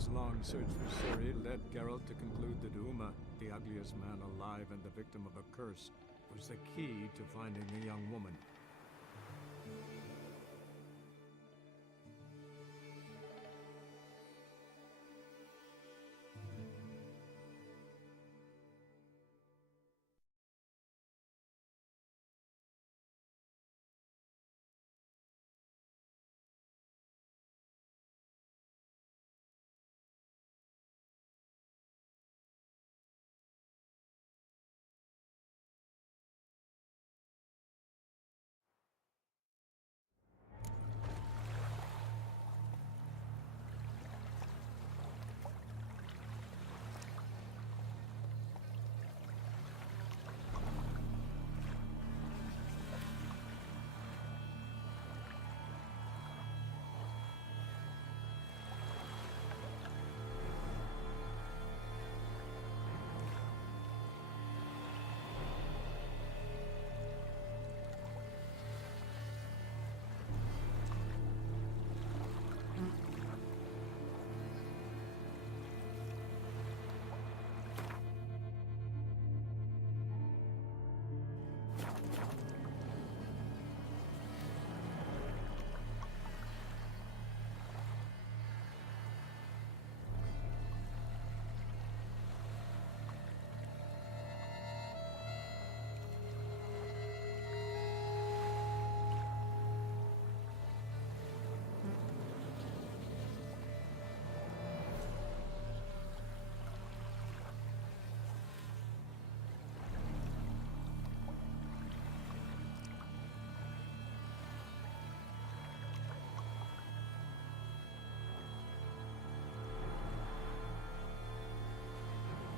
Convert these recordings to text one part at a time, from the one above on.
His long search for Ciri led Geralt to conclude that Uma, the ugliest man alive and the victim of a curse, was the key to finding the young woman.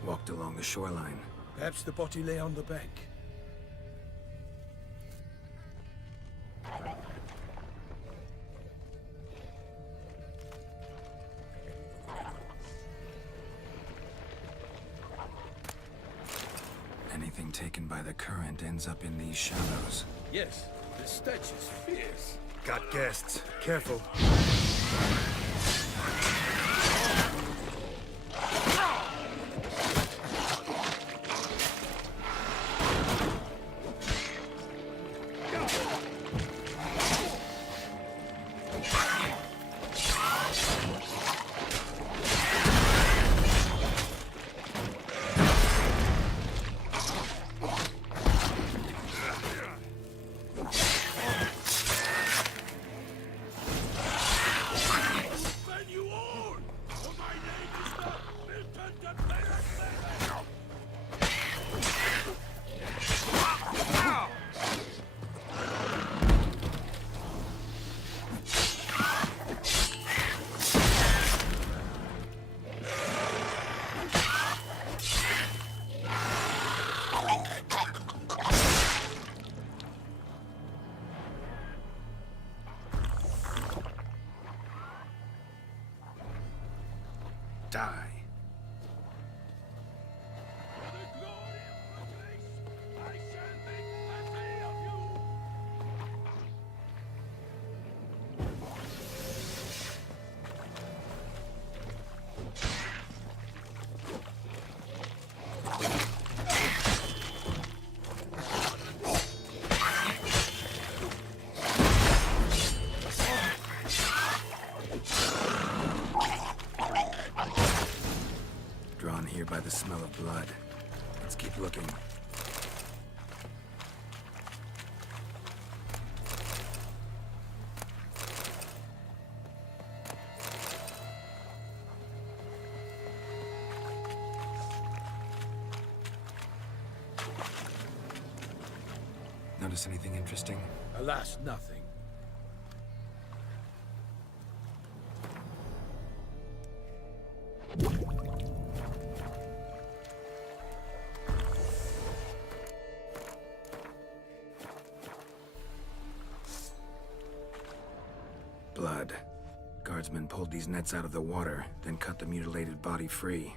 Walked along the shoreline. Perhaps the body lay on the bank. Anything taken by the current ends up in these shallows. Yes, the stench is fierce. Got guests. Careful. Die. Drawn here by the smell of blood. Let's keep looking. Notice anything interesting? Alas, nothing. Blood. Guardsmen pulled these nets out of the water, then cut the mutilated body free.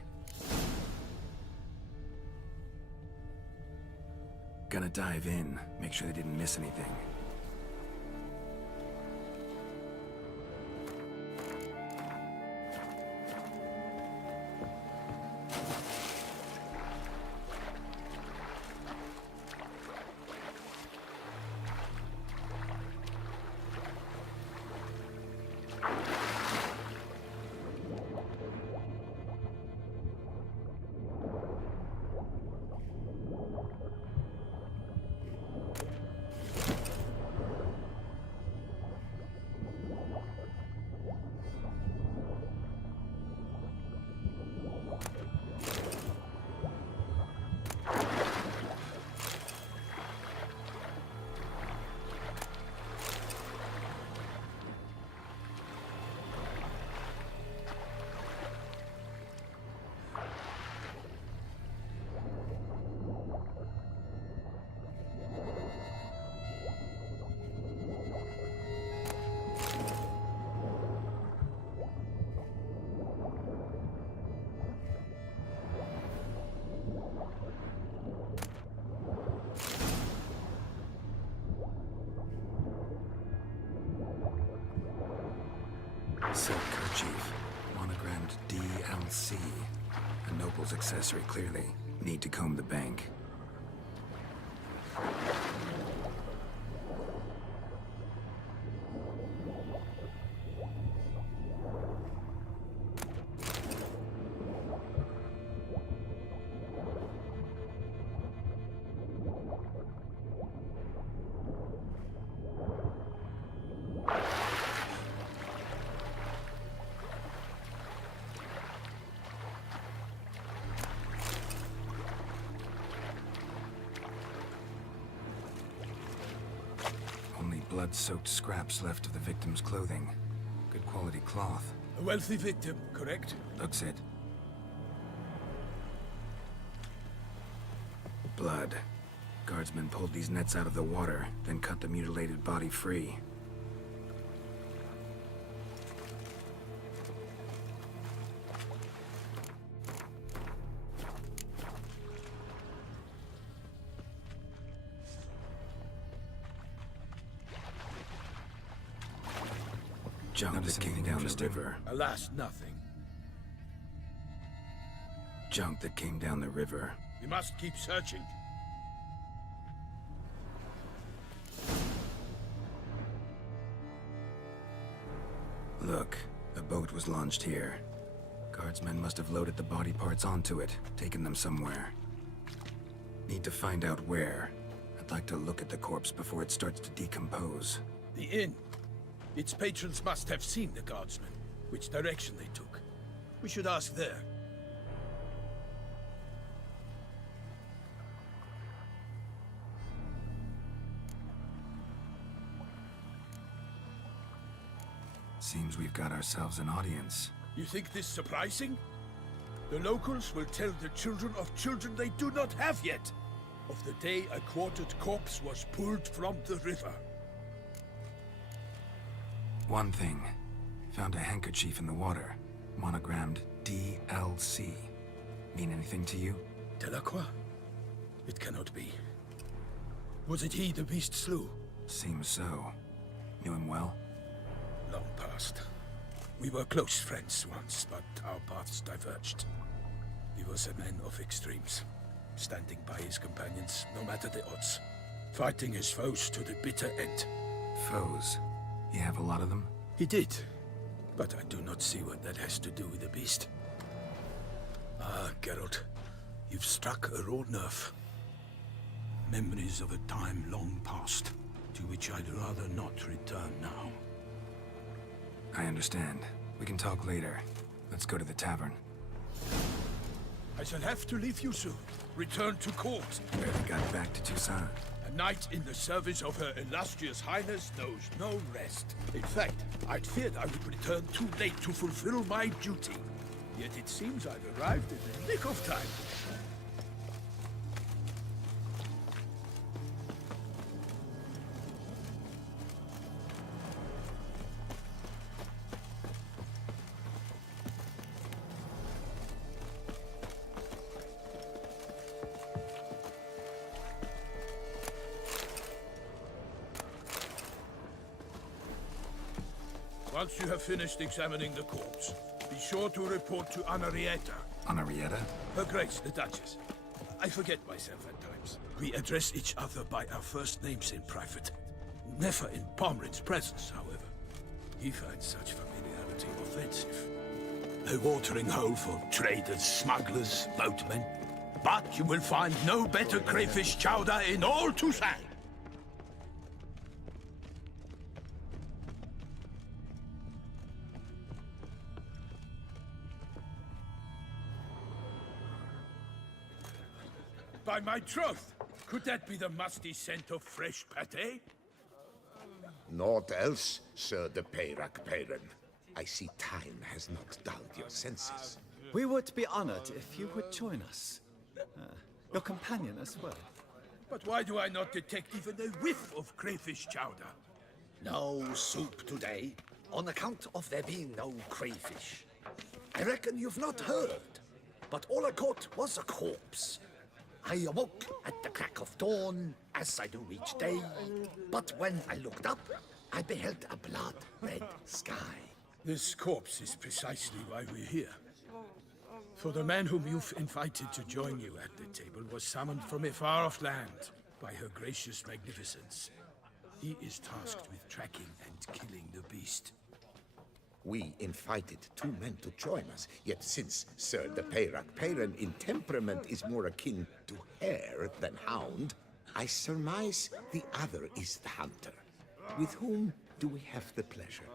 Gonna dive in, make sure they didn't miss anything. Silk kerchief, monogrammed DLC. A noble's accessory, clearly. Need to comb the bank. Blood-soaked scraps left of the victim's clothing. Good quality cloth. A wealthy victim, correct? Looks it. Blood. Guardsmen pulled these nets out of the water, then cut the mutilated body free. Junk that came down the river. Alas, nothing. Junk that came down the river. We must keep searching. Look, a boat was launched here. Guardsmen must have loaded the body parts onto it, taken them somewhere. Need to find out where. I'd like to look at the corpse before it starts to decompose. The inn. Its patrons must have seen the guardsmen, which direction they took. We should ask there. Seems we've got ourselves an audience. You think this surprising? The locals will tell the children of children they do not have yet, of the day a quartered corpse was pulled from the river. One thing. Found a handkerchief in the water. Monogrammed DLC. Mean anything to you? Delacroix? It cannot be. Was it he the beast slew? Seems so. Knew him well? Long past. We were close friends once, but our paths diverged. He was a man of extremes, standing by his companions, no matter the odds. Fighting his foes to the bitter end. Foes? You have a lot of them? He did, but I do not see what that has to do with the beast. Ah, Geralt, you've struck a raw nerve. Memories of a time long past, to which I'd rather not return now. I understand. We can talk later. Let's go to the tavern. I shall have to leave you soon. Return to court. Barely got back to Toussaint. A knight in the service of Her Illustrious Highness knows no rest. In fact, I'd feared I would return too late to fulfill my duty. Yet it seems I've arrived in the nick of time. Once you have finished examining the corpse, be sure to report to Henrietta. Henrietta? Her Grace, the Duchess. I forget myself at times. We address each other by our first names in private. Never in Pomrin's presence, however. He finds such familiarity offensive. A watering hole for traders, smugglers, boatmen. But you will find no better crayfish chowder in all Toussaint. By my troth, could that be the musty scent of fresh pâté? Naught else, Sir de Peyrac-Peyran. I see time has not dulled your senses. We would be honored if you would join us. Your companion as well. But why do I not detect even a whiff of crayfish chowder? No soup today, on account of there being no crayfish. I reckon you've not heard, but all I caught was a corpse. I awoke at the crack of dawn, as I do each day, but when I looked up, I beheld a blood-red sky. This corpse is precisely why we're here. For the man whom you've invited to join you at the table was summoned from a far-off land by her gracious magnificence. He is tasked with tracking and killing the beast. We invited two men to join us, yet since Sir the Peyrak Peyran in temperament is more akin to hare than hound, I surmise the other is the hunter. With whom do we have the pleasure?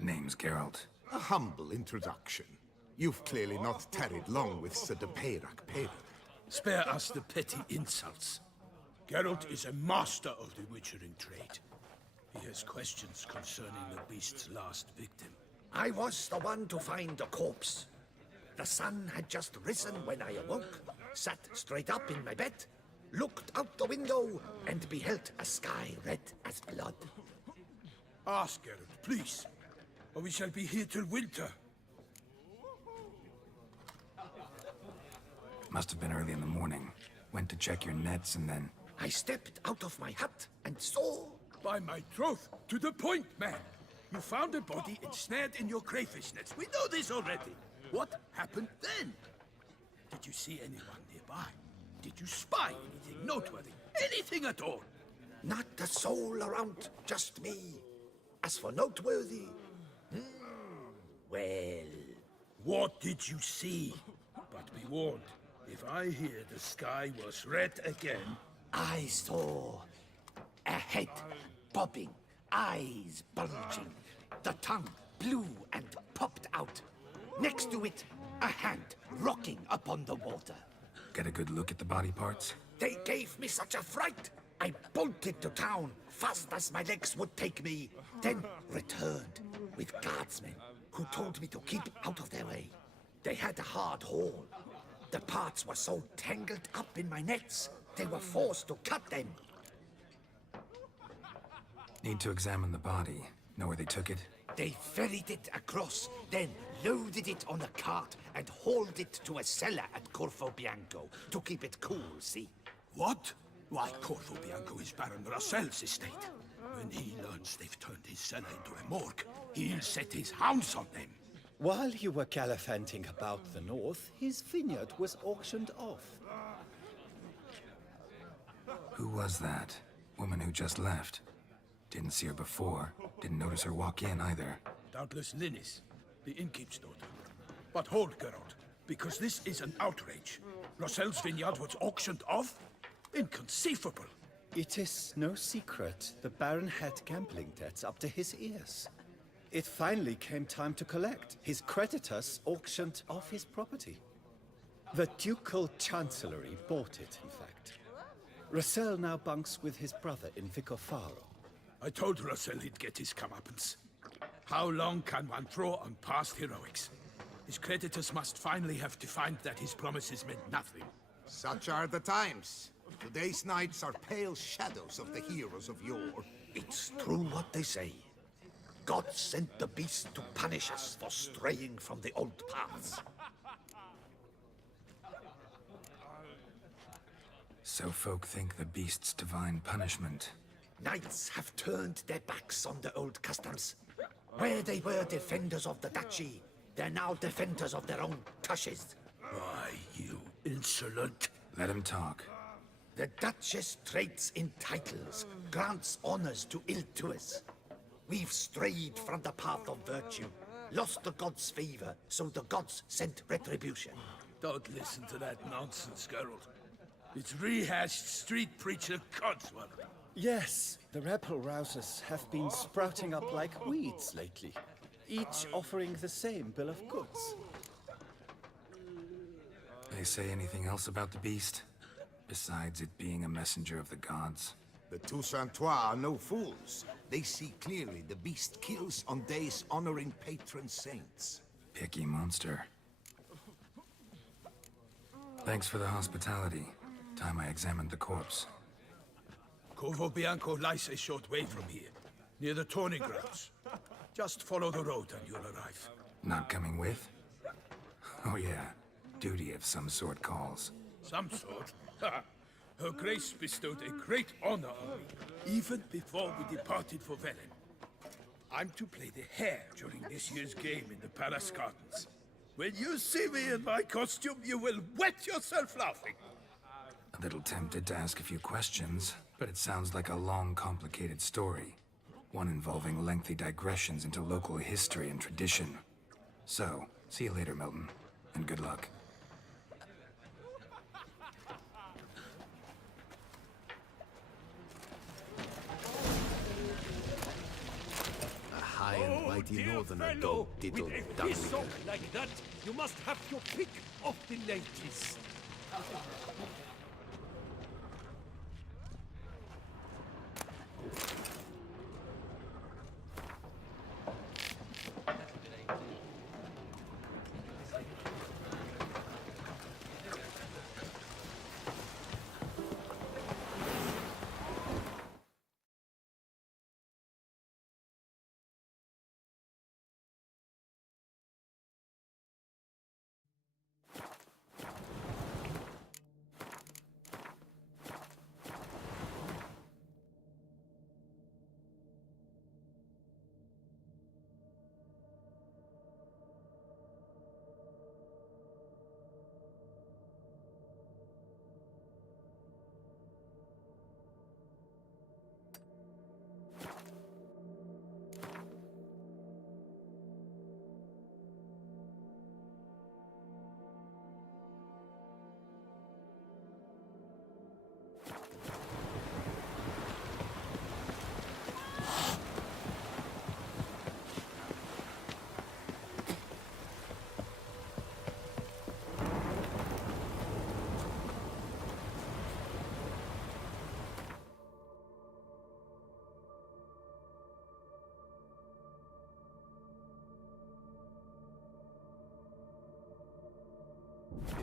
Name's Geralt. A humble introduction. You've clearly not tarried long with Sir the Peyrak Peyran. Spare us the petty insults. Geralt is a master of the witchering trade. He has questions concerning the beast's last victim. I was the one to find the corpse. The sun had just risen when I awoke, sat straight up in my bed, looked out the window, and beheld a sky red as blood. Ask Geralt, please, or we shall be here till winter. Must have been early in the morning. Went to check your nets and then... I stepped out of my hut and saw... By my troth, to the point, man. You found a body ensnared in your crayfish nets. We know this already. What happened then? Did you see anyone nearby? Did you spy anything noteworthy? Anything at all? Not a soul around, just me. As for noteworthy... well... What did you see? But be warned, if I hear the sky was red again... I saw... a head bobbing, eyes bulging, the tongue blue and popped out. Next to it, a hand rocking upon the water. Get a good look at the body parts? They gave me such a fright. I bolted to town, fast as my legs would take me, then returned with guardsmen who told me to keep out of their way. They had a hard haul. The parts were so tangled up in my nets, they were forced to cut them. Need to examine the body. Know where they took it? They ferried it across, then loaded it on a cart and hauled it to a cellar at Corvo Bianco to keep it cool, see? What? Why, Corvo Bianco is Baron Russell's estate. When he learns they've turned his cellar into a morgue, he'll set his hounds on them. While you were gallivanting about the north, his vineyard was auctioned off. Who was that? Woman who just left. Didn't see her before. Didn't notice her walk in either. Doubtless Linnis, the innkeep's daughter. But hold, Geralt, because this is an outrage. Russell's vineyard was auctioned off? Inconceivable. It is no secret the Baron had gambling debts up to his ears. It finally came time to collect. His creditors auctioned off his property. The Ducal Chancellery bought it, in fact. Russell now bunks with his brother in Vicofaro. I told Russell he'd get his comeuppance. How long can one throw on past heroics? His creditors must finally have defined that his promises meant nothing. Such are the times. Today's knights are pale shadows of the heroes of yore. It's true what they say. God sent the beast to punish us for straying from the old paths. So folk think the beast's divine punishment. Knights have turned their backs on the old customs. Where they were defenders of the duchy, they're now defenders of their own tushes. Why, you insolent... Let him talk. The Duchess trades in titles, grants honors to ill-doers. We've strayed from the path of virtue, lost the gods' favor, so the gods sent retribution. Don't listen to that nonsense, Geralt. It's rehashed street preacher codswallop. Yes, the rebel-rousers have been sprouting up like weeds lately, each offering the same bill of goods. They say anything else about the beast? Besides it being a messenger of the gods? The Toussaintois are no fools. They see clearly the beast kills on days honoring patron saints. Picky monster. Thanks for the hospitality. Time I examined the corpse. Corvo Bianco lies a short way from here, near the tourney grounds. Just follow the road and you'll arrive. Not coming with? Oh yeah, duty of some sort calls. Some sort? Ha! Her Grace bestowed a great honor on me, even before we departed for Velen. I'm to play the hare during this year's game in the Palace Gardens. When you see me in my costume, you will wet yourself laughing. A little tempted to ask a few questions, but it sounds like a long, complicated story. One involving lengthy digressions into local history and tradition. So, see you later, Milton, and good luck. A high and mighty northerner dog diddle With a dung. whistle like that, you must have your pick of the ladies.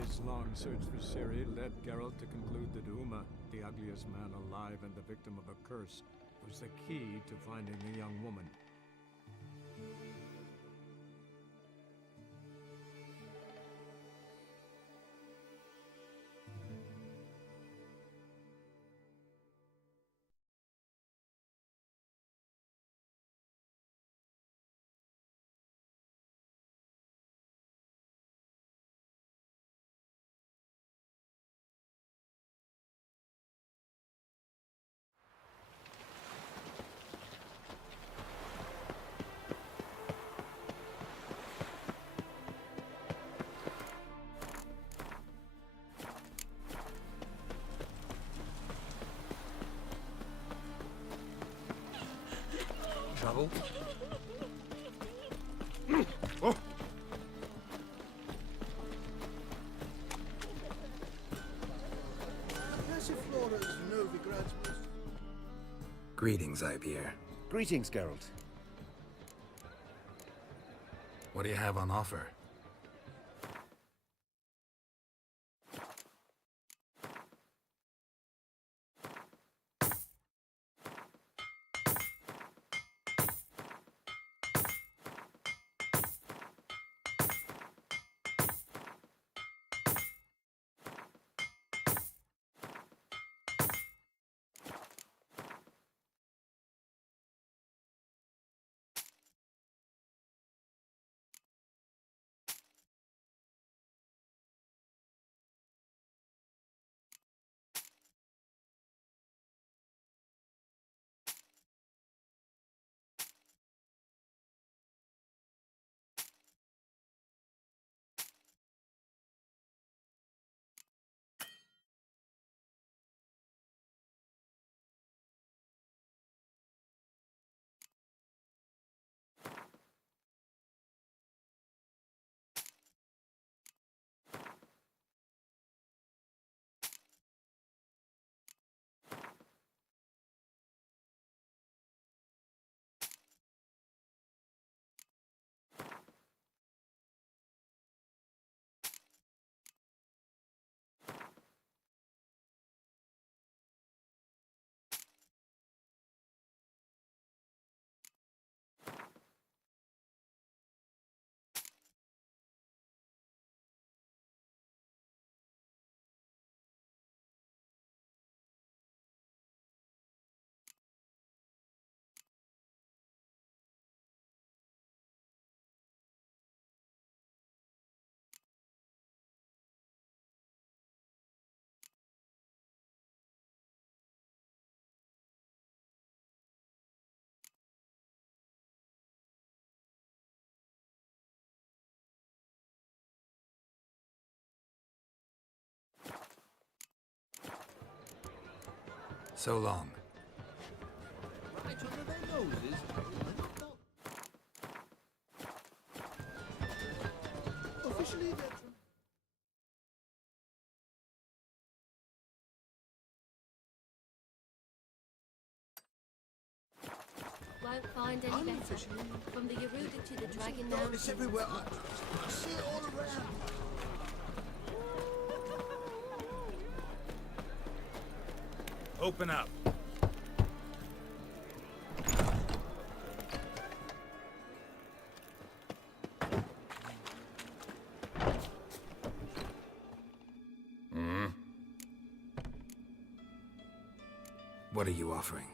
His long search for Ciri led Geralt to conclude that Uma, the ugliest man alive and the victim of a curse, was the key to finding the young woman. Trouble? Greetings, Pierre. Greetings, Geralt. What do you have on offer? So long. Right under their noses. Officially, they're... Won't find any better. From the Yeruda to the Dragon Mountain. It's everywhere. I see it all around. Open up. What are you offering?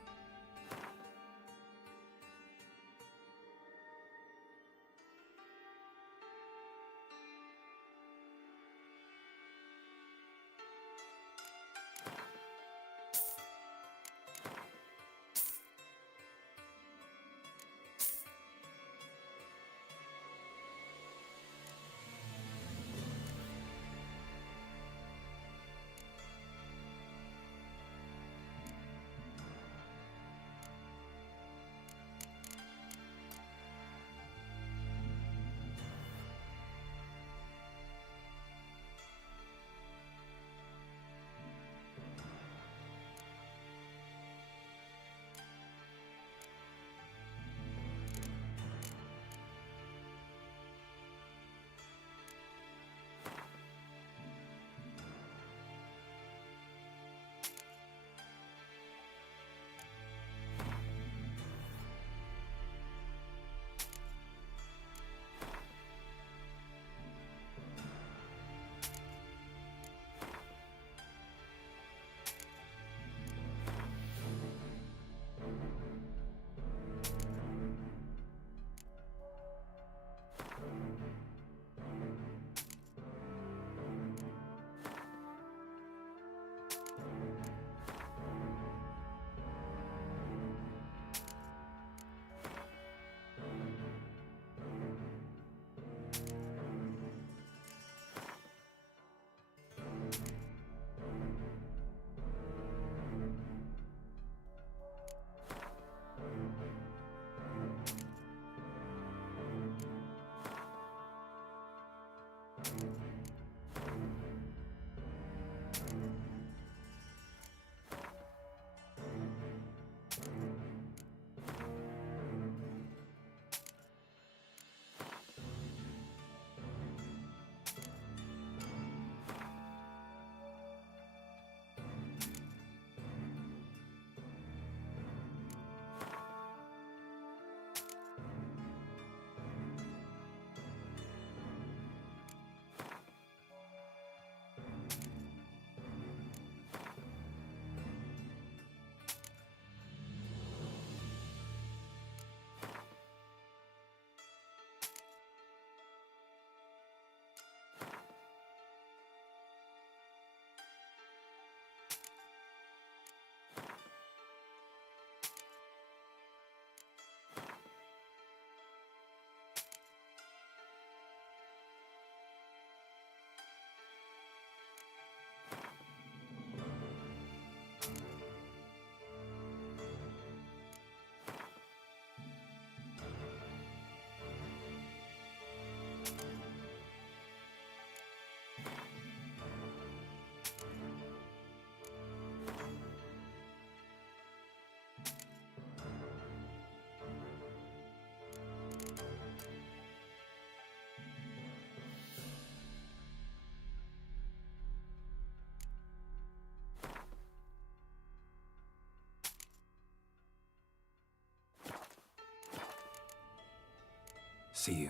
See you.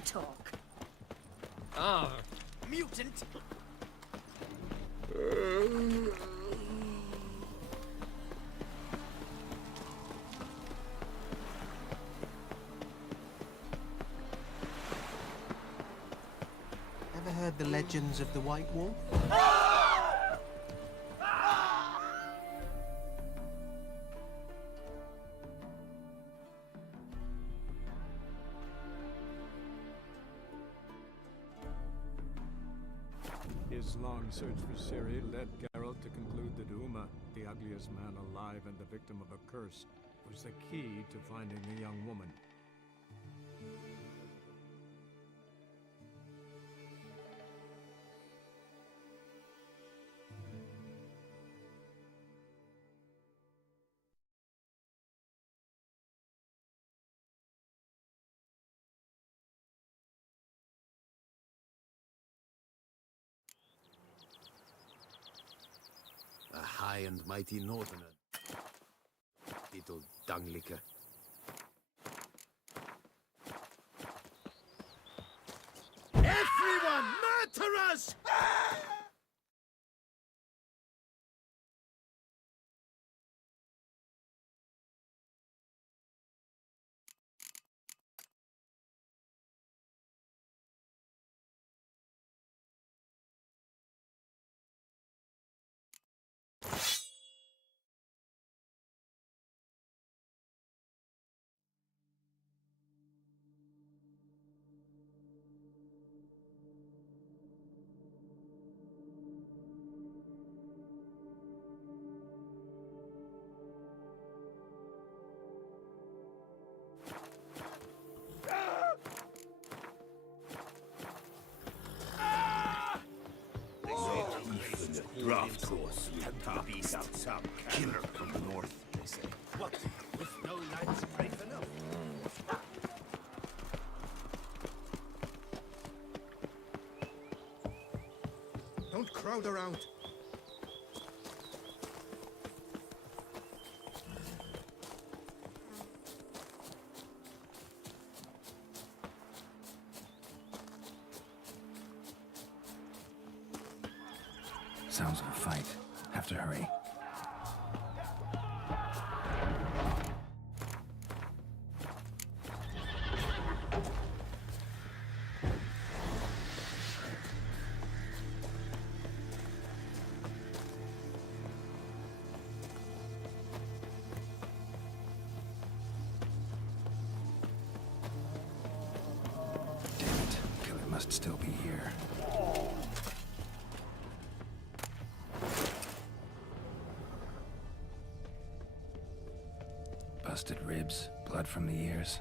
talk. Ah, mutant! Ever heard the legends of the White Wolf? His long search for Ciri led Geralt to conclude that Uma, the ugliest man alive and the victim of a curse, was the key to finding the young woman. A high and mighty northerner. Little dunglicker. Everyone, murderers! Draft course. The beast. Some killer from the north, they say. What? With no lads brave enough? Don't crowd around. Sounds of a fight. Have to hurry. Damn it. Killer must still be here. Busted ribs, blood from the ears.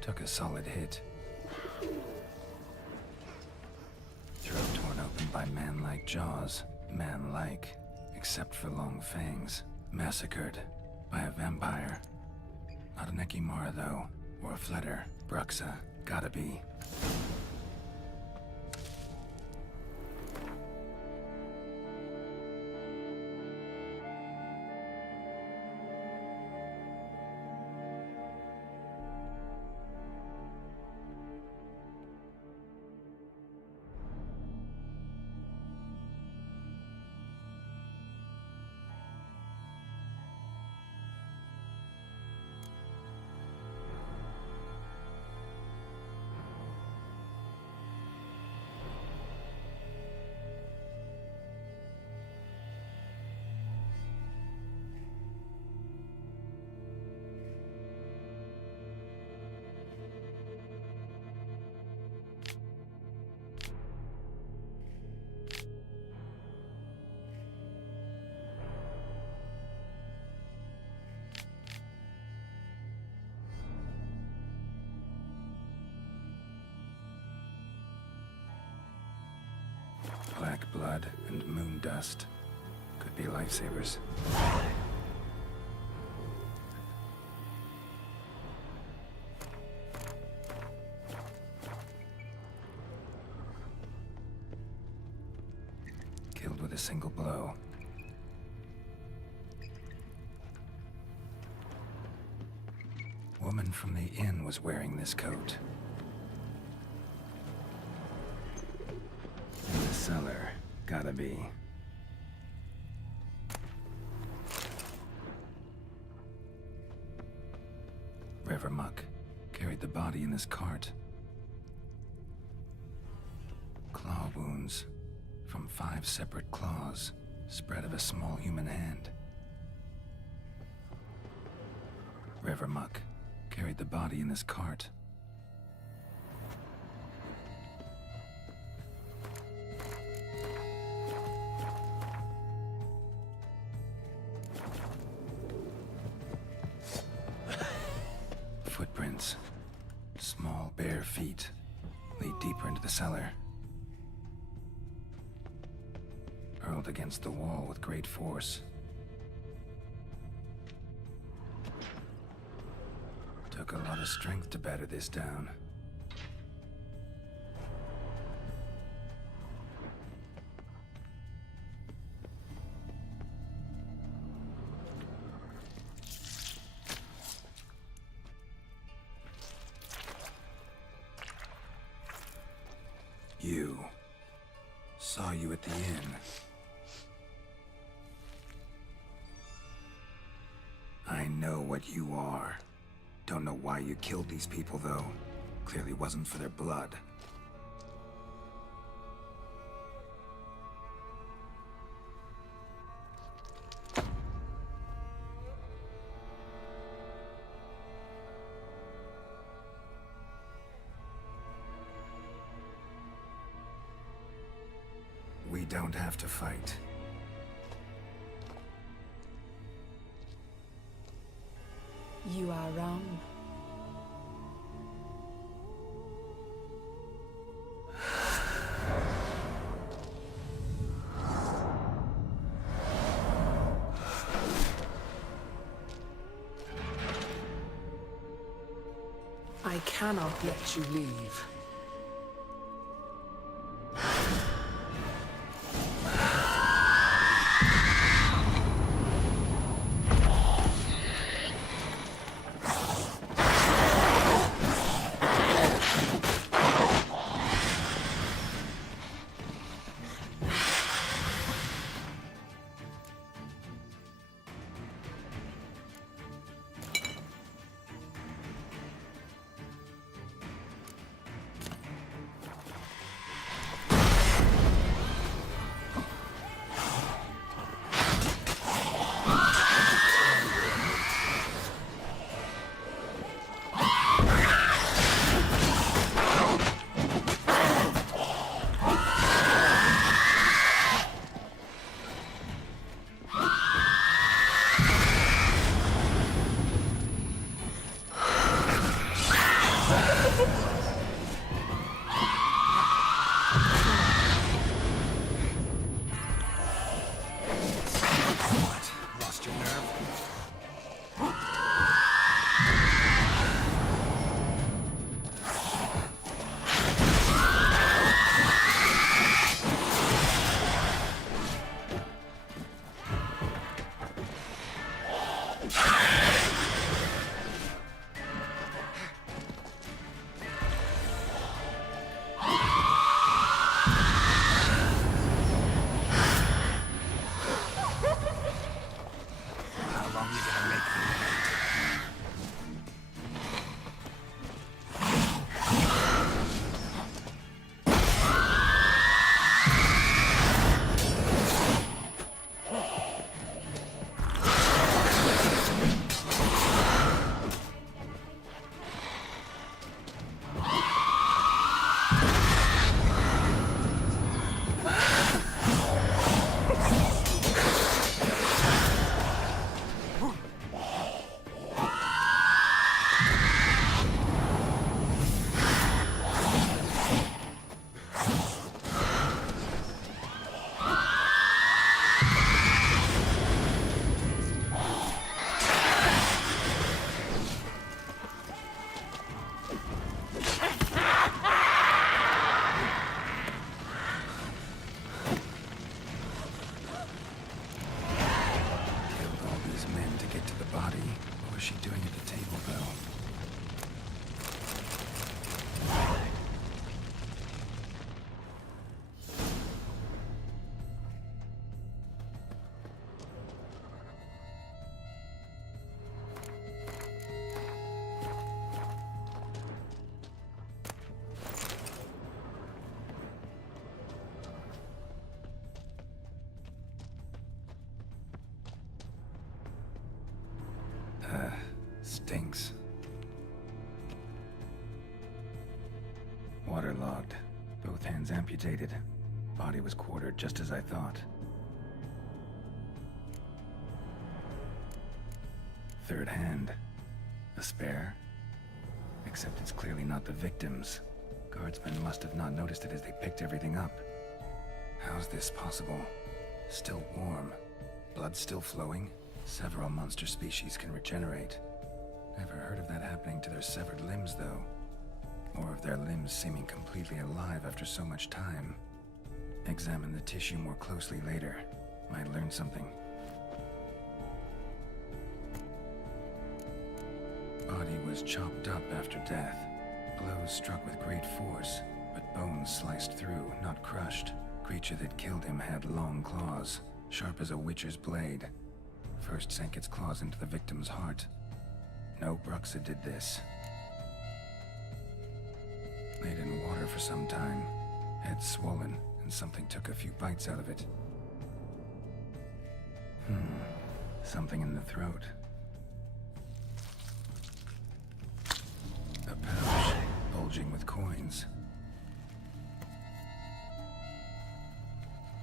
Took a solid hit. Throat torn open by man-like jaws. Man-like, except for long fangs. Massacred by a vampire. Not an Ekimara, though. Or a Fletter. Bruxa. Gotta be. Black blood and moon dust. Could be lifesavers. Killed with a single blow. Woman from the inn was wearing this coat. cellar. Gotta be. River Muck carried the body in his cart. Claw wounds from 5 separate claws, spread of a small human hand. River Muck carried the body in his cart. Footprints. Small, bare feet lead deeper into the cellar. Hurled against the wall with great force. Took a lot of strength to batter this down. You. Saw you at the inn. I know what you are. Don't know why you killed these people, though. Clearly wasn't for their blood. We don't have to fight. You are wrong. I cannot let you leave. stinks. Waterlogged. Both hands amputated. Body was quartered just as I thought. Third hand. A spare? Except it's clearly not the victim's. Guardsmen must have not noticed it as they picked everything up. How's this possible? Still warm. Blood still flowing? Several monster species can regenerate. Never heard of that happening to their severed limbs, though. Or of their limbs seeming completely alive after so much time. Examine the tissue more closely later. Might learn something. Body was chopped up after death. Blows struck with great force, but bones sliced through, not crushed. Creature that killed him had long claws, sharp as a witcher's blade. First sank its claws into the victim's heart. No Bruxa did this. Laid in water for some time. Head swollen, and something took a few bites out of it. Something in the throat. A pouch, bulging with coins.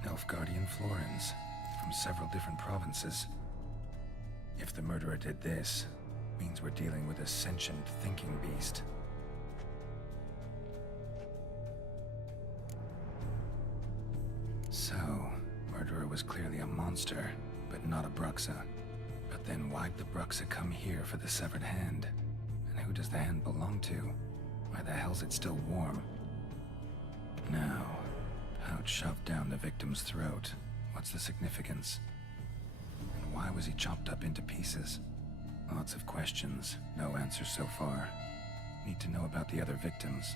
Nilfgaardian florins, from several different provinces. If the murderer did this, means we're dealing with a sentient thinking beast. So, murderer was clearly a monster, but not a Bruxa. But then why'd the Bruxa come here for the severed hand? And who does the hand belong to? Why the hell's it still warm? Now, pouch shoved down the victim's throat. What's the significance? And why was he chopped up into pieces? Lots of questions, no answers so far. Need to know about the other victims.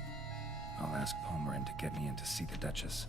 I'll ask Palmerin to get me in to see the Duchess.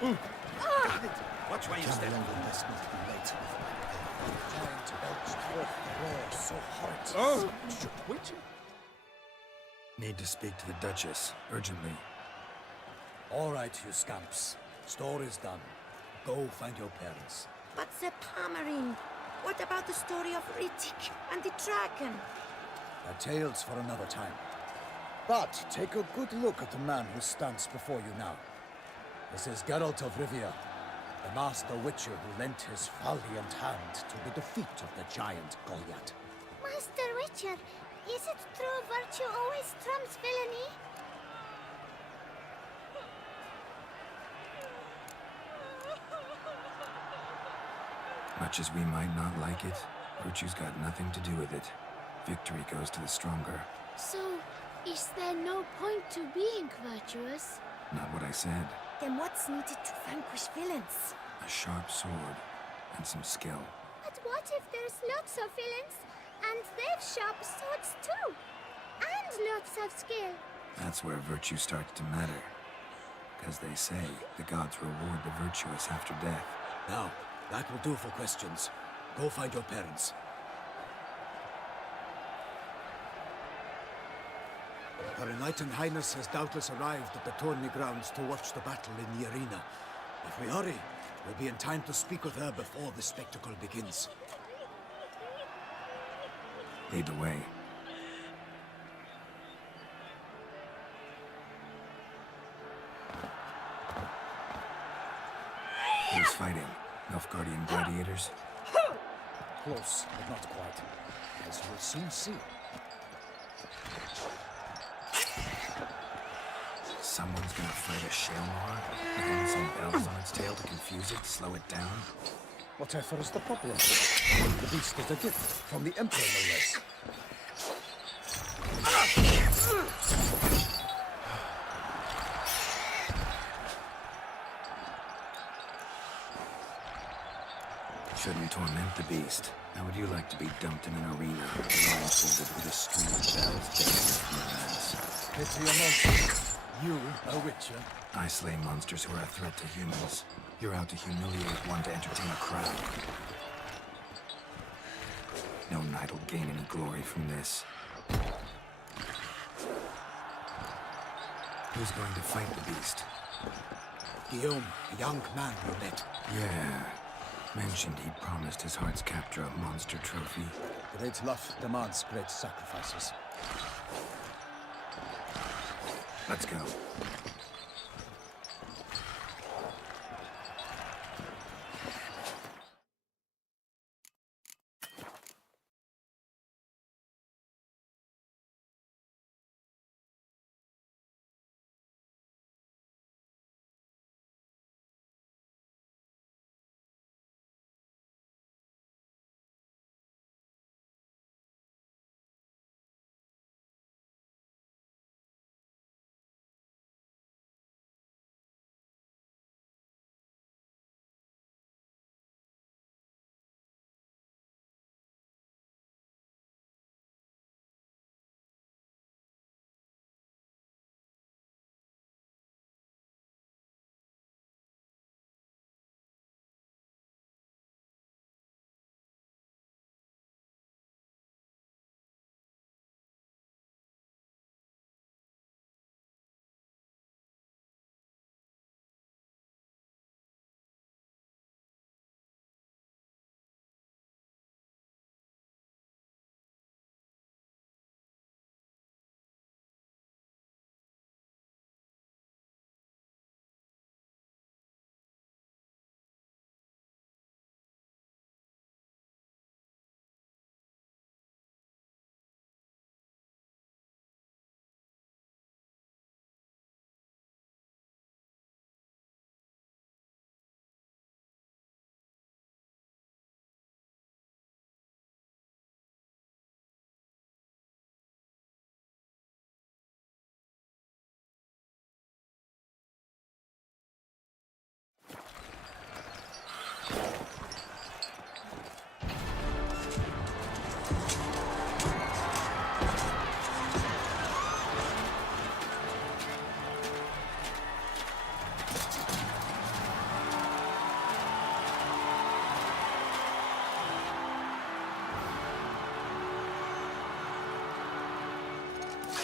Got it! Watch where you stand. This must be late. Giant belched forth the roar so hot. Which? Need to speak to the Duchess, urgently. All right, you scamps. Story's done. Go find your parents. But Sir Palmerin, what about the story of Rittik and the dragon? A tale's for another time. But take a good look at the man who stands before you now. This is Geralt of Rivia, the master witcher who lent his valiant hand to the defeat of the giant Goliath. Master Witcher, is it true virtue always trumps villainy? Much as we might not like it, virtue's got nothing to do with it. Victory goes to the stronger. So, is there no point to being virtuous? Not what I said. Then what's needed to vanquish villains? A sharp sword and some skill. But what if there's lots of villains, and they've sharp swords too? And lots of skill? That's where virtue starts to matter. Because they say the gods reward the virtuous after death. Now, that will do for questions. Go find your parents. Her Enlightened Highness has doubtless arrived at the tourney grounds to watch the battle in the arena. If we hurry, we'll be in time to speak with her before the spectacle begins. Lead the way. Who's fighting? Nilfgaardian gladiators? Close, but not quite. As you'll soon see. Someone's gonna fight a Shaelmaar? Hang some bells on its tail to confuse it, slow it down? Whatever is the problem? The beast is a gift from the Emperor, no less. Shouldn't torment the beast. How would you like to be dumped in an arena, blindfolded with a string of bells dangling from your ass? Pity a monster. You, a witcher? I slay monsters who are a threat to humans. You're out to humiliate one to entertain a crowd. No knight will gain any glory from this. Who's going to fight the beast? Guillaume, a young man you met. Yeah. Mentioned he'd promised his heart's captor a monster trophy. Great love demands great sacrifices. Let's go.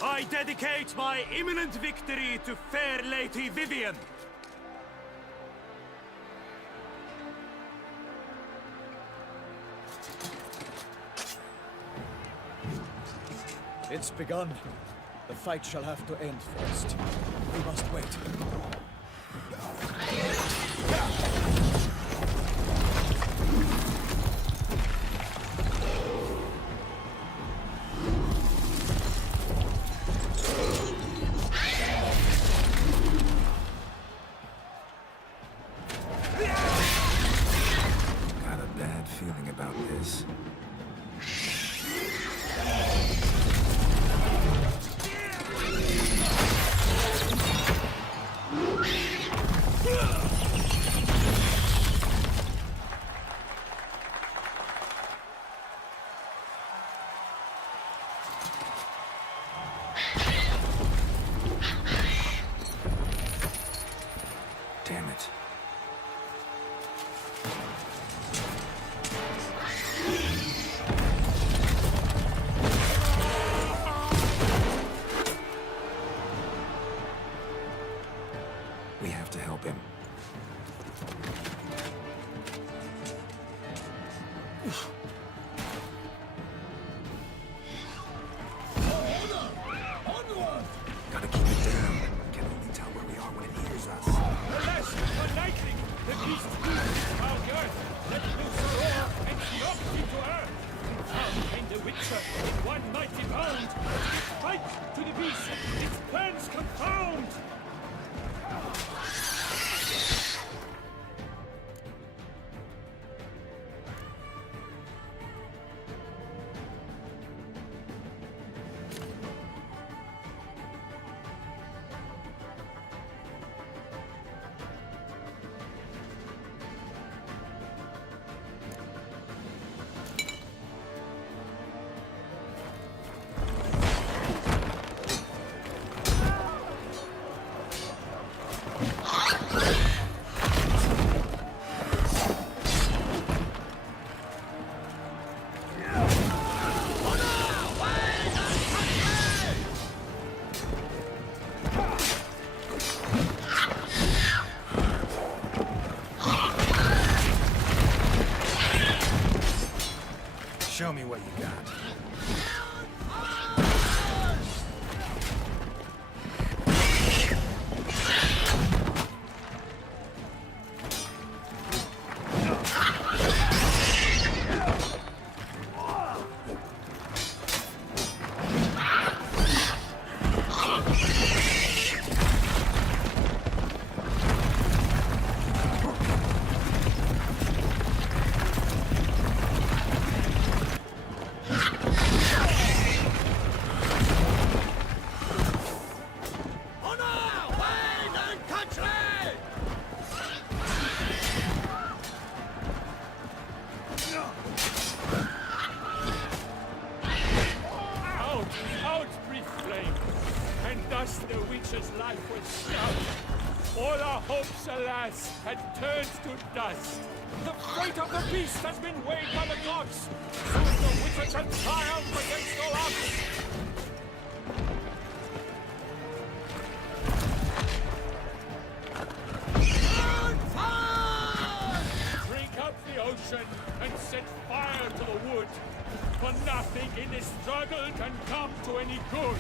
I dedicate my imminent victory to fair Lady Vivian. It's begun. The fight shall have to end first. We must wait. this. Damn it. We have to help him. Gotta keep it down. Can only tell where we are when it hears us. Alas, lightning! The beast moves our earth! Let loose a roar and dropped into earth! Down came the Witcher in one mighty bound! Strike to the beast! Its plans confound! Show me what you got. The Witcher's life was snuffed. All our hopes, alas, had turned to dust. The fate of the beast has been weighed by the gods. Soon the Witcher shall triumph against all odds. Drink up the ocean and set fire to the wood. For nothing in this struggle can come to any good.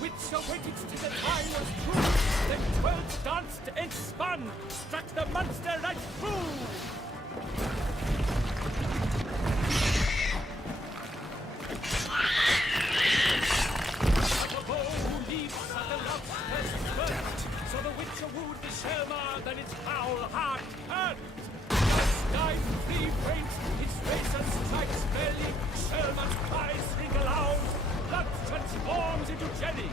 Witcher waited till the time was true. Then 12 danced and spun, struck the monster right through. The bow leaps at the lobster's thirst. So the Witcher wooed the Shelma, then its howl hard turned. The sky free faints, its razor strikes belly. Shelma's cries ring aloud. Blood transforms into jelly.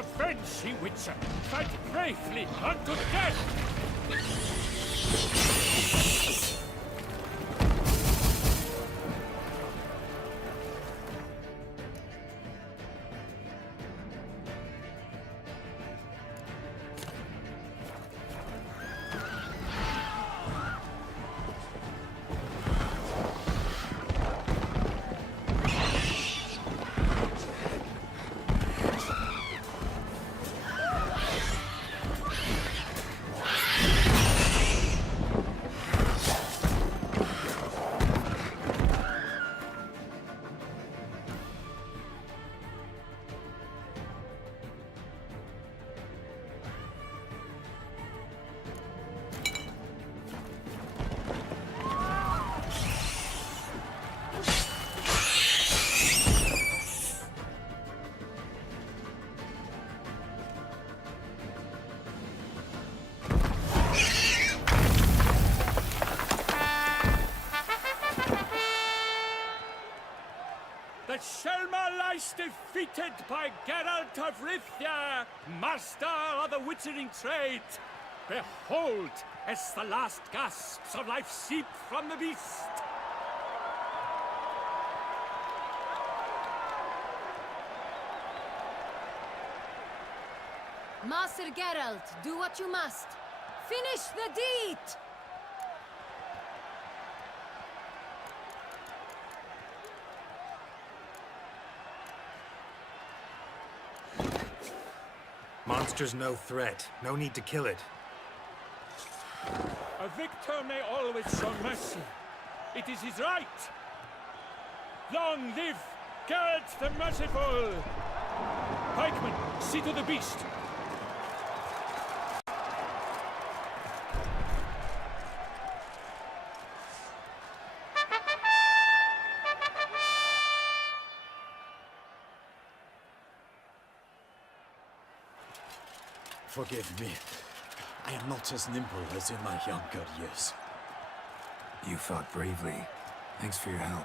Avenge ye, Witcher! Fight bravely unto death! The Shelma lies defeated by Geralt of Rivia, master of the witchering trade. Behold, as the last gasps of life seep from the beast. Master Geralt, do what you must. Finish the deed! Monster's no threat. No need to kill it. A victor may always show mercy. It is his right. Long live Geralt the Merciful! Pikeman, see to the beast. Forgive me. I am not as nimble as in my younger years. You fought bravely. Thanks for your help.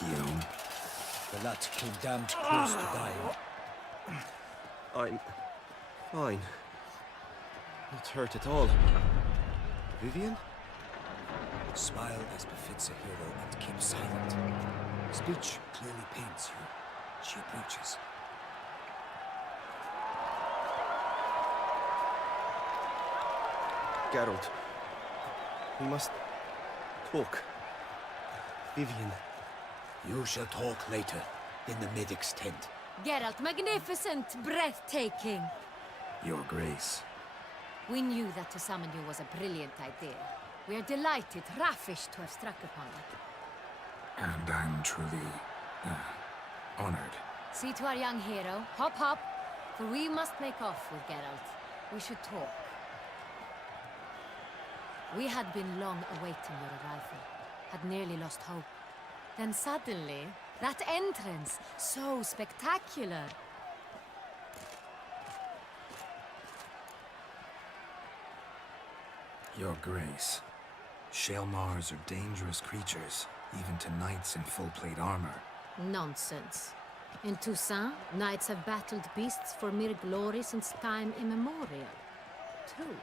Guillaume. The lad came damned close to dying. I'm fine. Not hurt at all. Vivian? Smile as befits a hero and keep silent. Speech clearly pains you. She approaches. Geralt. We must talk. Vivian. You shall talk later, in the medic's tent. Geralt, magnificent, breathtaking. Your Grace. We knew that to summon you was a brilliant idea. We are delighted, ravished to have struck upon it. And I'm truly, honored. See to our young hero. Hop, hop. For we must make off with Geralt. We should talk. We had been long awaiting your arrival. Had nearly lost hope. Then suddenly, that entrance, so spectacular. Your Grace. Shaelmars are dangerous creatures, even to knights in full-plate armor. Nonsense. In Toussaint, knights have battled beasts for mere glory since time immemorial. True.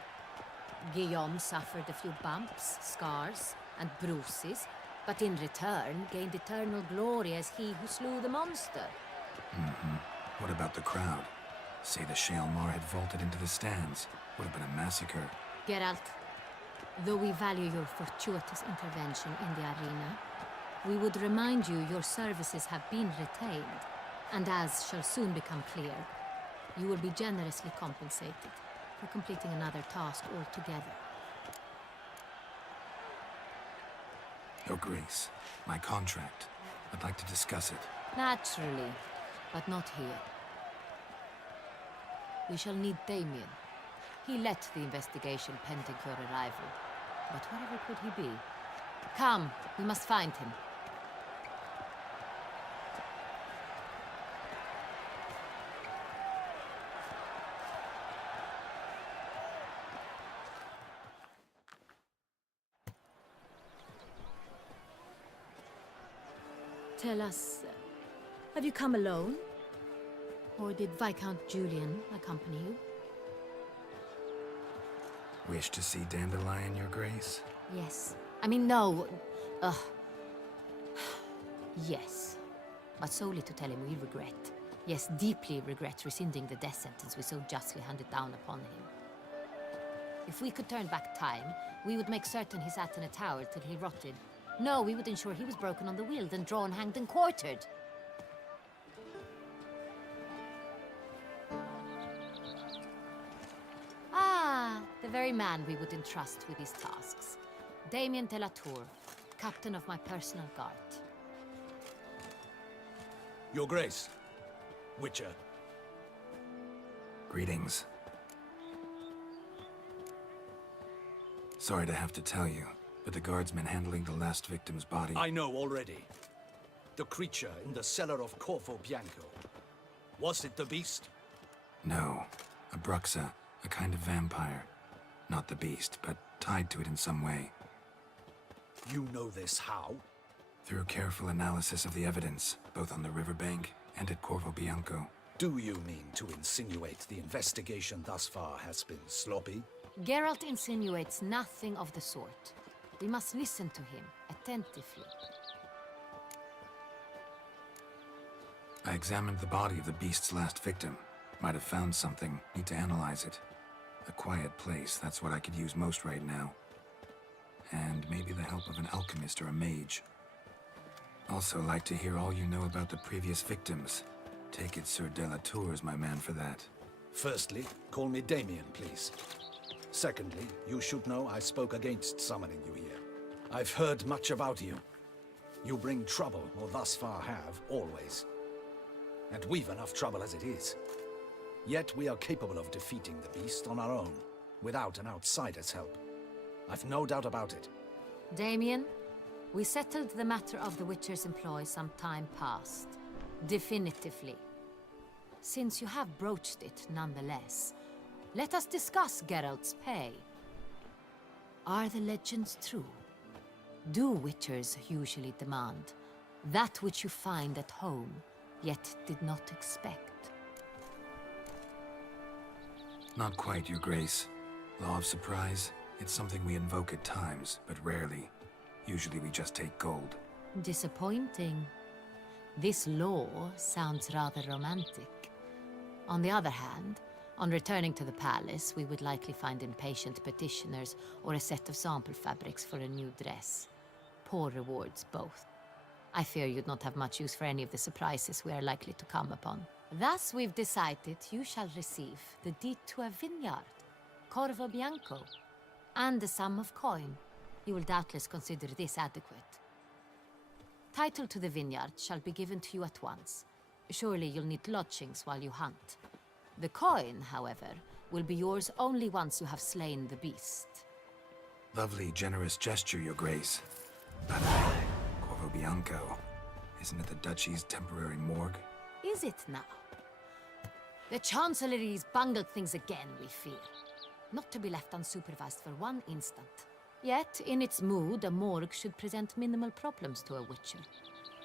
Guillaume suffered a few bumps, scars, and bruises, but in return gained eternal glory as he who slew the monster. What about the crowd? Say the Shaelmar had vaulted into the stands. Would have been a massacre. Geralt, though we value your fortuitous intervention in the arena, we would remind you your services have been retained, and as shall soon become clear, you will be generously compensated for completing another task altogether. Your Grace, my contract. I'd like to discuss it. Naturally, but not here. We shall need Damien. He led the investigation pending your arrival. But wherever could he be? Come, we must find him. Tell us, have you come alone? Or did Viscount Julian accompany you? Wish to see Dandelion, Your Grace? Yes. I mean, no. Yes. But solely to tell him we regret. Yes, deeply regret rescinding the death sentence we so justly handed down upon him. If we could turn back time, we would make certain he sat in a tower till he rotted. No, we would ensure he was broken on the wheel, then drawn, hanged, and quartered. Ah, the very man we would entrust with these tasks. Damien de la Tour, captain of my personal guard. Your Grace. Witcher. Greetings. Sorry to have to tell you, but the guardsmen handling the last victim's body... I know already. The creature in the cellar of Corvo Bianco. Was it the beast? No. A Bruxa, a kind of vampire. Not the beast, but tied to it in some way. You know this how? Through careful analysis of the evidence, both on the riverbank and at Corvo Bianco. Do you mean to insinuate the investigation thus far has been sloppy? Geralt insinuates nothing of the sort. We must listen to him attentively. I examined the body of the beast's last victim. Might have found something. Need to analyze it. A quiet place, that's what I could use most right now. And maybe the help of an alchemist or a mage. Also like to hear all you know about the previous victims. Take it Sir de la Tour is my man for that. Firstly, call me Damien, please. Secondly, you should know I spoke against summoning you here. I've heard much about you. You bring trouble, or thus far have, always. And we've enough trouble as it is. Yet we are capable of defeating the beast on our own, without an outsider's help. I've no doubt about it. Damien, we settled the matter of the Witcher's employ some time past. Definitively. Since you have broached it nonetheless, let us discuss Geralt's pay. Are the legends true? Do Witchers usually demand that which you find at home, yet did not expect? Not quite, Your Grace. Law of surprise, it's something we invoke at times, but rarely. Usually we just take gold. Disappointing. This law sounds rather romantic. On the other hand, on returning to the palace, we would likely find impatient petitioners or a set of sample fabrics for a new dress. Poor rewards, both. I fear you'd not have much use for any of the surprises we are likely to come upon. Thus, we've decided you shall receive the deed to a vineyard, Corvo Bianco, and a sum of coin. You will doubtless consider this adequate. Title to the vineyard shall be given to you at once. Surely you'll need lodgings while you hunt. The coin, however, will be yours only once you have slain the beast. Lovely, generous gesture, Your Grace. By the way, Corvo Bianco, isn't it the Duchy's temporary morgue? Is it now? The Chancellery's bungled things again, we fear. Not to be left unsupervised for one instant. Yet, in its mood, a morgue should present minimal problems to a Witcher.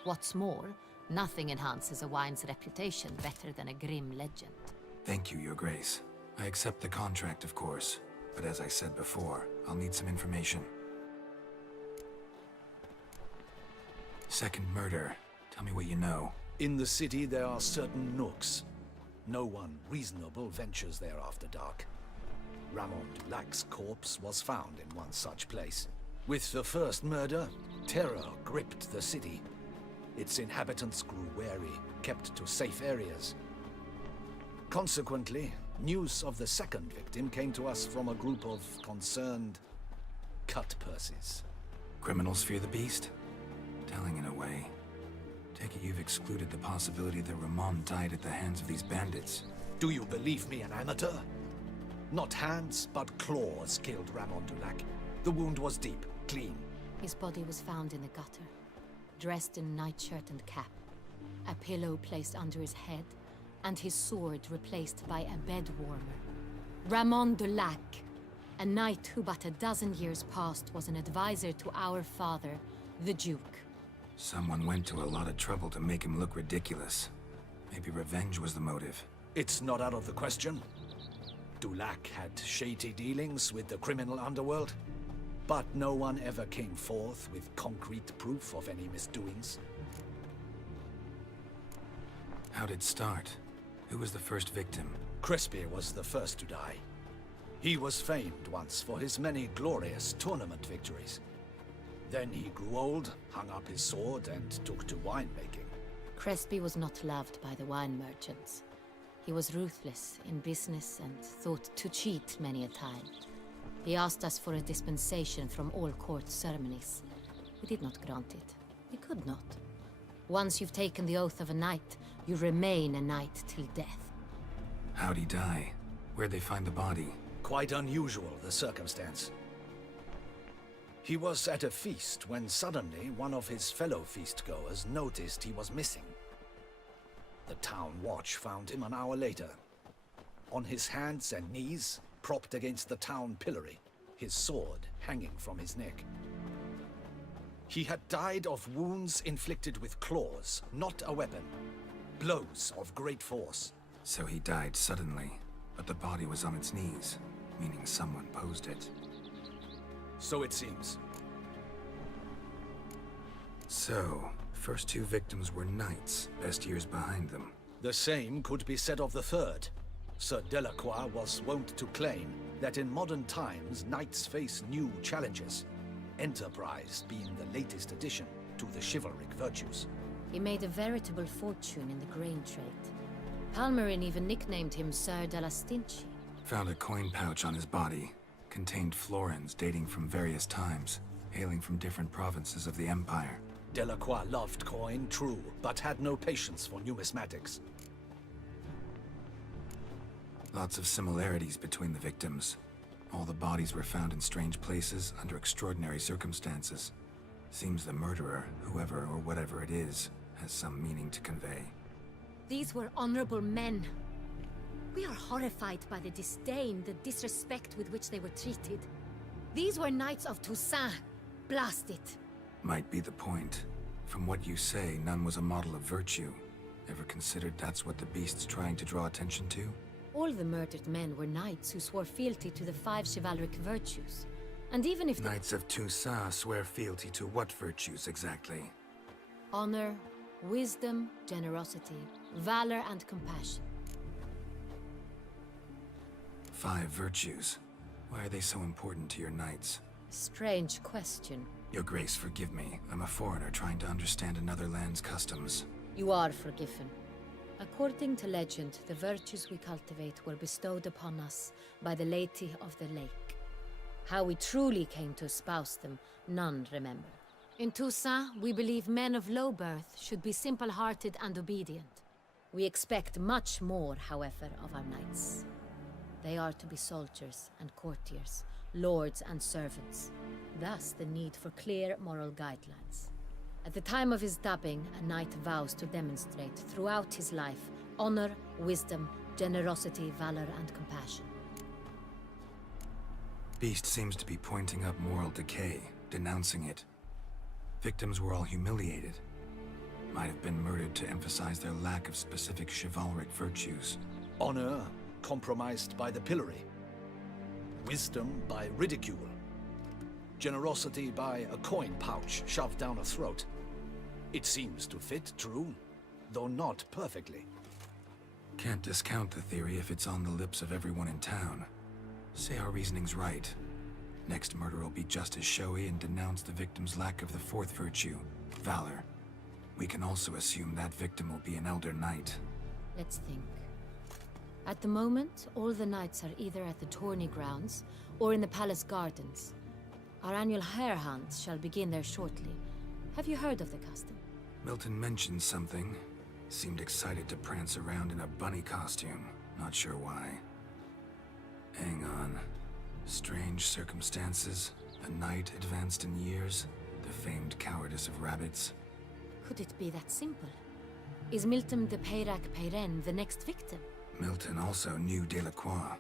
What's more, nothing enhances a wine's reputation better than a grim legend. Thank you, Your Grace. I accept the contract, of course. But as I said before, I'll need some information. Second murder. Tell me what you know. In the city, there are certain nooks. No one reasonable ventures there after dark. Ramon Dulac's corpse was found in one such place. With the first murder, terror gripped the city. Its inhabitants grew wary, kept to safe areas. Consequently, news of the second victim came to us from a group of concerned cut-purses. Criminals fear the beast? Telling in a way. Take it you've excluded the possibility that Ramon died at the hands of these bandits. Do you believe me an amateur? Not hands, but claws killed Ramon Dulac. The wound was deep, clean. His body was found in the gutter, dressed in nightshirt and cap, a pillow placed under his head, and his sword replaced by a bed warmer. Ramon Dulac, a knight who but a dozen years past was an advisor to our father, the Duke. Someone went to a lot of trouble to make him look ridiculous. Maybe revenge was the motive. It's not out of the question. Dulac had shady dealings with the criminal underworld, but no one ever came forth with concrete proof of any misdoings. How'd it start? Who was the first victim? Crespi was the first to die. He was famed once for his many glorious tournament victories. Then he grew old, hung up his sword, and took to winemaking. Crespi was not loved by the wine merchants. He was ruthless in business and thought to cheat many a time. He asked us for a dispensation from all court ceremonies. We did not grant it. We could not. Once you've taken the oath of a knight, you remain a knight till death. How'd he die? Where'd they find the body? Quite unusual, the circumstance. He was at a feast when suddenly one of his fellow feastgoers noticed he was missing. The town watch found him an hour later. On his hands and knees, propped against the town pillory, his sword hanging from his neck. He had died of wounds inflicted with claws, not a weapon. Blows of great force. So he died suddenly, but the body was on its knees, meaning someone posed it. So it seems. So, first two victims were knights, best years behind them. The same could be said of the third. Sir Delacroix was wont to claim that in modern times knights face new challenges, enterprise being the latest addition to the chivalric virtues. He made a veritable fortune in the grain trade. Palmerin even nicknamed him Sir de la Stinchi. Found a coin pouch on his body. Contained florins dating from various times, hailing from different provinces of the Empire. Delacroix loved coin, true, but had no patience for numismatics. Lots of similarities between the victims. All the bodies were found in strange places under extraordinary circumstances. Seems the murderer, whoever or whatever it is, has some meaning to convey. These were honorable men. We are horrified by the disdain, the disrespect with which they were treated. These were knights of Toussaint. Blast it. Might be the point. From what you say, none was a model of virtue. Ever considered that's what the beast's trying to draw attention to? All the murdered men were knights who swore fealty to the 5 chivalric virtues. And even if Knights of Toussaint swear fealty to what virtues exactly? honor, wisdom, generosity, valor, and compassion. 5 virtues. Why are they so important to your knights? Strange question. Your Grace, forgive me. I'm a foreigner trying to understand another land's customs. You are forgiven. According to legend, the virtues we cultivate were bestowed upon us by the Lady of the Lake. How we truly came to espouse them, none remember. In Toussaint, we believe men of low birth should be simple-hearted and obedient. We expect much more, however, of our knights. They are to be soldiers and courtiers, lords and servants. Thus, the need for clear moral guidelines. At the time of his dubbing, a knight vows to demonstrate throughout his life honor, wisdom, generosity, valor, and compassion. Beast seems to be pointing up moral decay, denouncing it. Victims were all humiliated. Might have been murdered to emphasize their lack of specific chivalric virtues. Honor compromised by the pillory. Wisdom by ridicule. Generosity by a coin pouch shoved down a throat. It seems to fit, true, though not perfectly. Can't discount the theory if it's on the lips of everyone in town. Say our reasoning's right. Next murder will be just as showy and denounce the victim's lack of the 4th virtue, valor. We can also assume that victim will be an elder knight. Let's think. At the moment, all the knights are either at the tourney grounds or in the palace gardens. Our annual hare hunt shall begin there shortly. Have you heard of the custom? Milton mentioned something. Seemed excited to prance around in a bunny costume. Not sure why. Hang on. Strange circumstances. A knight advanced in years. The famed cowardice of rabbits. Could it be that simple? Is Milton de Peyrac-Peyren the next victim? Milton also knew Delacroix.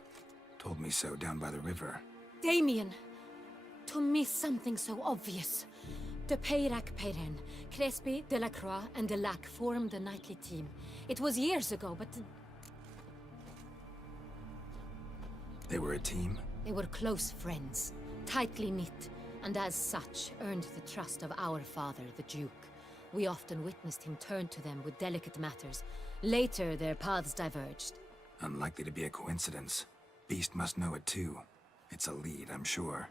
Told me so down by the river. Damien! To miss something so obvious. De Peyrac Peyren, Crespi, Delacroix, and Delac formed the nightly team. It was years ago, but They were a team? they were close friends, tightly knit, and as such earned the trust of our father, the Duke. We often witnessed him turn to them with delicate matters. Later, their paths diverged. Unlikely to be a coincidence. Beast must know it too. It's a lead, I'm sure.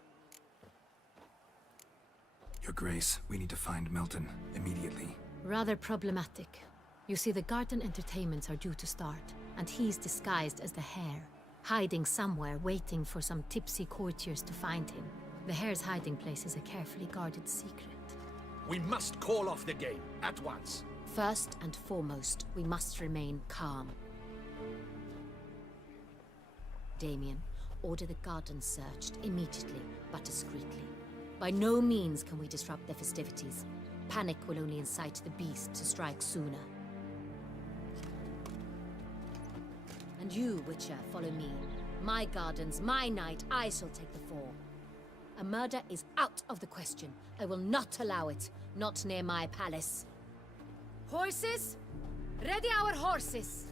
Your Grace, we need to find Milton, immediately. Rather problematic. You see, the garden entertainments are due to start, and he's disguised as the Hare, hiding somewhere, waiting for some tipsy courtiers to find him. The Hare's hiding place is a carefully guarded secret. We must call off the game, at once. First and foremost, we must remain calm. Damien, order the garden searched immediately, but discreetly. By no means can we disrupt the festivities. Panic will only incite the beast to strike sooner. And you, Witcher, follow me. My gardens, my night, I shall take the fall. A murder is out of the question. I will not allow it. Not near my palace. Horses? Ready our horses!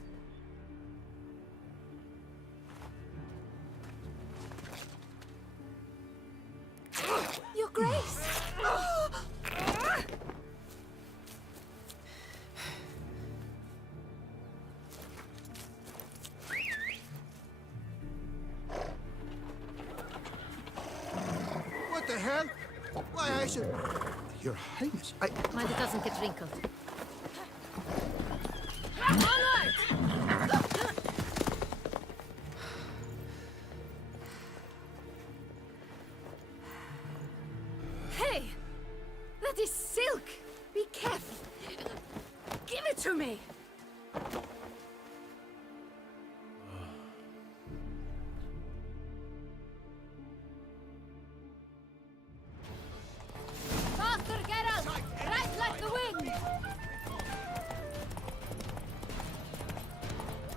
Your Grace! What the hell? Why, I should... Your Highness, Mind it doesn't get wrinkled. Hey! That is silk! Be careful! Give it to me! Faster, Geralt! Right like the wind!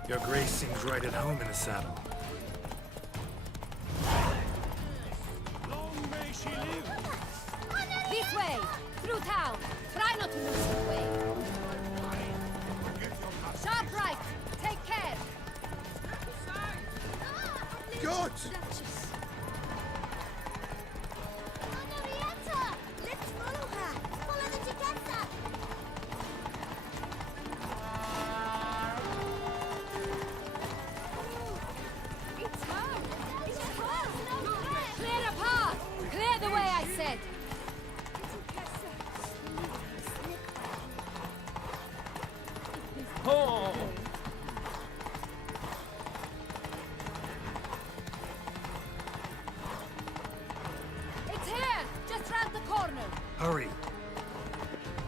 Your Grace seems right at home in the saddle. Long may she live! This way! Through town! Try not to lose your way! Sharp right! Take care! God! Let's follow her! Follow the Chiqueta! It's her! It's her! Clear a path! Clear the way, I said! Oh! It's here! Just round the corner! Hurry!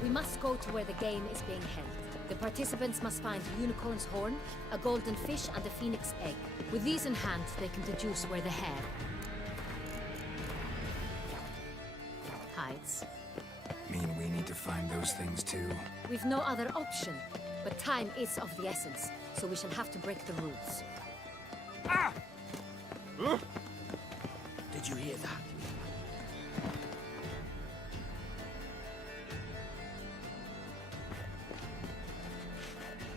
We must go to where the game is being held. The participants must find a unicorn's horn, a golden fish, and a phoenix egg. With these in hand, they can deduce where the hare hides. Mean we need to find those things too? We've no other option, but time is of the essence, so we shall have to break the rules. Did you hear that?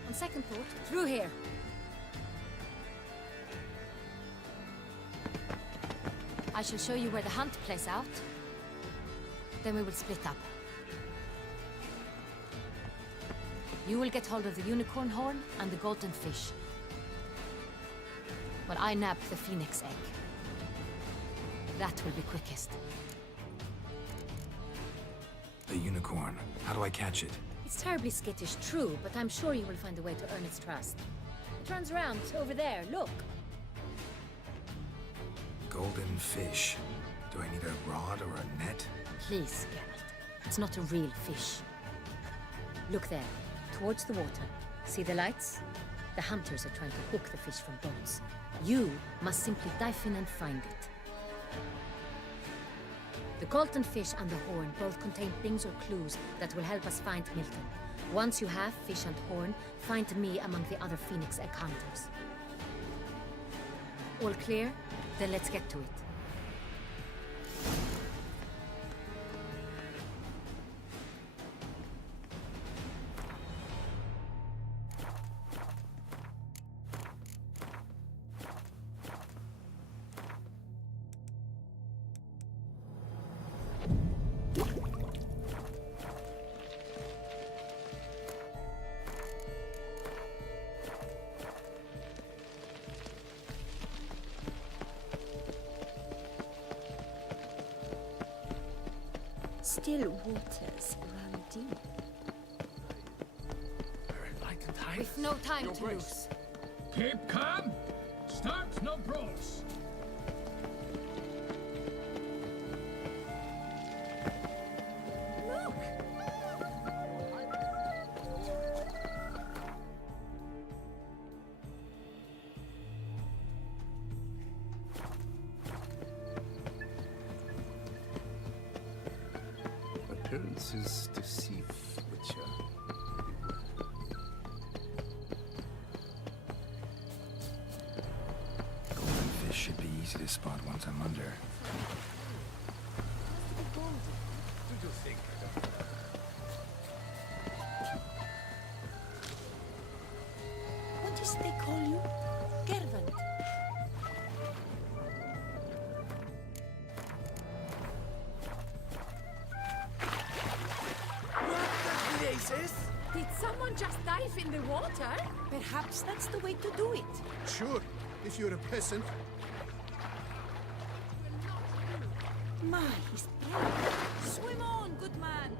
On second thought, through here. I shall show you where the hunt plays out. Then we will split up. You will get hold of the unicorn horn and the golden fish, while I nab the phoenix egg. That will be quickest. The unicorn. How do I catch it? It's terribly skittish, true, but I'm sure you will find a way to earn its trust. It runs around over there, look. Golden fish. Do I need a rod or a net? Please, Geralt. It's not a real fish. Look there, towards the water. See the lights? The hunters are trying to hook the fish from boats. You must simply dive in and find it. The golden fish and the horn both contain things or clues that will help us find Milton. Once you have fish and horn, find me among the other phoenix egg hunters. All clear? Then let's get to it. Still waters run deep. We've no time to lose. Keep calm. Start no brawls. Look! Appearances deceive, Witcher. Golden fish should be easy to spot once I'm under. Do you think I don't know? What does they call you? Gervant. Did someone just dive in the water? Perhaps that's the way to do it. Sure, if you're a peasant. My, he's brave. Swim on, good man.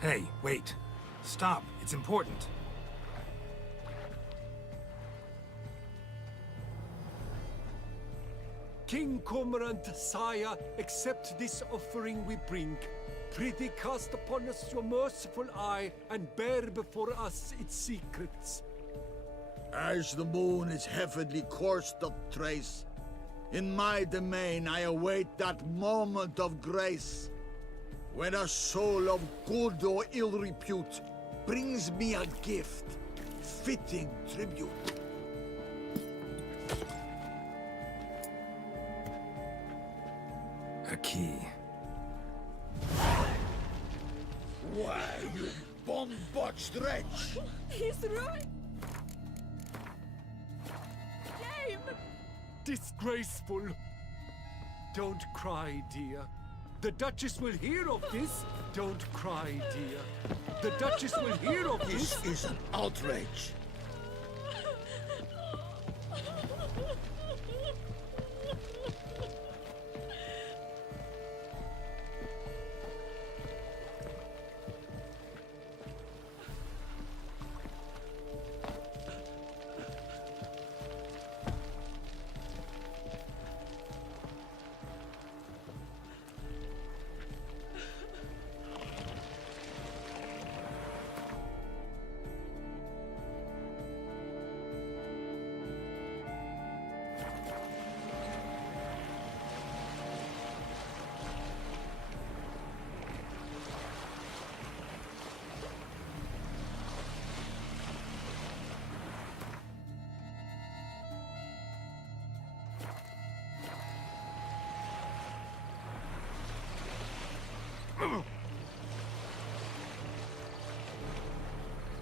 Hey, wait. Stop. It's important. King Cormorant, sire, accept this offering we bring. Prithee cast upon us your merciful eye, and bear before us its secrets. As the moon is heavenly coursed of trace, in my domain I await that moment of grace, when a soul of good or ill repute brings me a gift, fitting tribute. A key. Why, you bomb-botched wretch! He's ruined. Game. Disgraceful. Don't cry, dear. The Duchess will hear of this. Don't cry, dear. The Duchess will hear of this. This is an outrage.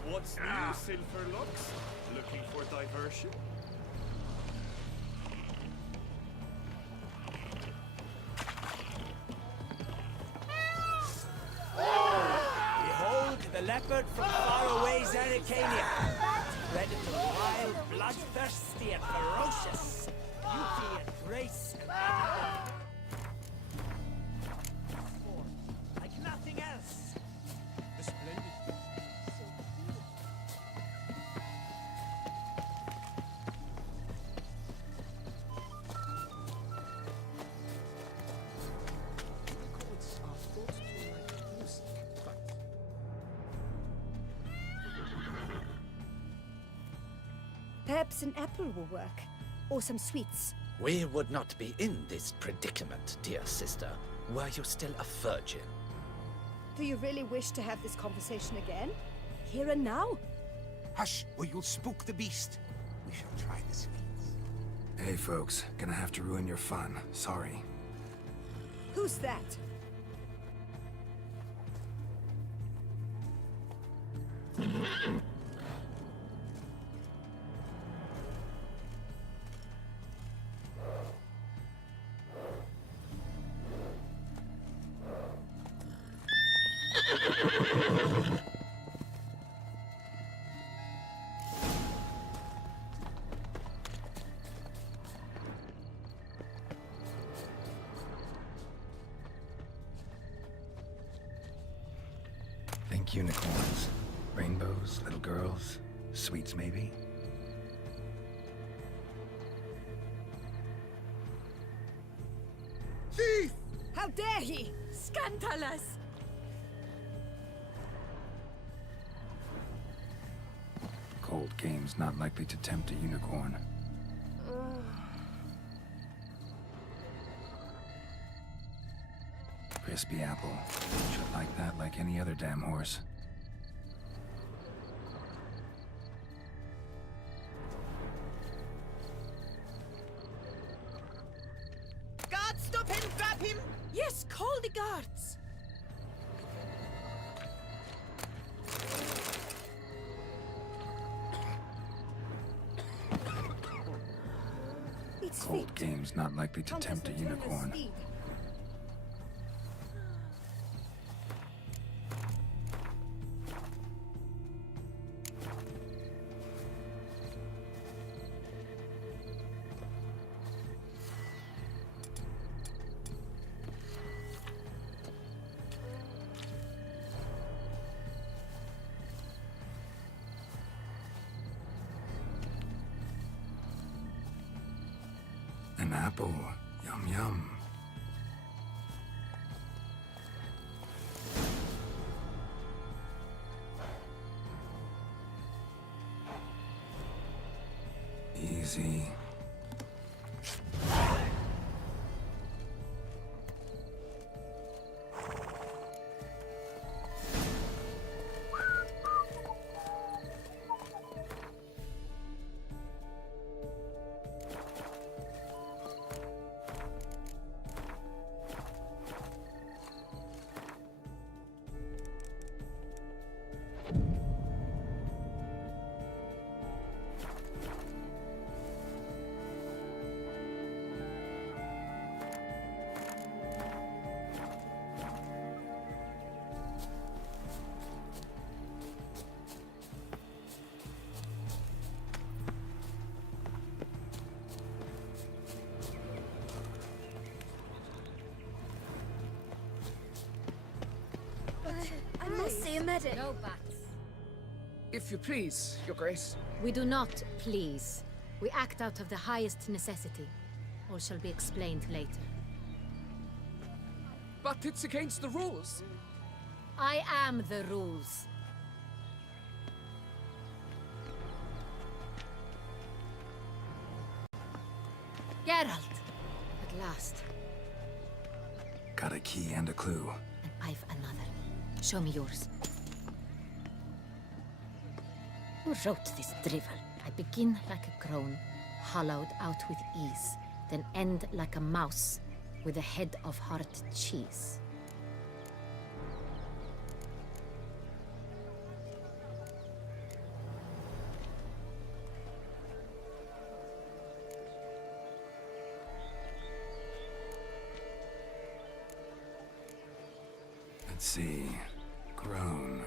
What's new, Silverlocks? Looking for diversion? Behold the leopard from faraway Zaricania. Predator wild, bloodthirsty, and ferocious. Beauty and grace and Perhaps an apple will work. Or some sweets. We would not be in this predicament, dear sister, were you still a virgin. Do you really wish to have this conversation again? Here and now? Hush, or you'll spook the beast. We shall try the sweets. Hey, folks. Gonna have to ruin your fun. Sorry. Who's that? Think unicorns. Rainbows, little girls, sweets maybe? Thief! How dare he! Scandalous! Cold game's not likely to tempt a unicorn. Crispy apple. Should like that like any other damn horse. Guards, stop him! Grab him! Yes, call the guards! It's Cold game's not likely to tempt a unicorn. An apple. Yum yum. Easy. I must see a medic. No buts. If you please, Your Grace. We do not please. We act out of the highest necessity. All shall be explained later. But it's against the rules. I am the rules. Geralt! At last. Got a key and a clue. And I've another. Show me yours. Who wrote this drivel? I begin like a crone, hollowed out with ease, then end like a mouse, with a head of hard cheese. Let's see. Grown.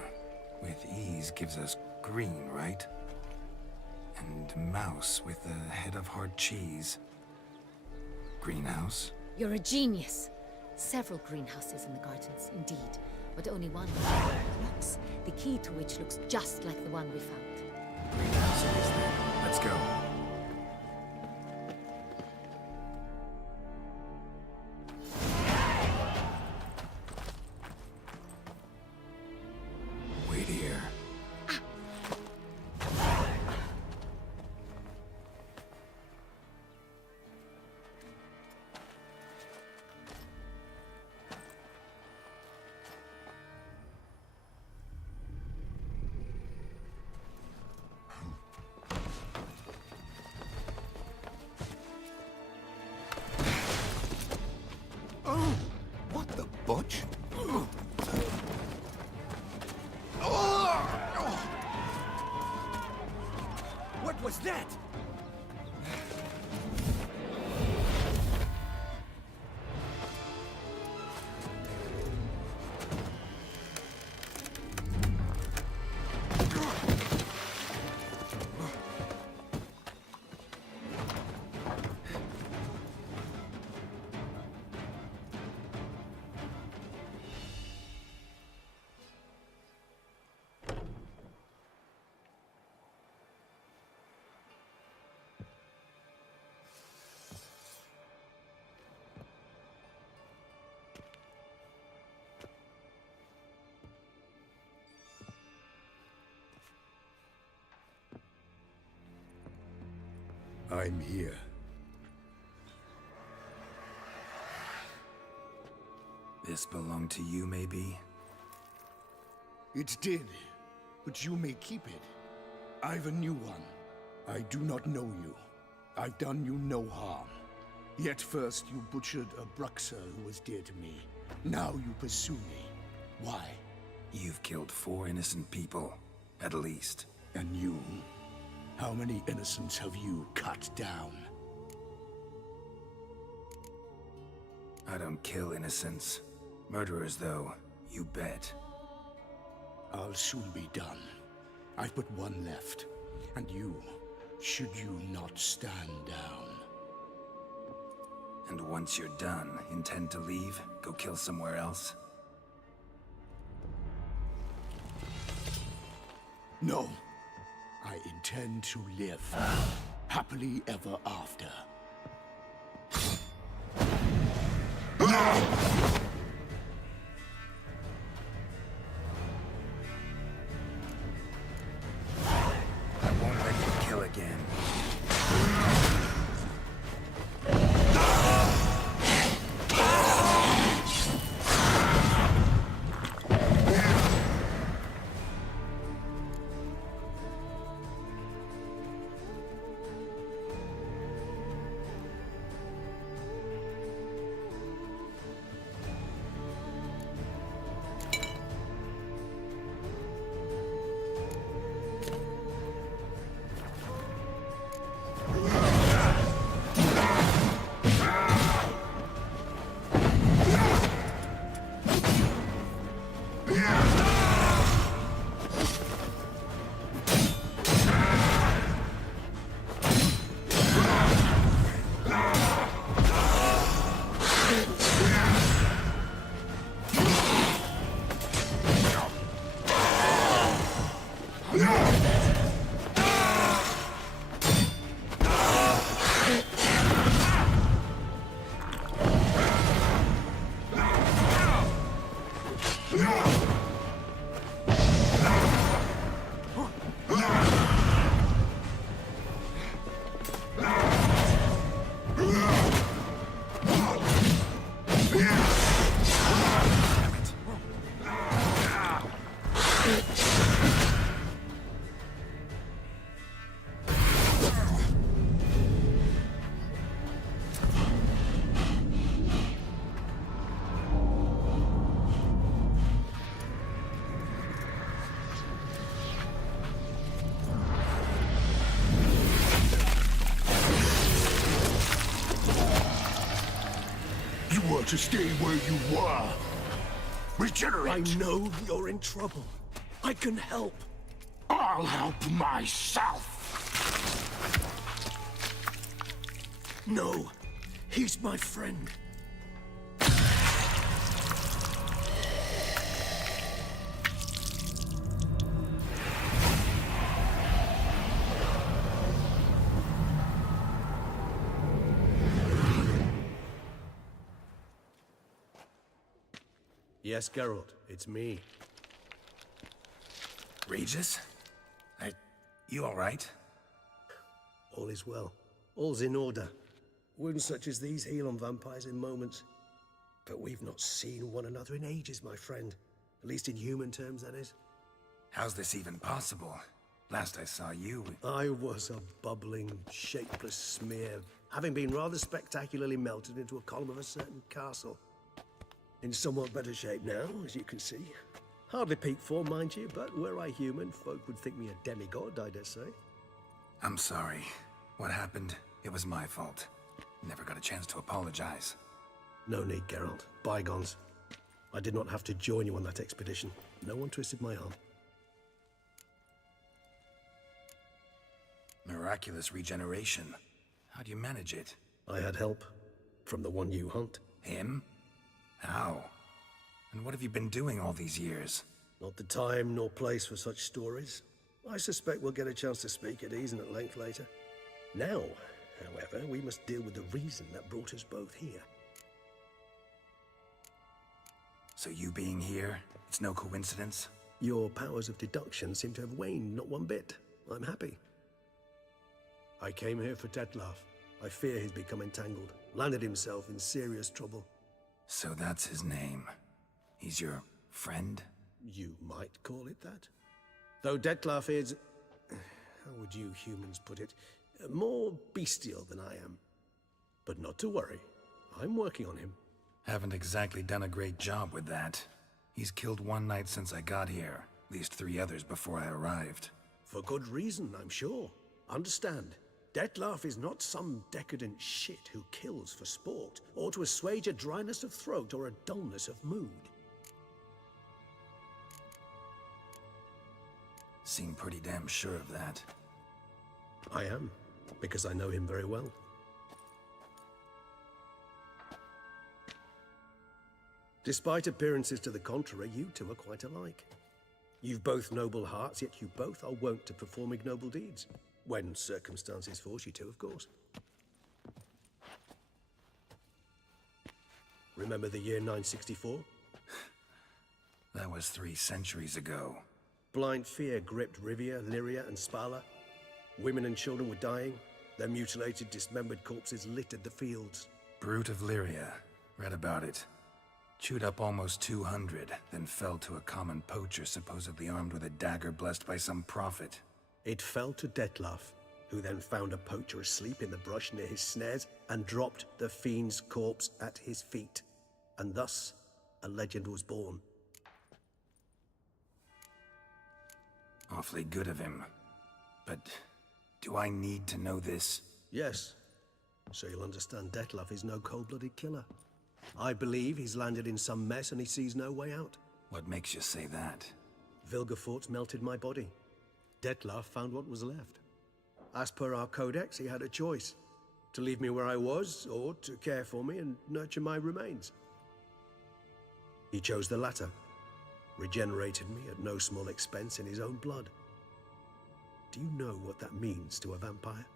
With ease gives us green, right? And mouse with a head of hard cheese. Greenhouse? You're a genius. Several greenhouses in the gardens, indeed, but only one looks, the key to which looks just like the one we found. Greenhouse it is then. Let's go. Wait here. that? I'm here. This belonged to you, maybe? It did, but you may keep it. I've a new one. I do not know you. I've done you no harm. Yet first you butchered a Bruxer who was dear to me. Now you pursue me. Why? You've killed 4 innocent people, at least. And you? How many innocents have you cut down? I don't kill innocents. Murderers, though, you bet. I'll soon be done. I've but one left. And you, should you not stand down. And once you're done, intend to leave? Go kill somewhere else? No. I intend to live. Happily ever after. I won't let you kill again. To stay where you were. Regenerate. I know you're in trouble. I can help. I'll help myself. No, he's my friend. Yes, Geralt, it's me. Regis? You alright? All is well. All's in order. Wounds such as these heal on vampires in moments. But we've not seen one another in ages, my friend. At least in human terms, that is. How's this even possible? Last I saw you... I was a bubbling, shapeless smear, having been rather spectacularly melted into a column of a certain castle. In somewhat better shape now, as you can see. Hardly peak form, mind you, but were I human, folk would think me a demigod, I dare say. I'm sorry. What happened, it was my fault. Never got a chance to apologize. No need, Geralt. Bygones. I did not have to join you on that expedition. No one twisted my arm. Miraculous regeneration. How do you manage it? I had help. From the one you hunt. Him? How? And what have you been doing all these years? Not the time nor place for such stories. I suspect we'll get a chance to speak at ease and at length later. Now, however, we must deal with the reason that brought us both here. So you being here, it's no coincidence? Your powers of deduction seem to have waned not one bit. I'm happy. I came here for Detlef. I fear he's become entangled, landed himself in serious trouble. So that's his name. He's your friend? You might call it that. Though Detlef is, how would you humans put it, more bestial than I am. But not to worry, I'm working on him. Haven't exactly done a great job with that. He's killed one knight since I got here, at least 3 others before I arrived. For good reason, I'm sure. Understand, Detlef is not some decadent shit who kills for sport, or to assuage a dryness of throat or a dullness of mood. Seem pretty damn sure of that. I am, because I know him very well. Despite appearances to the contrary, you two are quite alike. You've both noble hearts, yet you both are wont to perform ignoble deeds. When circumstances force you to, of course. Remember the year 964? That was 3 centuries ago. Blind fear gripped Rivia, Lyria, and Spala. Women and children were dying. Their mutilated, dismembered corpses littered the fields. Brute of Lyria. Read about it. Chewed up almost 200, then fell to a common poacher supposedly armed with a dagger blessed by some prophet. It fell to Detlef, who then found a poacher asleep in the brush near his snares and dropped the fiend's corpse at his feet. And thus, a legend was born. Awfully good of him. But do I need to know this? Yes. So you'll understand Detlef is no cold-blooded killer. I believe he's landed in some mess and he sees no way out. What makes you say that? Vilgefortz melted my body. Detlef found what was left. As per our codex, he had a choice. To leave me where I was, or to care for me and nurture my remains. He chose the latter. Regenerated me at no small expense in his own blood. Do you know what that means to a vampire?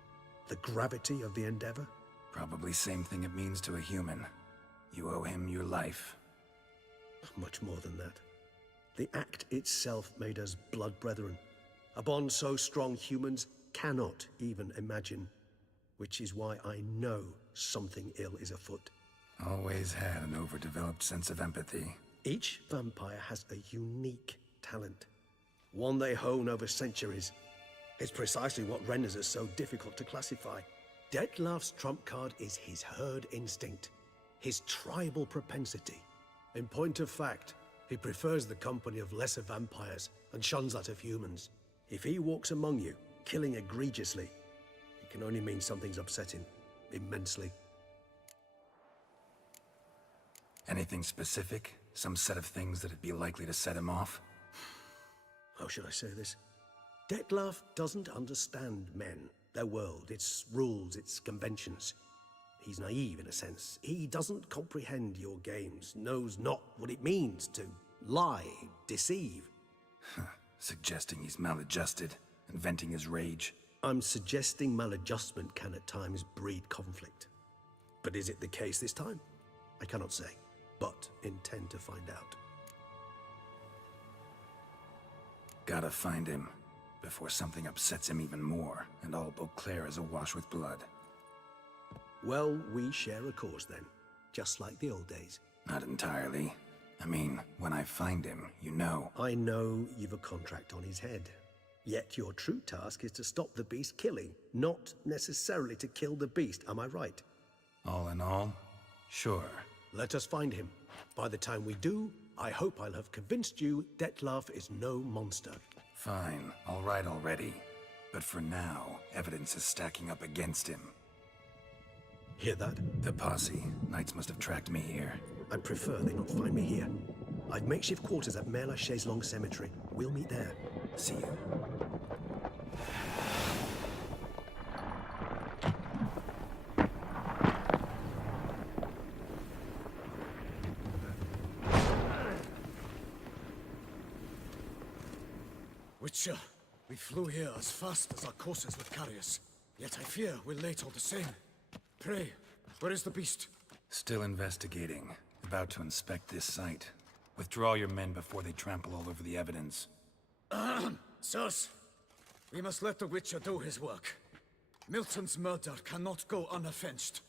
The gravity of the endeavor? Probably same thing it means to a human. You owe him your life. Much more than that. The act itself made us blood brethren. A bond so strong humans cannot even imagine. Which is why I know something ill is afoot. Always had an overdeveloped sense of empathy. Each vampire has a unique talent. One they hone over centuries. It's precisely what renders us so difficult to classify. Detlef's trump card is his herd instinct. His tribal propensity. In point of fact, he prefers the company of lesser vampires and shuns that of humans. If he walks among you, killing egregiously, it can only mean something's upset him, immensely. Anything specific? Some set of things that'd be likely to set him off? How should I say this? Detlef doesn't understand men, their world, its rules, its conventions. He's naive in a sense. He doesn't comprehend your games, knows not what it means to lie, deceive. Suggesting he's maladjusted, and venting his rage. I'm suggesting maladjustment can at times breed conflict. But is it the case this time? I cannot say, but intend to find out. Gotta find him, before something upsets him even more, and all Beauclair is awash with blood. Well, we share a cause then, just like the old days. Not entirely. I mean, when I find him, you know. I know you've a contract on his head. Yet your true task is to stop the beast killing, not necessarily to kill the beast, am I right? All in all, sure. Let us find him. By the time we do, I hope I'll have convinced you Detlef is no monster. Fine, all right already. But for now, evidence is stacking up against him. Hear that? The posse. Knights must have tracked me here. I'd prefer they not find me here. I've makeshift quarters at Mère Lachaise Long Cemetery. We'll meet there. See you. Witcher, we flew here as fast as our courses would carry us. Yet I fear we're late all the same. Pray, where is the beast? Still investigating. About to inspect this site. Withdraw your men before they trample all over the evidence. Sirs, we must let the Witcher do his work. Milton's murder cannot go unavenged.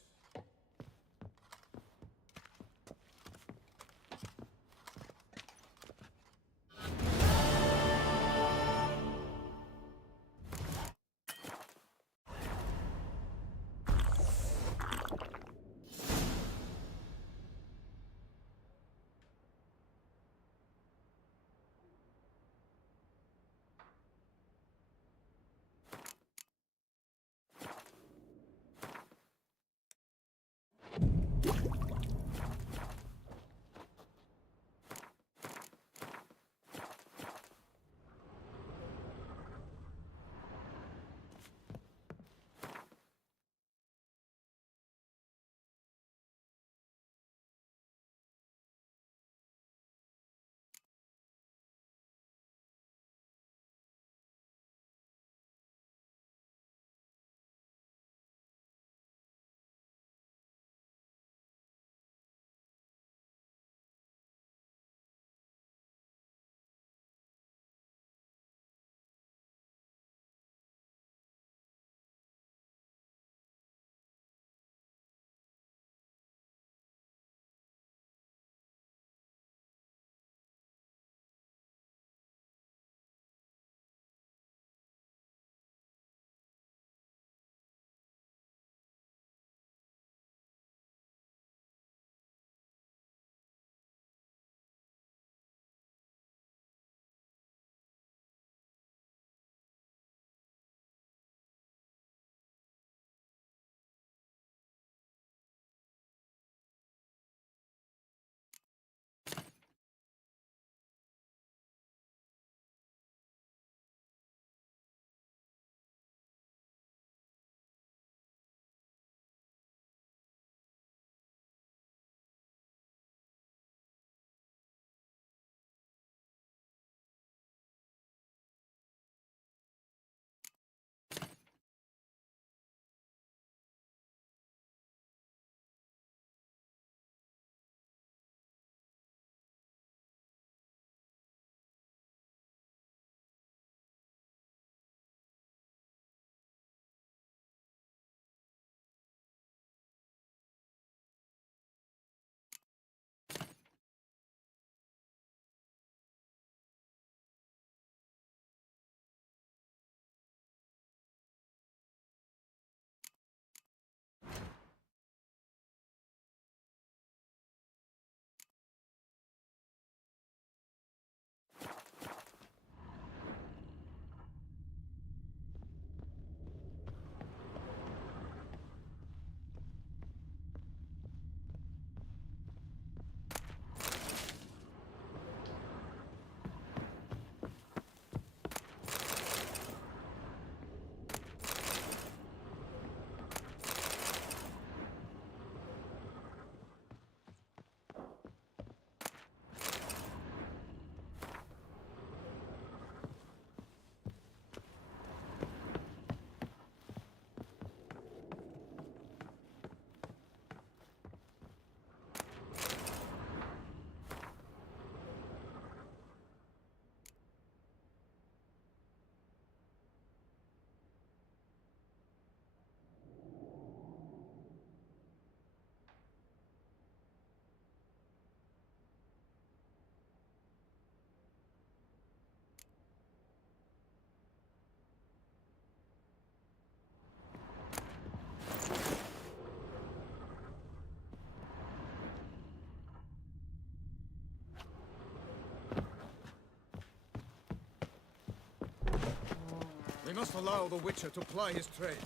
must allow the Witcher to ply his trade.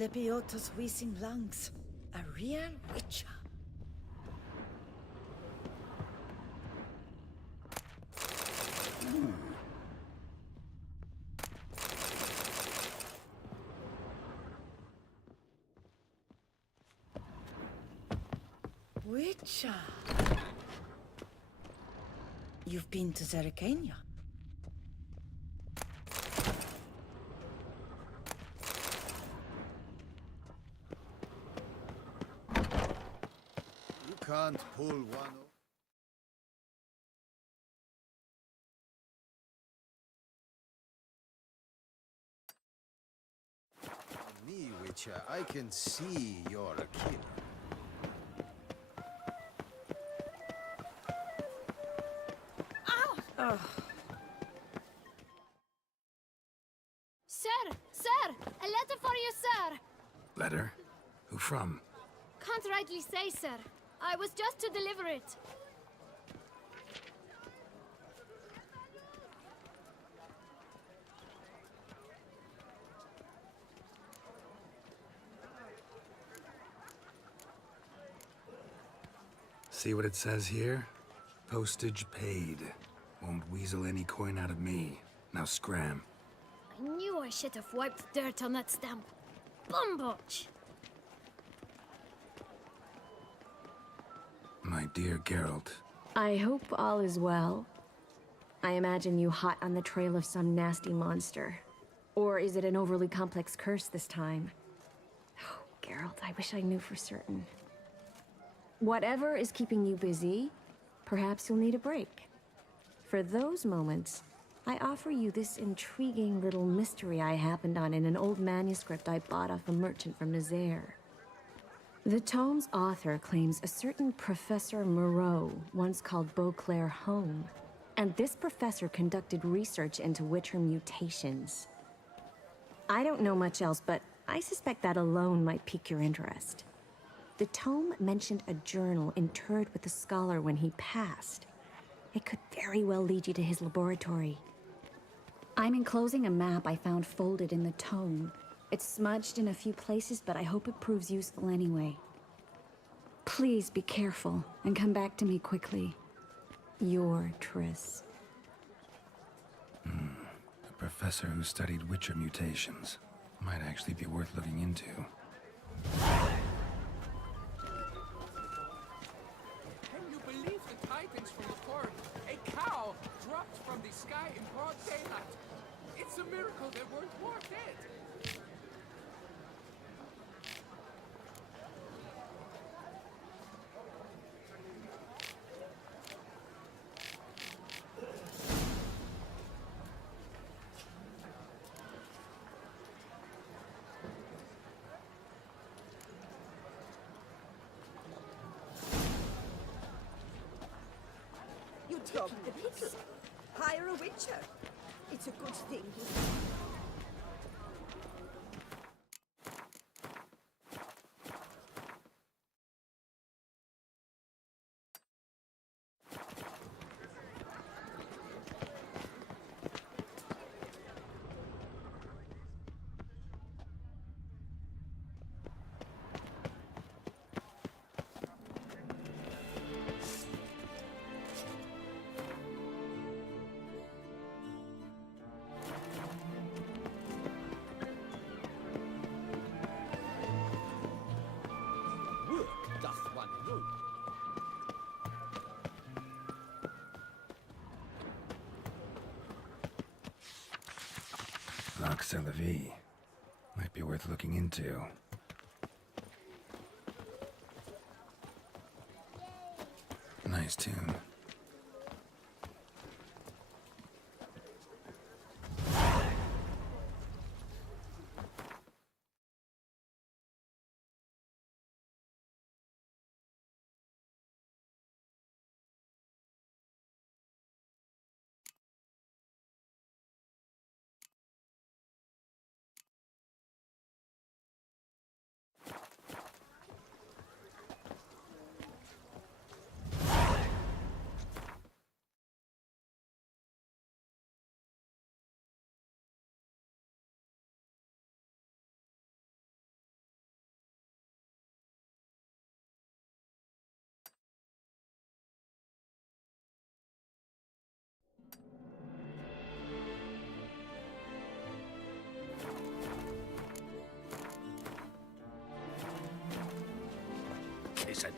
Lepiotus wheezing lungs. A real witcher. Witcher. You've been to Zerrikania? You can't pull one. Me, Witcher, I can see you're a killer. Oh. Sir! Sir! A letter for you, sir! Letter? Who from? Can't rightly say, sir. I was just to deliver it. See what it says here? Postage paid. Won't weasel any coin out of me. Now scram. I knew I should have wiped dirt on that stamp. Bumbotch! My dear Geralt. I hope all is well. I imagine you hot on the trail of some nasty monster. Or is it an overly complex curse this time? Oh, Geralt, I wish I knew for certain. Whatever is keeping you busy, perhaps you'll need a break. For those moments, I offer you this intriguing little mystery I happened on in an old manuscript I bought off a merchant from Nazaire. The tome's author claims a certain Professor Moreau once called Beauclair home, and this professor conducted research into Witcher mutations. I don't know much else, but I suspect that alone might pique your interest. The tome mentioned a journal interred with the scholar when he passed. It could very well lead you to his laboratory. I'm enclosing a map I found folded in the tome. It's smudged in a few places, but I hope it proves useful anyway. Please be careful and come back to me quickly. Your Triss. A professor who studied Witcher mutations. Might actually be worth looking into. Can you believe the tidings from the court? A cow dropped from the sky in broad daylight. It's a miracle there weren't more dead. You take the piss. Hire a witcher. It's a good thing. L'Arc A380. Might be worth looking into. Nice tune.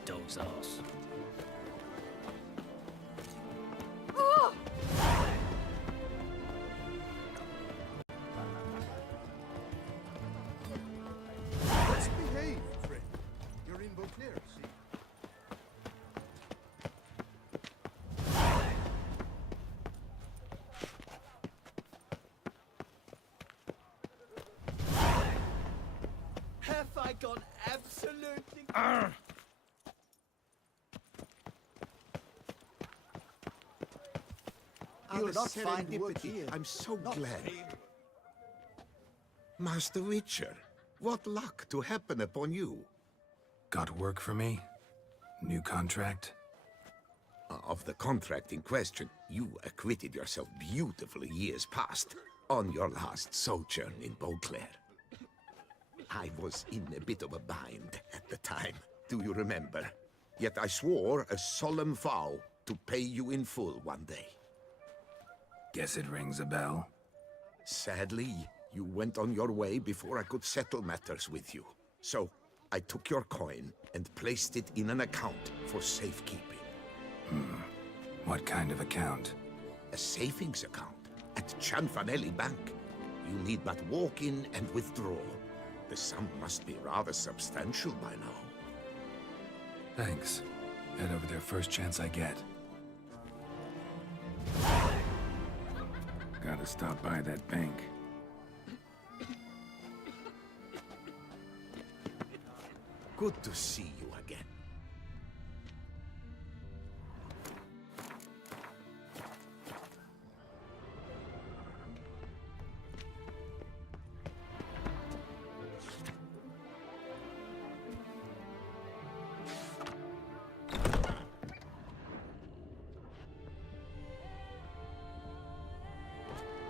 dog's ass. Let's behave, friend. You're in Beauclair, see? Have I gone absolutely... Your not find work serendipity. here. I'm so Not glad. fame. Master Witcher, what luck to happen upon you. Got work for me? New contract? Of the contract in question, you acquitted yourself beautifully years past on your last sojourn in Beauclair. I was in a bit of a bind at the time, do you remember? Yet I swore a solemn vow to pay you in full one day. Guess it rings a bell. Sadly, you went on your way before I could settle matters with you. So, I took your coin and placed it in an account for safekeeping. What kind of account? A savings account at Cianfanelli Bank. You need but walk in and withdraw. The sum must be rather substantial by now. Thanks. Head over there first chance I get. Gotta stop by that bank. Good to see you again.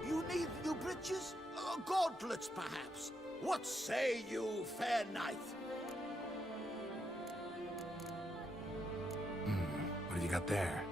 You need new breeches? Gauntlets, perhaps? What say you, fair knight? What have you got there?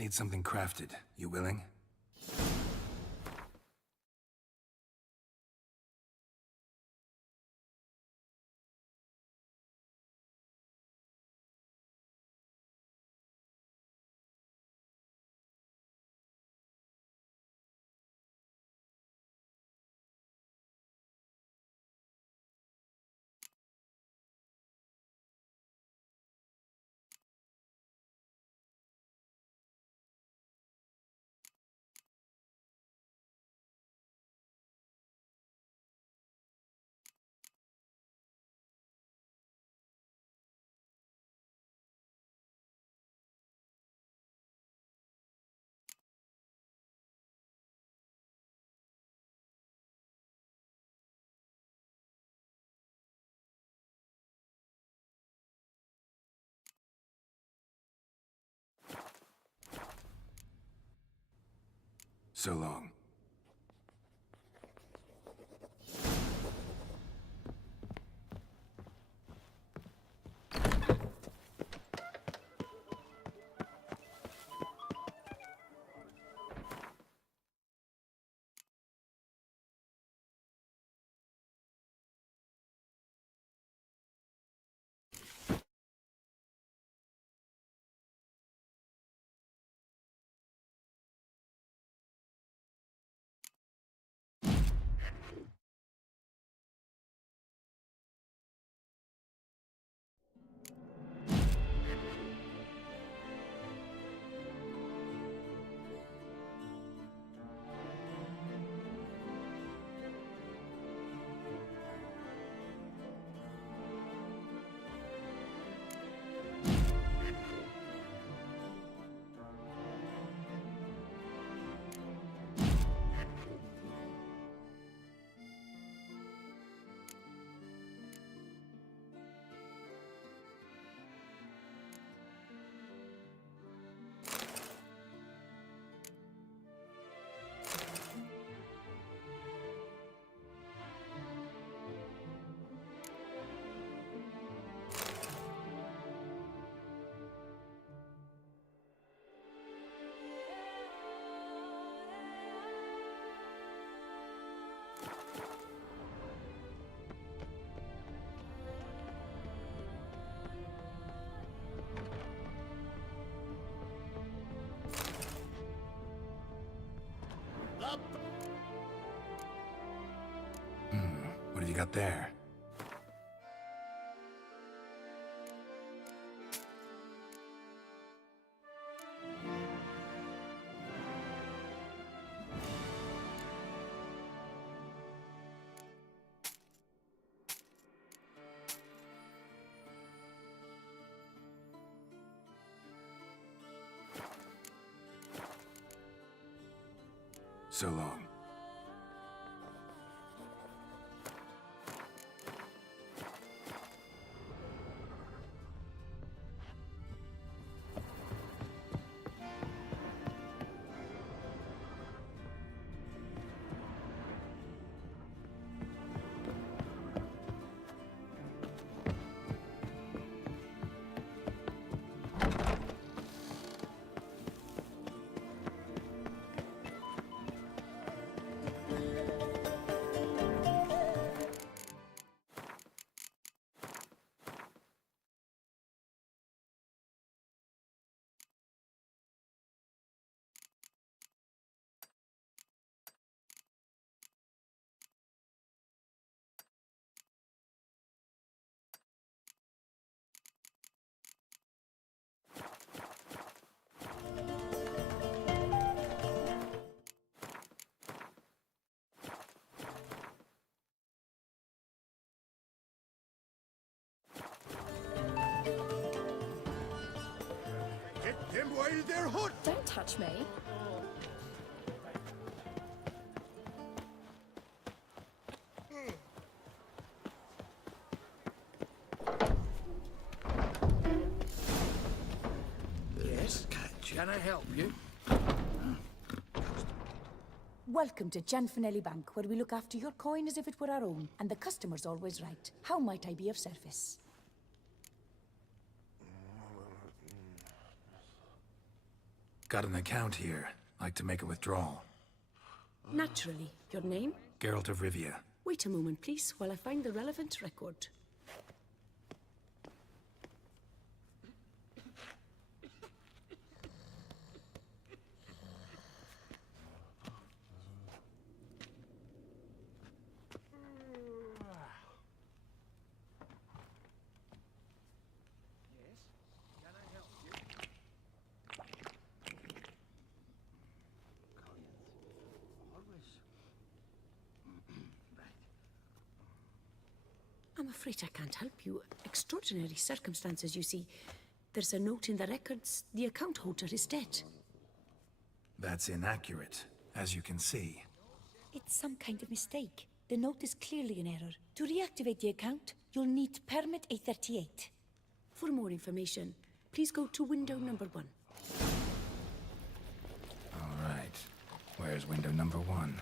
Need something crafted. You willing? So long. What have you got there? So long. Get them while they're hot! Don't touch me. Yes? Can I help you? Welcome to Gianfinelli Bank, where we look after your coin as if it were our own, and the customer's always right. How might I be of service? Got an account here. Like to make a withdrawal. Naturally. Your name? Geralt of Rivia. Wait a moment, please, while I find the relevant record. I'm afraid I can't help you. Extraordinary circumstances, you see. There's a note in the records. The account holder is dead. That's inaccurate, as you can see. It's some kind of mistake. The note is clearly an error. To reactivate the account, you'll need permit A38. For more information, please go to window number 1. All right. Where's window number 1?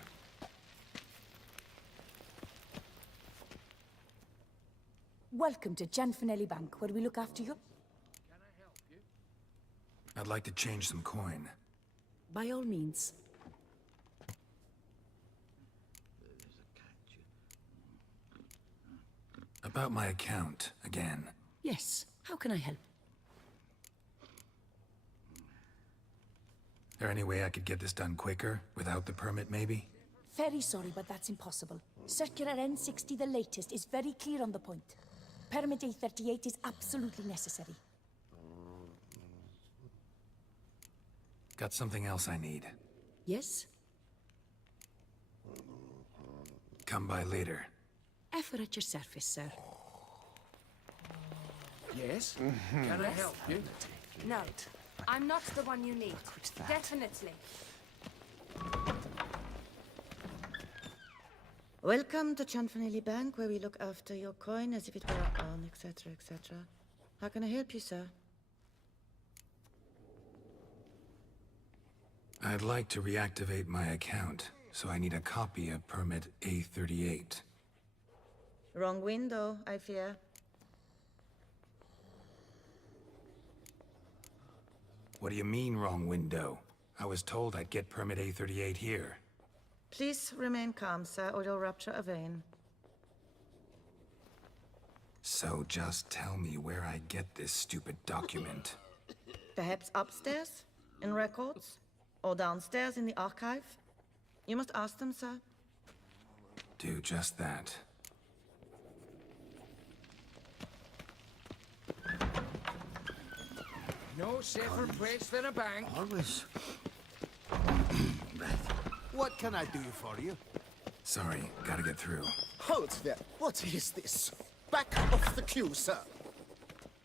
Welcome to Gianfinelli Bank, where we look after your... I'd like to change some coin. By all means. About my account, again. Yes. How can I help? There any way I could get this done quicker, without the permit, maybe? Very sorry, but that's impossible. Circular N60, the latest, is very clear on the point. Permit A38 is absolutely necessary. Got something else I need. Yes? Come by later. Ever at your service, sir. Yes? Can I help you? No, I'm not the one you need. Definitely. Welcome to Gianfinelli Bank, where we look after your coin as if it were our own, etc., etc. How can I help you, sir? I'd like to reactivate my account, so I need a copy of permit A38. Wrong window, I fear. What do you mean, wrong window? I was told I'd get permit A38 here. Please remain calm, sir, or you'll rupture a vein. So just tell me where I get this stupid document. Perhaps upstairs, in records? Or downstairs in the archive? You must ask them, sir. Do just that. No safer place than a bank. Always. What can I do for you? Sorry, gotta get through. Hold there. What is this? Back off the queue, sir.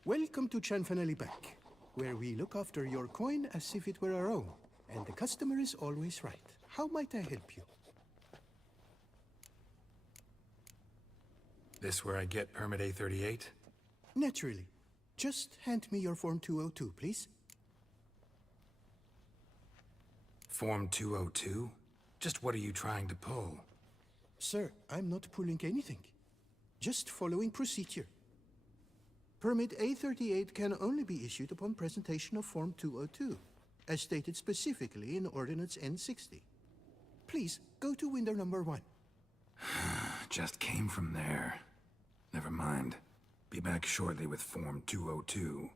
Welcome to Gianfinelli Bank, where we look after your coin as if it were our own, and the customer is always right. How might I help you? This where I get permit A38? Naturally. Just hand me your Form 202, please. Form 202? Just what are you trying to pull? Sir, I'm not pulling anything. Just following procedure. Permit A38 can only be issued upon presentation of Form 202, as stated specifically in Ordinance N60. Please, go to window number 1. Just came from there. Never mind. Be back shortly with Form 202.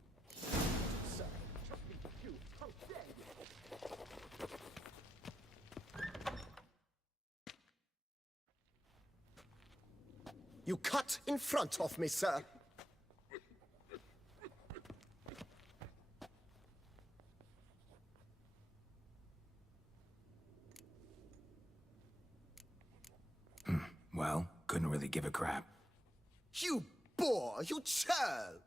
You cut in front of me, sir. Well, couldn't really give a crap. You boor, you churl!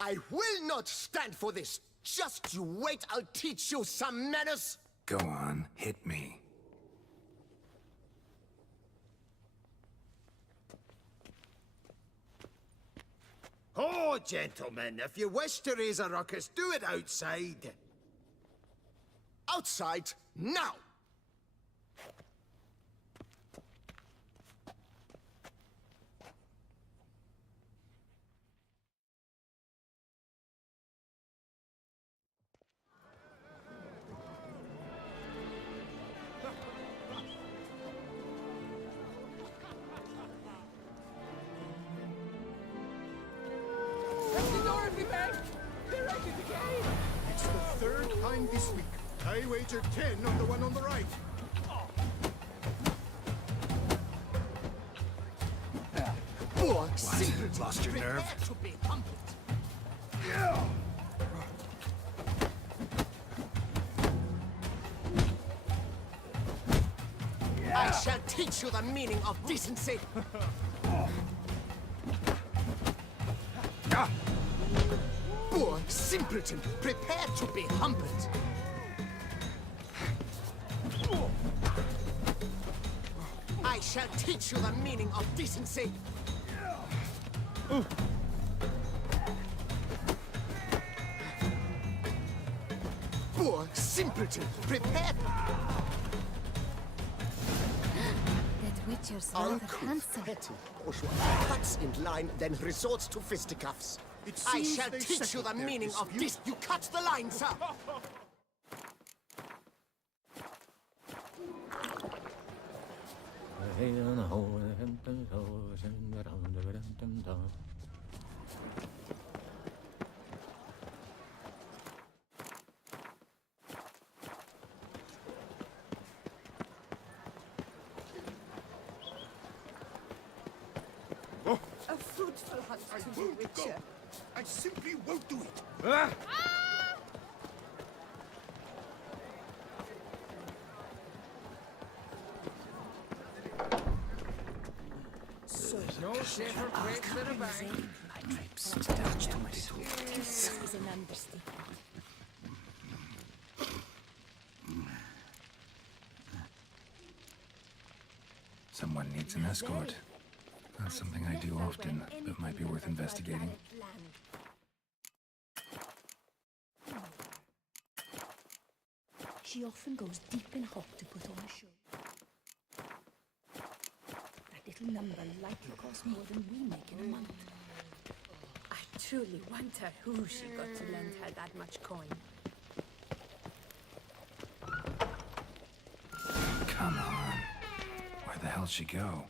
I will not stand for this! Just you wait, I'll teach you some manners! Go on, hit me. Oh, gentlemen, if you wish to raise a ruckus, do it outside. Outside, now! third time this week. I wagered 10 on the one on the right. Poor What? Lost your nerve? To be humbled. I shall teach you the meaning of decency. Poor simpleton, prepare to be humbled. I shall teach you the meaning of decency. Poor simpleton, prepare. That Witcher's rather handsome. Bourgeois cuts in line, then resorts to fisticuffs. I seems shall they teach you settled the their meaning of dispute. this. You cut the line, sir. A fruitful hunt to you, Witcher. I simply won't do it. So, no safer place than a bank. My drapes attached to my tool. This is an understatement. Someone needs an escort. Not something I do often, but might be worth investigating. She often goes deep in hot to put on a show. That little number likely costs more than we make in a month. I truly wonder who she got to lend her that much coin. Come on. Where the hell'd she go?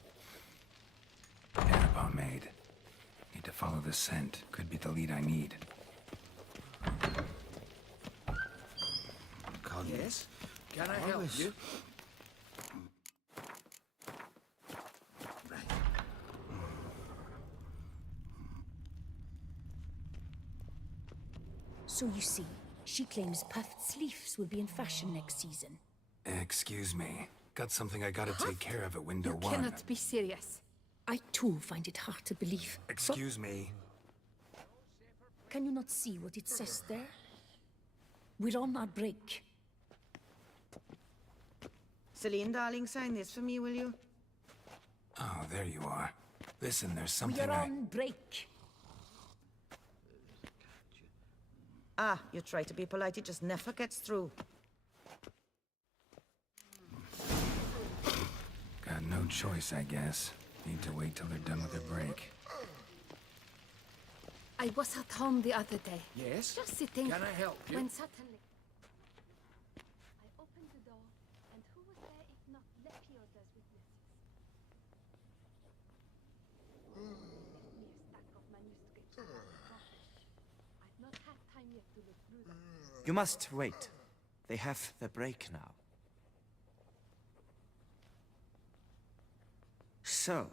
Hair pomade. Need to follow the scent. Could be the lead I need. Yes? Can I help you? Right. So you see, she claims puffed sleeves will be in fashion next season. Excuse me. Got something I gotta take care of at window You one. cannot be serious. I too find it hard to believe. Excuse me. Can you not see what it says there? We're on our break. Celine, darling, sign this for me, will you? Oh, there you are. Listen, there's We something are on break. Ah, you try to be polite, it just never gets through. Got no choice, I guess. Need to wait till they're done with their break. I was at home the other day. Yes? Just sitting. Can I help you? When suddenly I opened the door, and who was there if not Lepioda's witnesses? Left me a stack of manuscripts about the prophet. I've not had time yet to look through them. You must wait. They have their break now. So,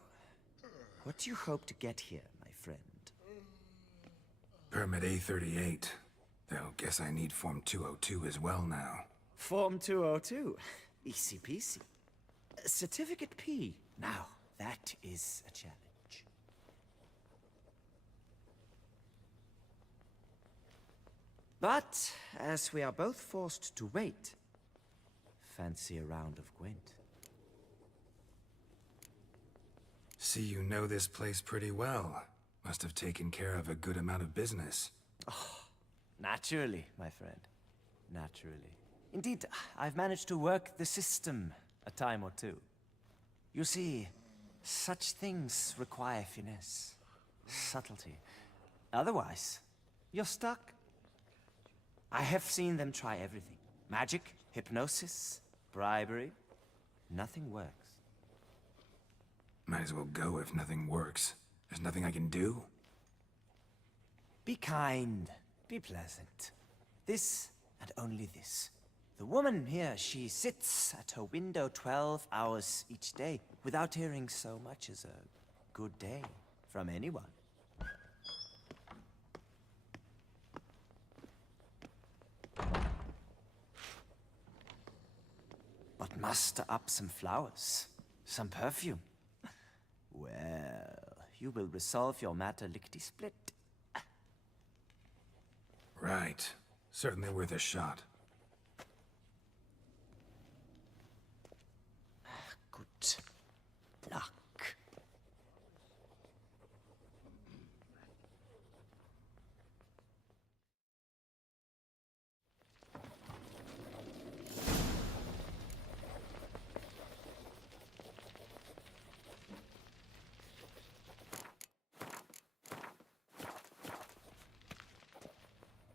what do you hope to get here, my friend? Permit A38. Though, guess I need Form 202 as well now. Form 202. Easy peasy. Certificate P. Now, that is a challenge. But, as we are both forced to wait, fancy a round of Gwent. See, you know this place pretty well. Must have taken care of a good amount of business. Oh, naturally, my friend. Naturally. Indeed, I've managed to work the system a time or two. You see, such things require finesse, subtlety. Otherwise, you're stuck. I have seen them try everything. Magic, hypnosis, bribery. Nothing works. Might as well go if nothing works. There's nothing I can do. Be kind. Be pleasant. This and only this. The woman here, she sits at her window 12 hours each day without hearing so much as a good day from anyone. But muster up some flowers, some perfume. Well, you will resolve your matter lickety-split. Right. Certainly worth a shot. Good luck.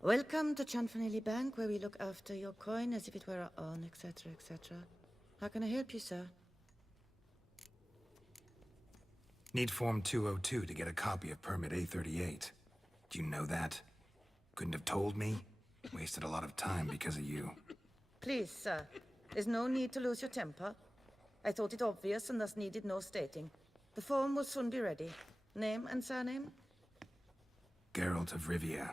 Welcome to Chanfanelli Bank, where we look after your coin as if it were our own, etc., etc. How can I help you, sir? Need Form 202 to get a copy of Permit A38. Do you know that? Couldn't have told me? Wasted a lot of time because of you. Please, sir. There's no need to lose your temper. I thought it obvious and thus needed no stating. The form will soon be ready. Name and surname? Geralt of Rivia.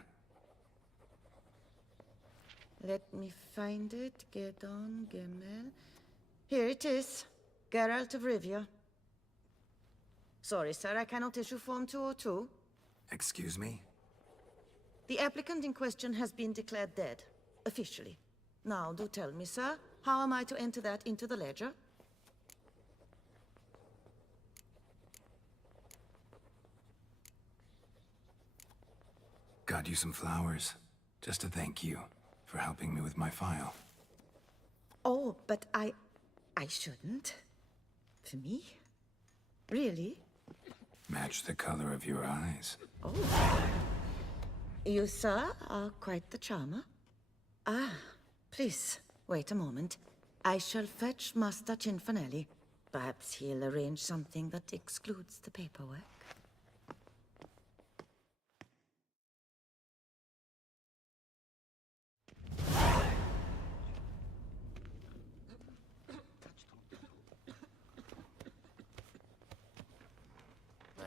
Let me find it. Gedon Gemel. Here it is. Geralt of Rivia. Sorry, sir, I cannot issue Form 202. Excuse me? The applicant in question has been declared dead, officially. Now, do tell me, sir, how am I to enter that into the ledger? Got you some flowers, just to thank you for helping me with my file. Oh, but I shouldn't. For me? Really? Match the color of your eyes. Oh. You, sir, are quite the charmer. Ah, please, wait a moment. I shall fetch Master Cinfanelli. Perhaps he'll arrange something that excludes the paperwork.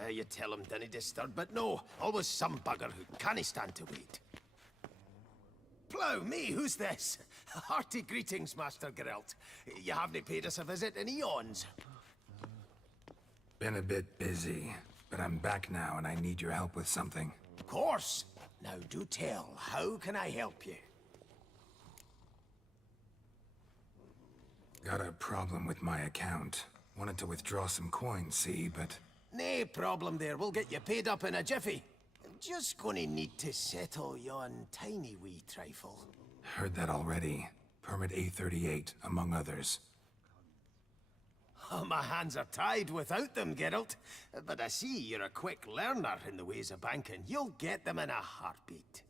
You tell him, dinna disturb, but no, always some bugger who can't stand to wait. Plough me, who's this? Hearty greetings, Master Geralt. You haven't paid us a visit in eons. Been a bit busy, but I'm back now and I need your help with something. Of course. Now do tell, how can I help you? Got a problem with my account. Wanted to withdraw some coins, see, but... Nae problem there, we'll get you paid up in a jiffy. Just gonna need to settle yon tiny wee trifle. Heard that already. Permit A38, among others. Oh, my hands are tied without them, Geralt. But I see you're a quick learner in the ways of banking. You'll get them in a heartbeat.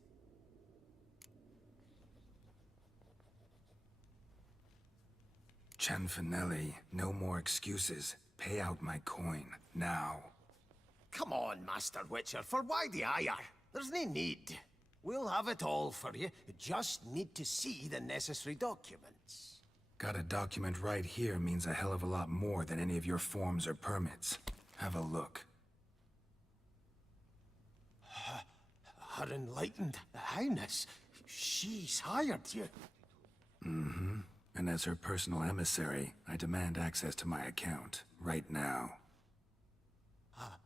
Chanfanelli, no more excuses. Pay out my coin, now. Come on, Master Witcher, for why the ire? There's no need. We'll have it all for you. You just need to see the necessary documents. Got a document right here means a hell of a lot more than any of your forms or permits. Have a look. Her Enlightened Highness, she's hired you. Mm-hmm. And as her personal emissary, I demand access to my account, right now.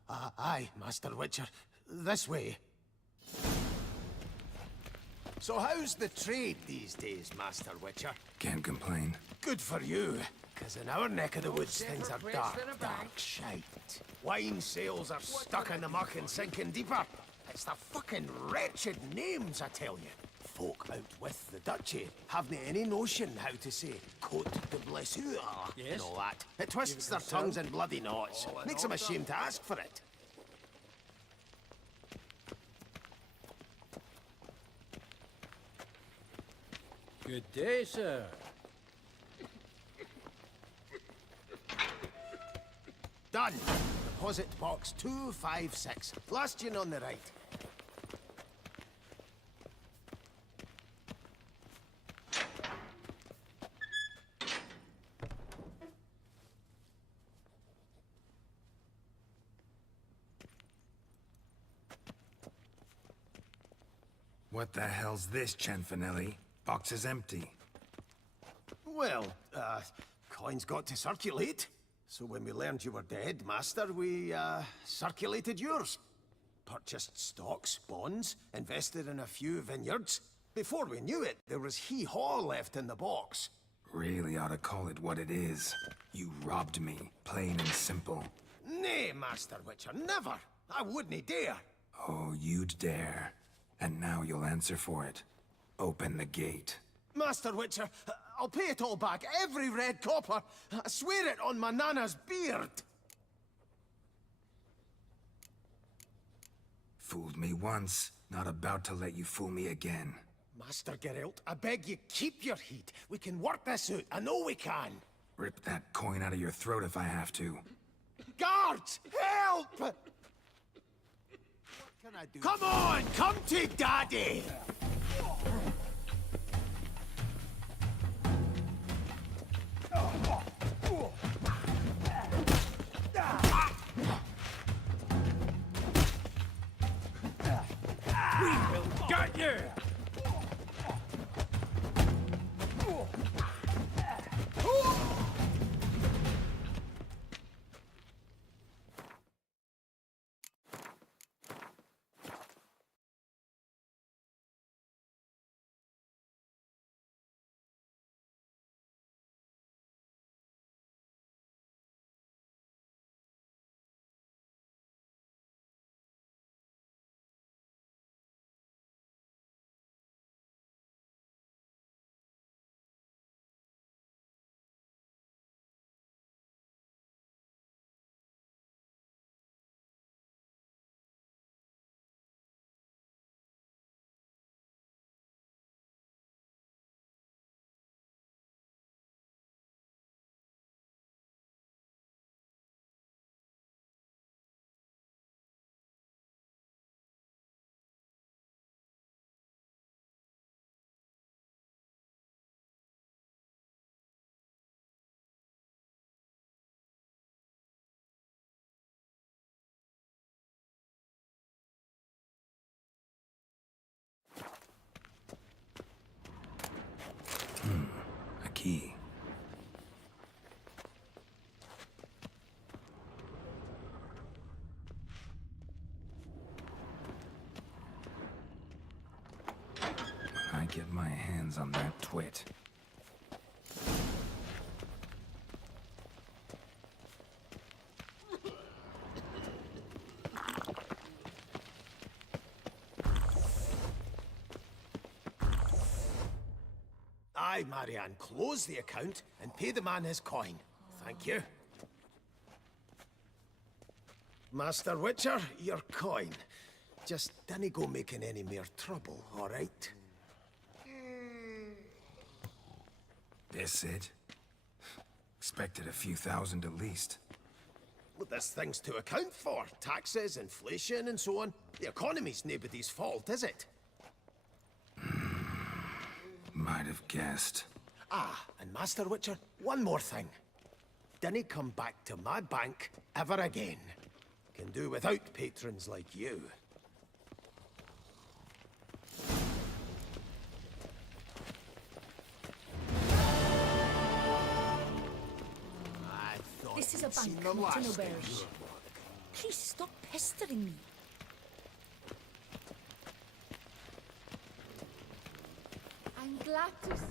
Aye, Master Witcher. This way. So how's the trade these days, Master Witcher? Can't complain. Good for you, because in our neck of the woods things are dark shite. Wine sales are stuck in the muck and sinking deeper. It's the fucking wretched names, I tell you. Folk out with the duchy haven't any notion how to say Côte de Blessure and all that. It twists their tongues in bloody knots. Makes them ashamed to ask for it. Good day, sir. Done. Deposit box 256. Last one on the right. What the hell's this, Cianfanelli? Box is empty. Well, coins got to circulate. So when we learned you were dead, Master, we, circulated yours. Purchased stocks, bonds, invested in a few vineyards. Before we knew it, there was hee-haw left in the box. Really ought to call it what it is. You robbed me, plain and simple. Nay, Master Witcher, never! I wouldn't dare! Oh, you'd dare. And now you'll answer for it. Open the gate. Master Witcher, I'll pay it all back, every red copper. I swear it on my nana's beard. Fooled me once, not about to let you fool me again. Master Geralt, I beg you, keep your heat. We can work this out, I know we can. Rip that coin out of your throat if I have to. Guards, help! What can I do? Come on, come to Daddy! We will get you! A key. When I get my hands on that twit. Aye, Marianne, close the account and pay the man his coin. Thank you. Master Witcher, your coin. Just dinna go making any more trouble, all right? This it? Expected a few thousand at least. Well, there's things to account for. Taxes, inflation, and so on. The economy's nobody's fault, is it? Might have guessed. Ah, and Master Witcher, one more thing. Dinna come back to my bank ever again. Can do without patrons like you. This is a bank, not an auberge. Please stop pestering me. I'm glad to see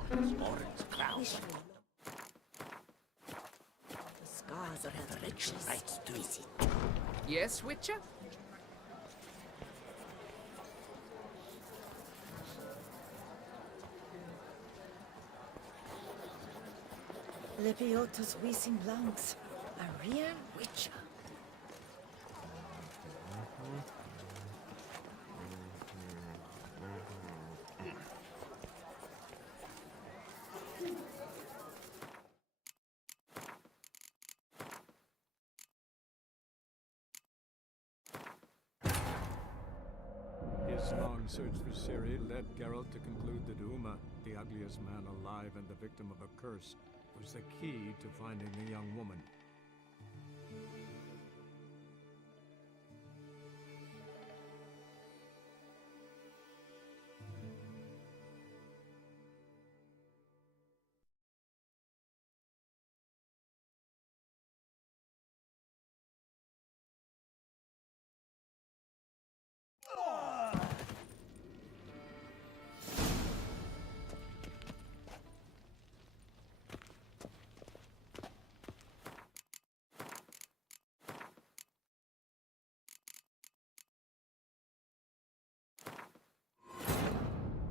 you. The scars are her riches. Right to visit. Yes, Witcher? Lepiotus Weasing Blancs, a real witcher. His long search for Ciri led Geralt to conclude that Uma, the ugliest man alive and the victim of a curse, was the key to finding the young woman.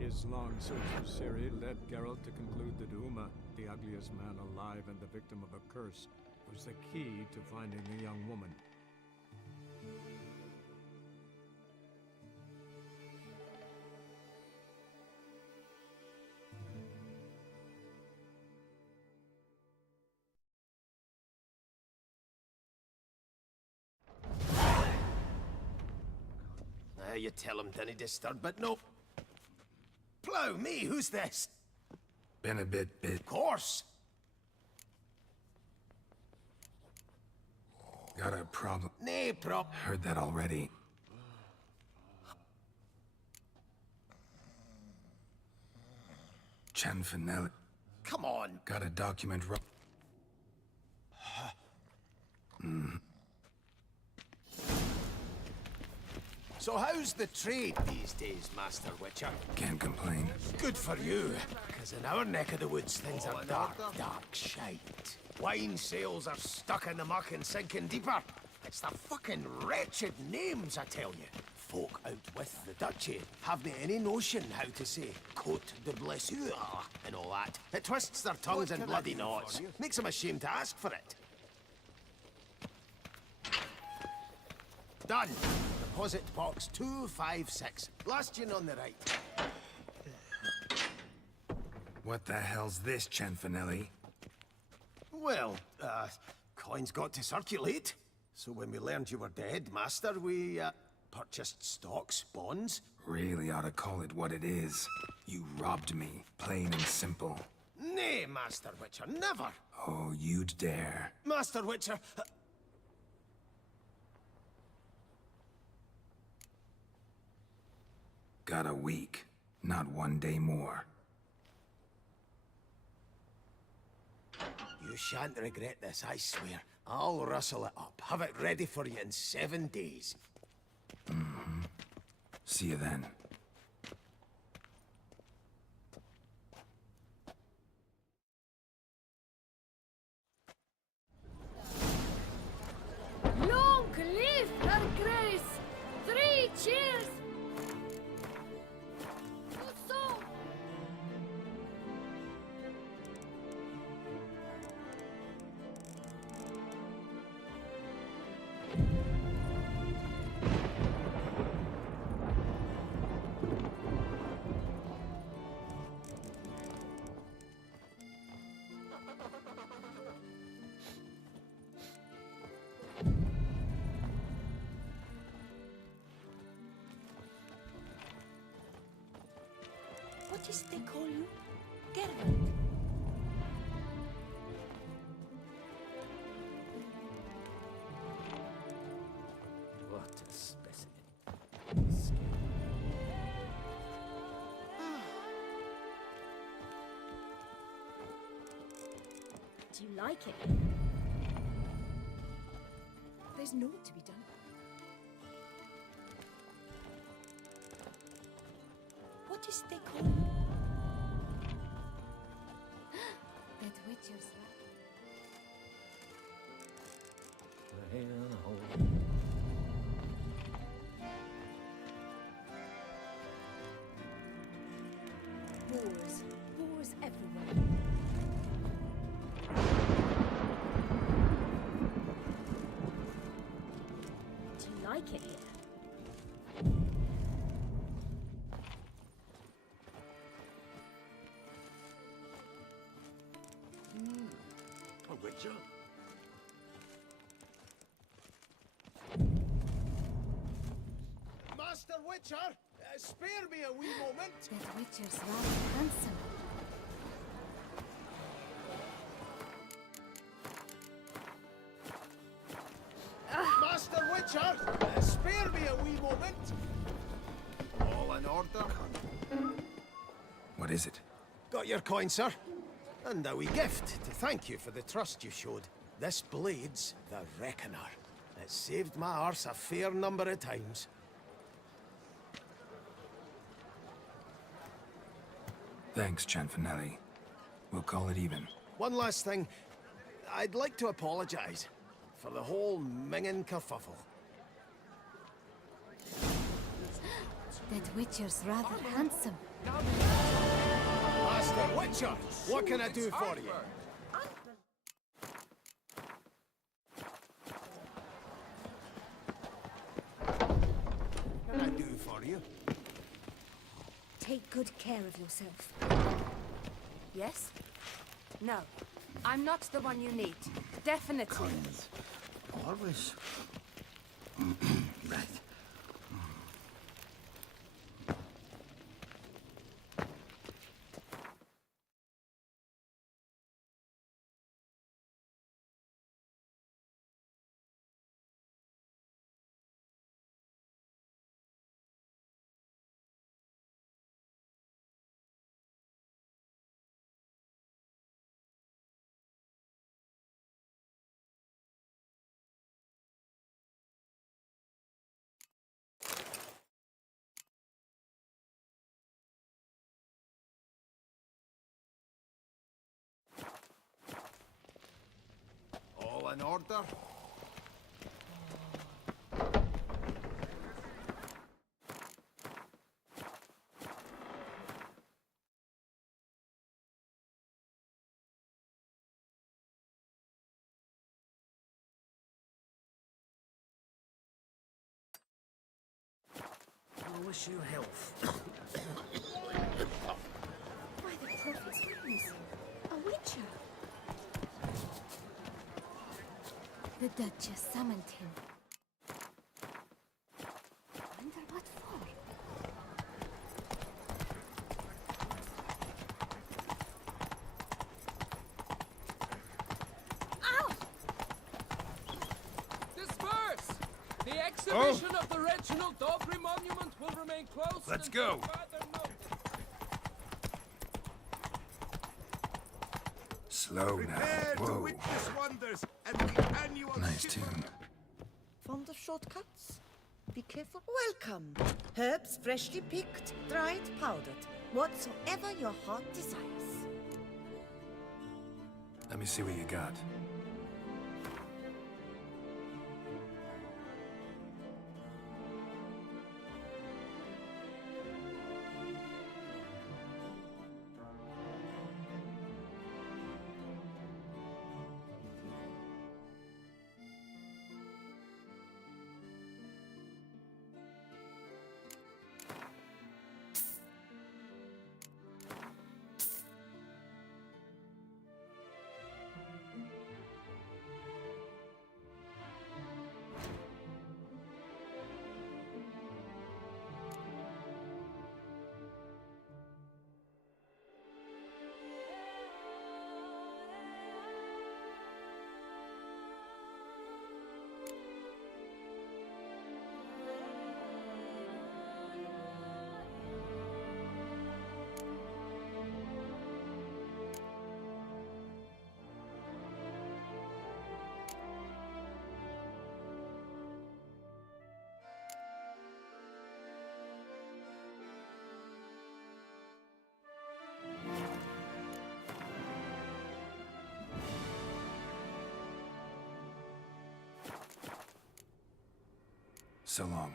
His long search for Ciri led Geralt to conclude that Uma, the ugliest man alive and the victim of a curse, was the key to finding the young woman. You tell him, didn't disturb, but no. Plow me, who's this? Been a bit. Of course. Got a problem. Nay, prop. Heard that already. Chanfinelli. Come on. Got a document So how's the trade these days, Master Witcher? Can't complain. Good for you, because in our neck of the woods, things are dark shite. Wine sales are stuck in the muck and sinking deeper. It's the fucking wretched names, I tell you. Folk out with the duchy haven't any notion how to say Côte de Blessure and all that. It twists their tongues in bloody knots. Makes them ashamed to ask for it. Done. Deposit box 256. Last in on the right. What the hell's this, Chanfinelli? Well, coins got to circulate. So when we learned you were dead, Master, we, purchased stocks, bonds. Really ought to call it what it is. You robbed me, plain and simple. Nay, Master Witcher, never! Oh, you'd dare. Master Witcher... Got a week, not 1 day more. You shan't regret this, I swear. I'll rustle it up. Have it ready for you in 7 days. Mm-hmm. See you then. Long live her grace! 3 cheers! What is they call you? Geralt. What a specimen. Do you like it? There's naught to be done. What is they call you? That Witcher's Wars everywhere. Do you like it here? A Witcher? Master Witcher, spare me a wee moment. That Witcher's rather handsome. Master Witcher, spare me a wee moment. All in order? What is it? Got your coin, sir. And a wee gift to thank you for the trust you showed. This blade's the Reckoner. It saved my arse a fair number of times. Thanks, Chanfinelli. We'll call it even. One last thing. I'd like to apologize for the whole mingin' kerfuffle. That Witcher's rather handsome. Master Witcher, what can I do for you? What can I do for you? Take good care of yourself. Yes? No. I'm not the one you need. Definitely. Coins. Always. Right. All in order? I wish you health. By the prophet's witness, a witcher. The Duchess summoned him. Wonder what for? Ow! Disperse! The exhibition of the Reginald Daubry monument will remain closed. Let's until go. further notice. Slow now. Prepare to Whoa. witness wonders at the annual Nice shipper- tune. Fond of shortcuts? Be careful. Welcome. Herbs freshly picked, dried, powdered. Whatsoever your heart desires. Let me see what you got. So long.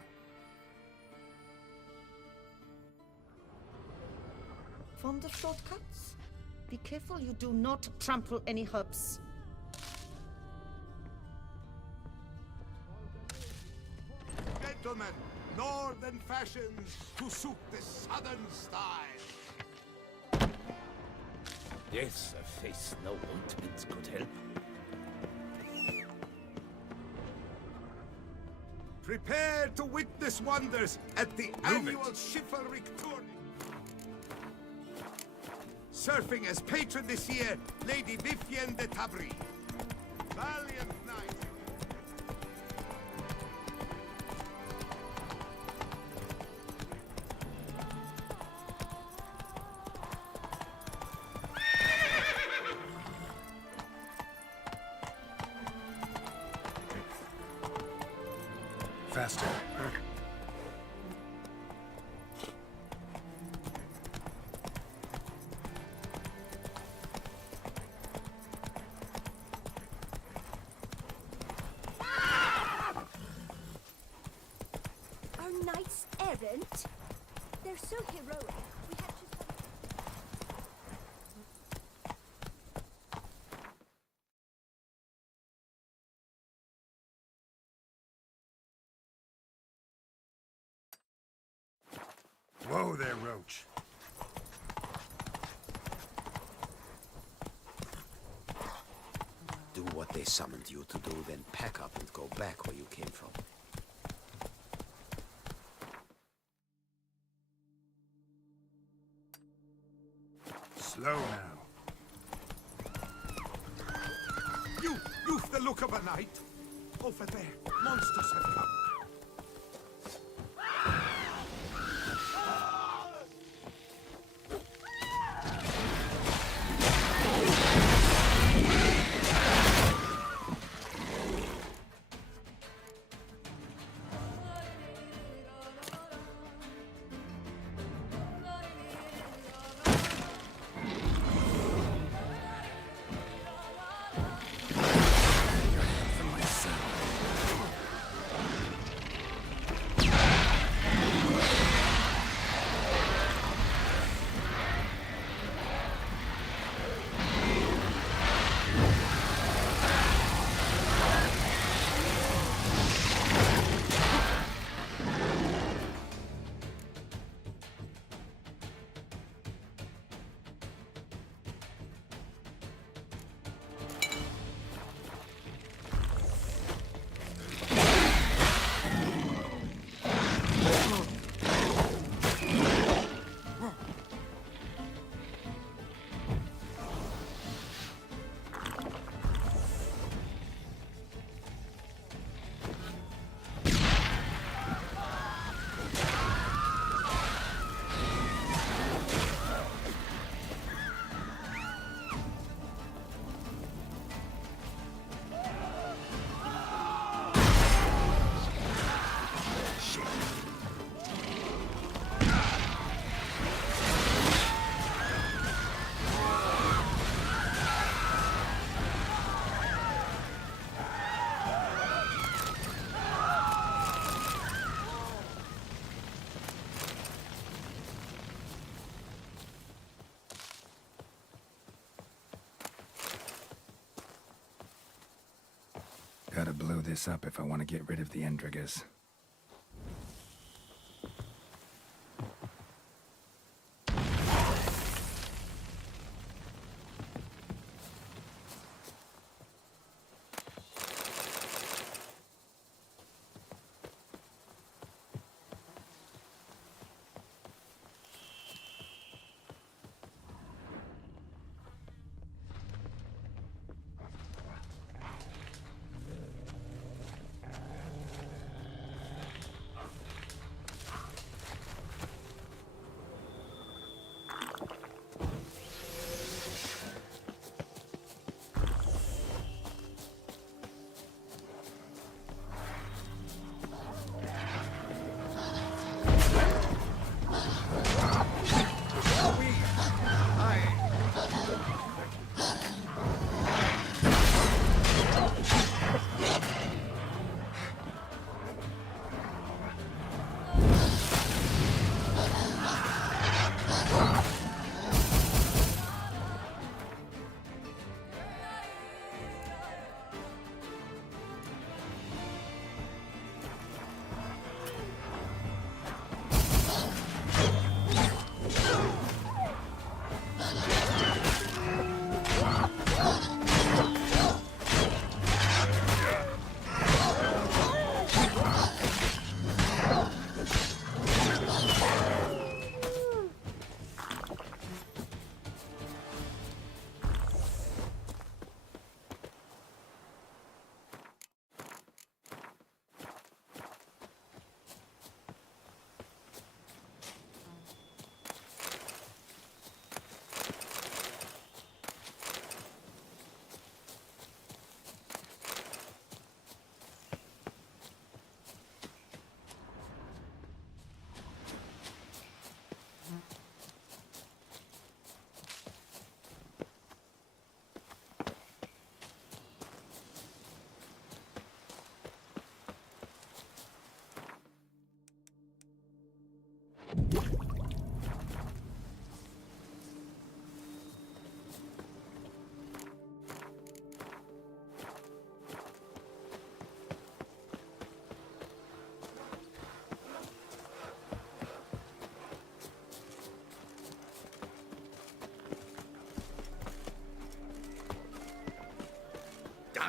Fond of shortcuts? Be careful you do not trample any herbs. Gentlemen, northern fashions to suit the southern style. Yes, a face no ointment could help. Prepare to witness wonders at the annual chivalric tourney. Surfing as patron this year, Lady Vivienne de Tabry. Valiant knight. Faster. so heroic. We had to... Whoa there, Roach. Do what they summoned you to do, then pack up and go back where you came from. Slow now. You've the look of a knight. Over there, monsters have come. Gotta blow this up if I want to get rid of the Endrigas.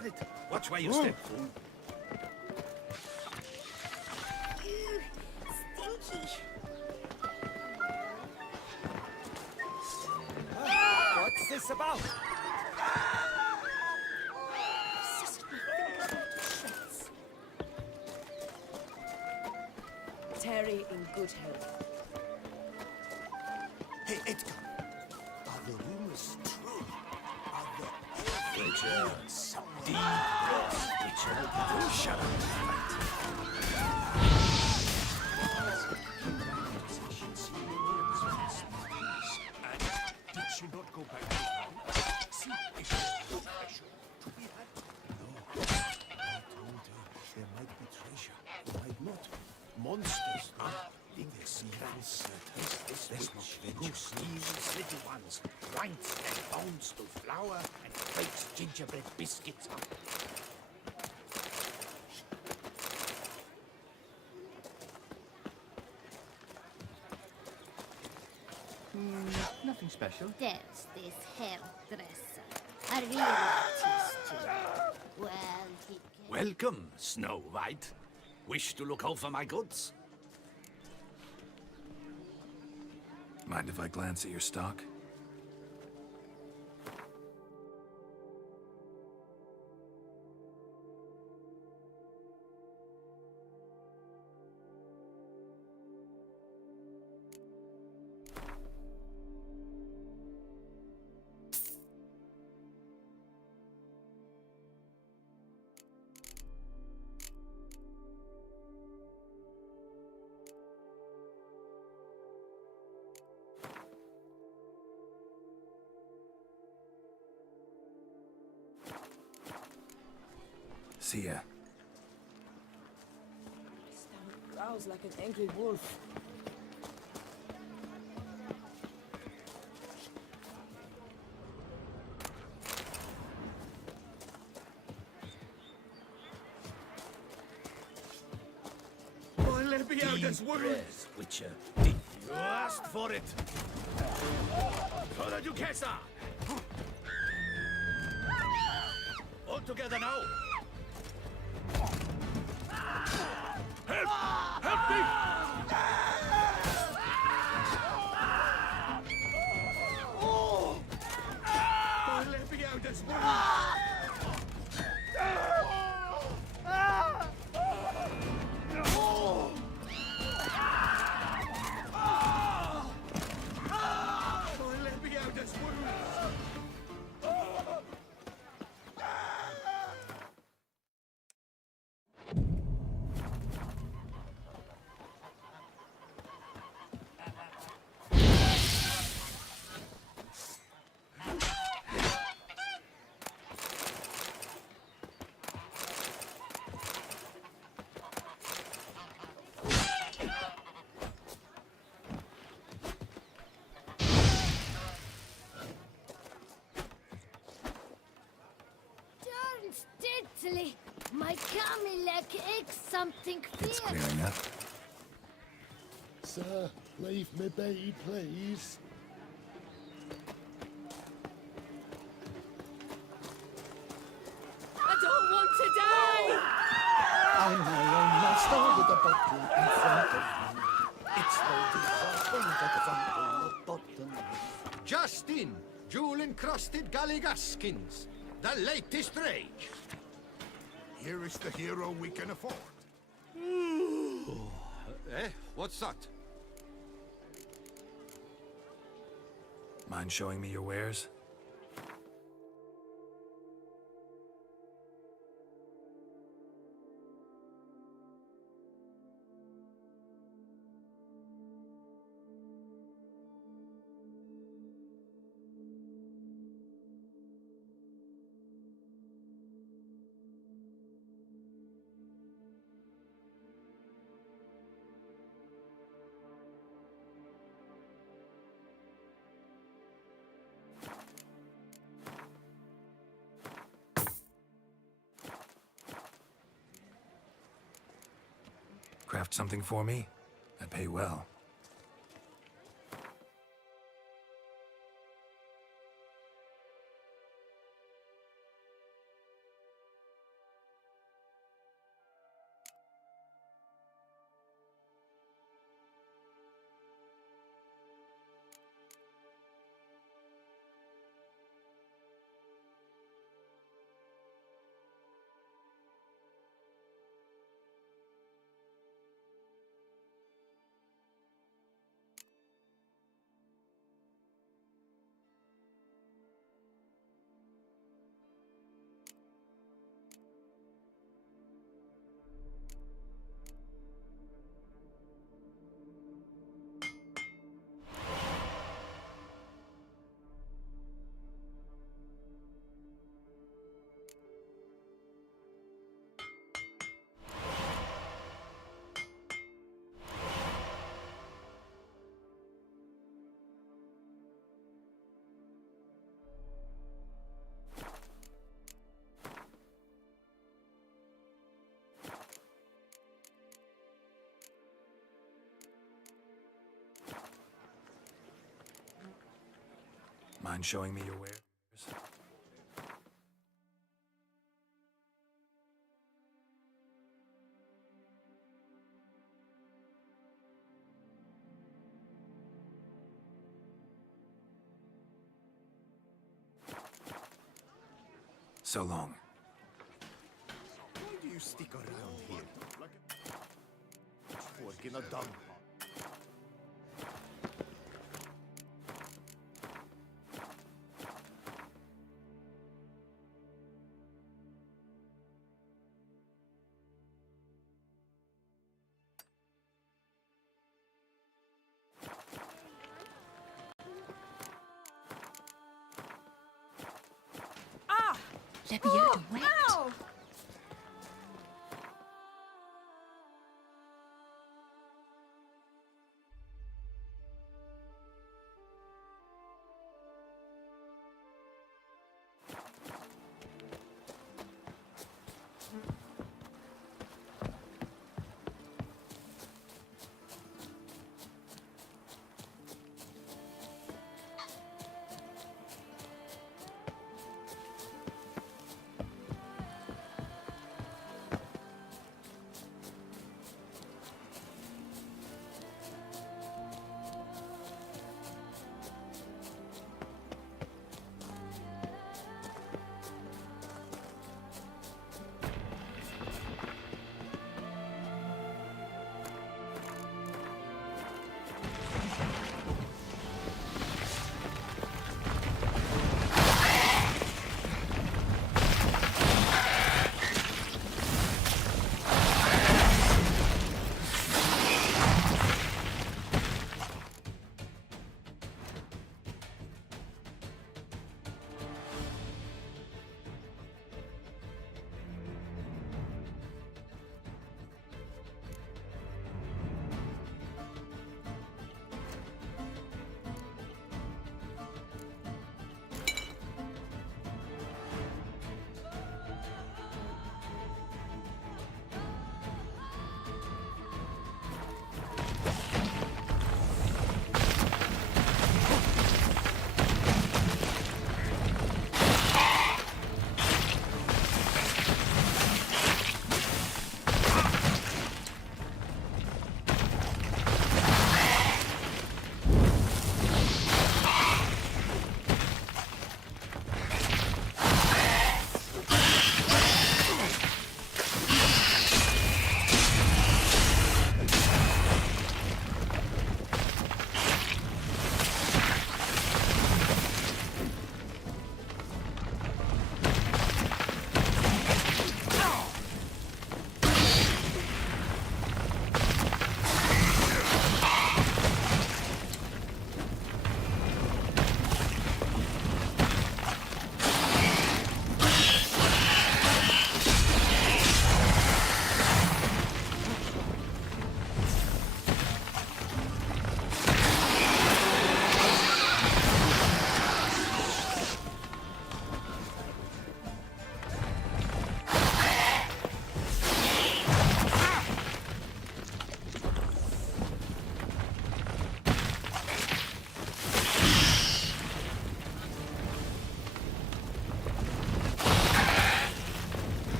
got it. Watch where you step, fool. Stinky. What's this about? Terry in good health. Hey, Edgar. Are the rumors true? Are the Witcher. Deep Witcher. Shut up. Did she not go back to town? See if there's no treasure to be had. No. I told her there might be treasure. Might not. Monsters, though. This This who steals little ones, grinds their bones to flour, and bakes gingerbread biscuits up. Nothing special. There's this hairdresser. A real artist. Well, he can... Welcome, Snow White. Wish to look over my goods? Mind if I glance at your stock? See ya. Stomach growls like an angry wolf. Oh, let me out as words, Witcher. Deep. You asked for it. For the Duchessa. All together now. Help! Help me! Oh, let me out as well. Let me out as well. Darn steadily. My Camilek aches something fierce. Clearing up. Sir, leave me be, please. I don't want to die! I'm my own master with a bottle in front of me. It's holding something at the front of the bottom. Justin, jewel-encrusted galligaskins. The latest rage. Here is the hero we can afford. What's that? Mind showing me your wares? Craft something for me? I pay well. Mind showing me your wares? So long. Why do you stick around here? Like a fork in a dung pot. Let me out of wet. Ow!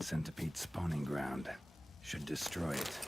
Centipede spawning ground. Should destroy it.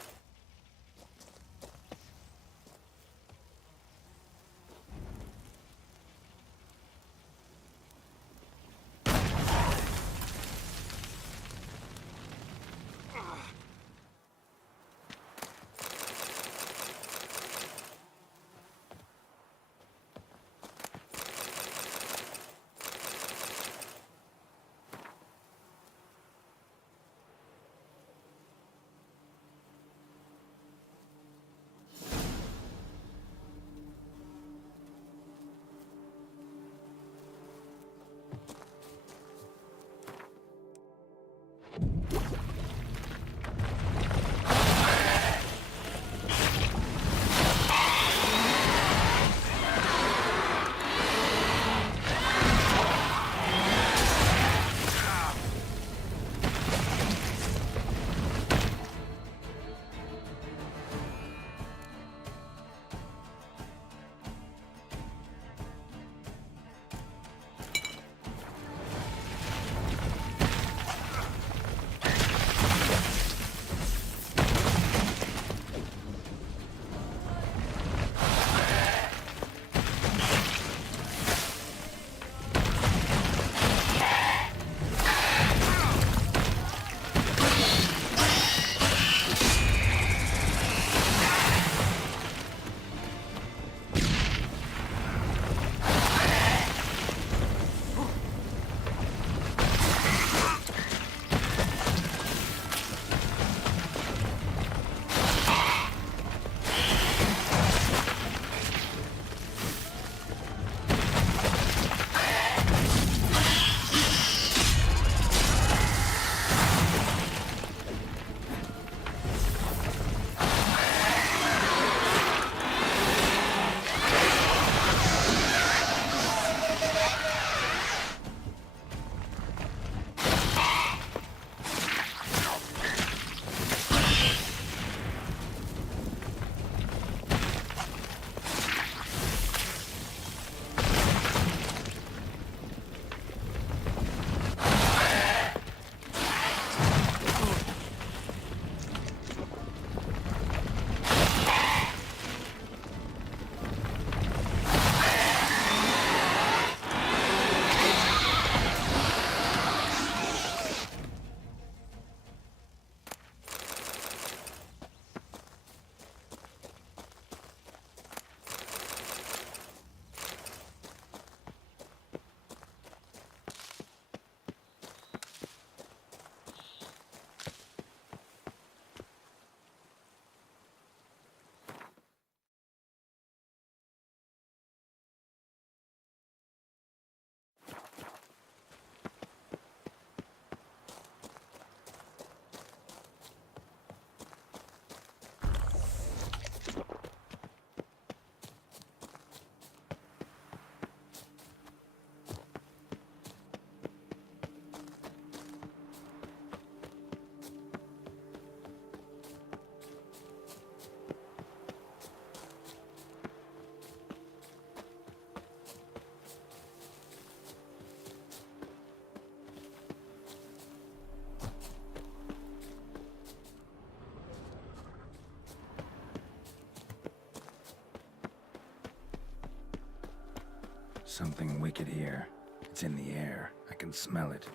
Something wicked here. It's in the air. I can smell it.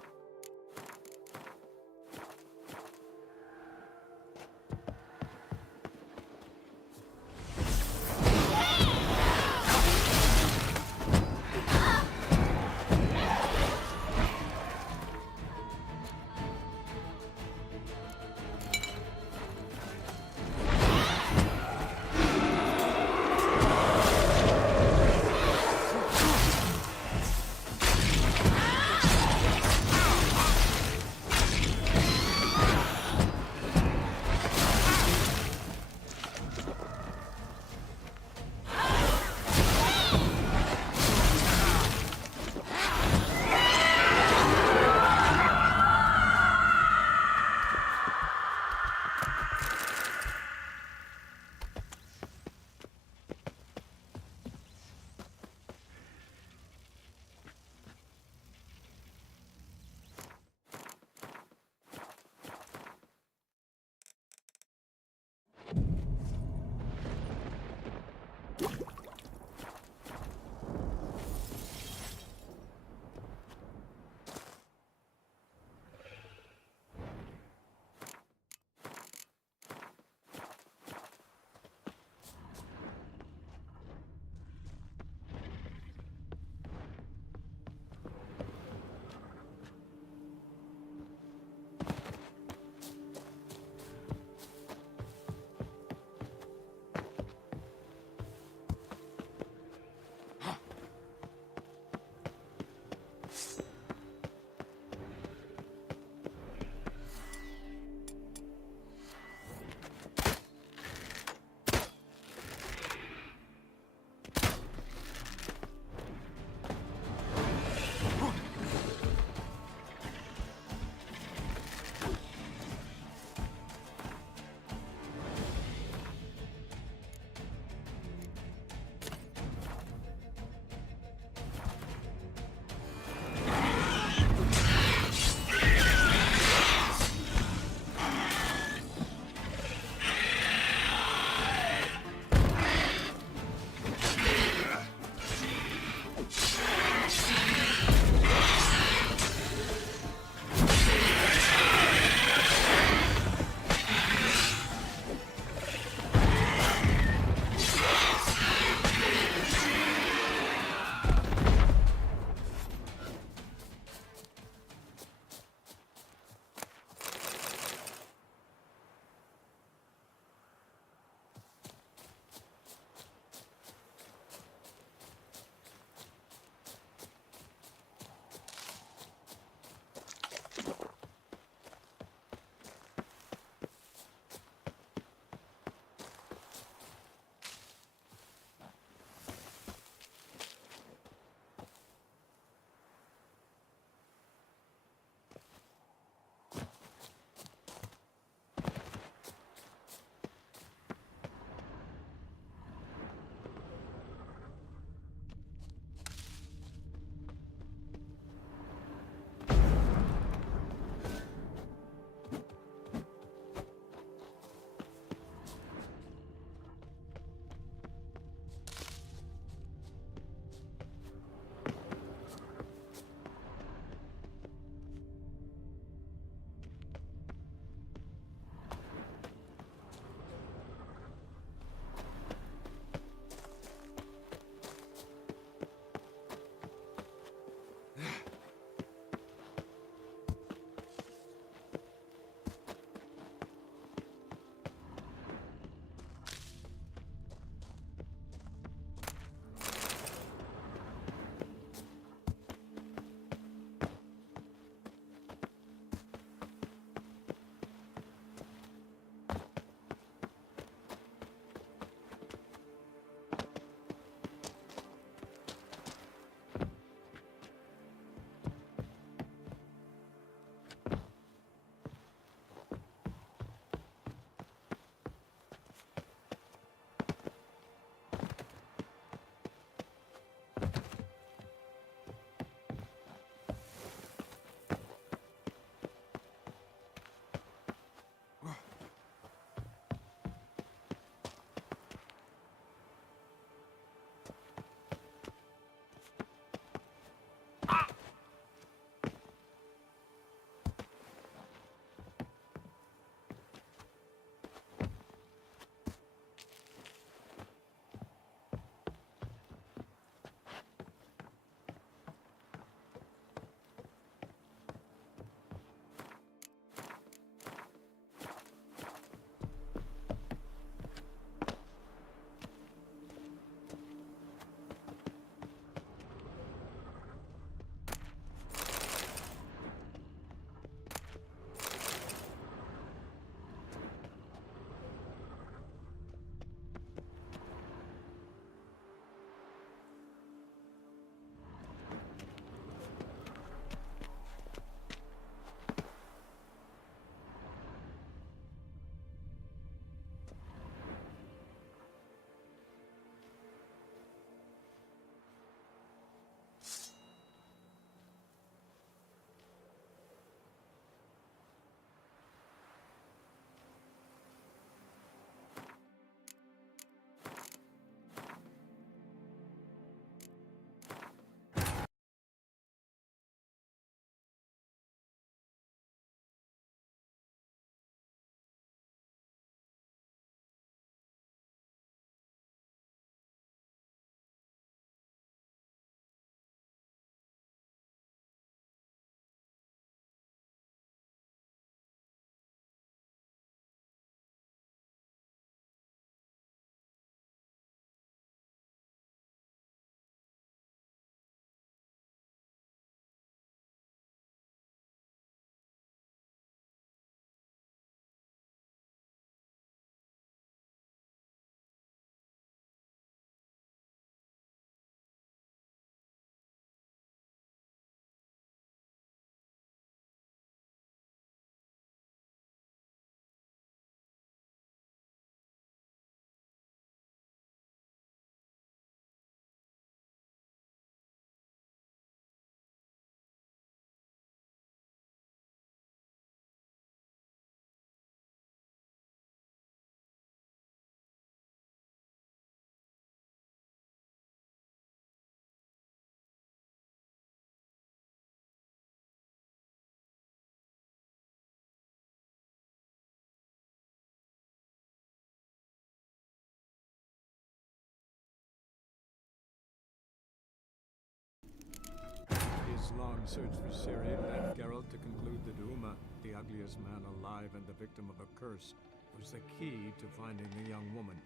His long search for Ciri led Geralt to conclude that Uma, the ugliest man alive and the victim of a curse, was the key to finding the young woman.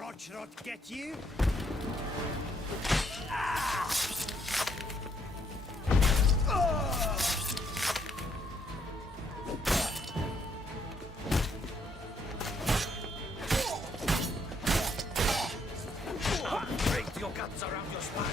Crotchrot get you? Break your guts around your spine.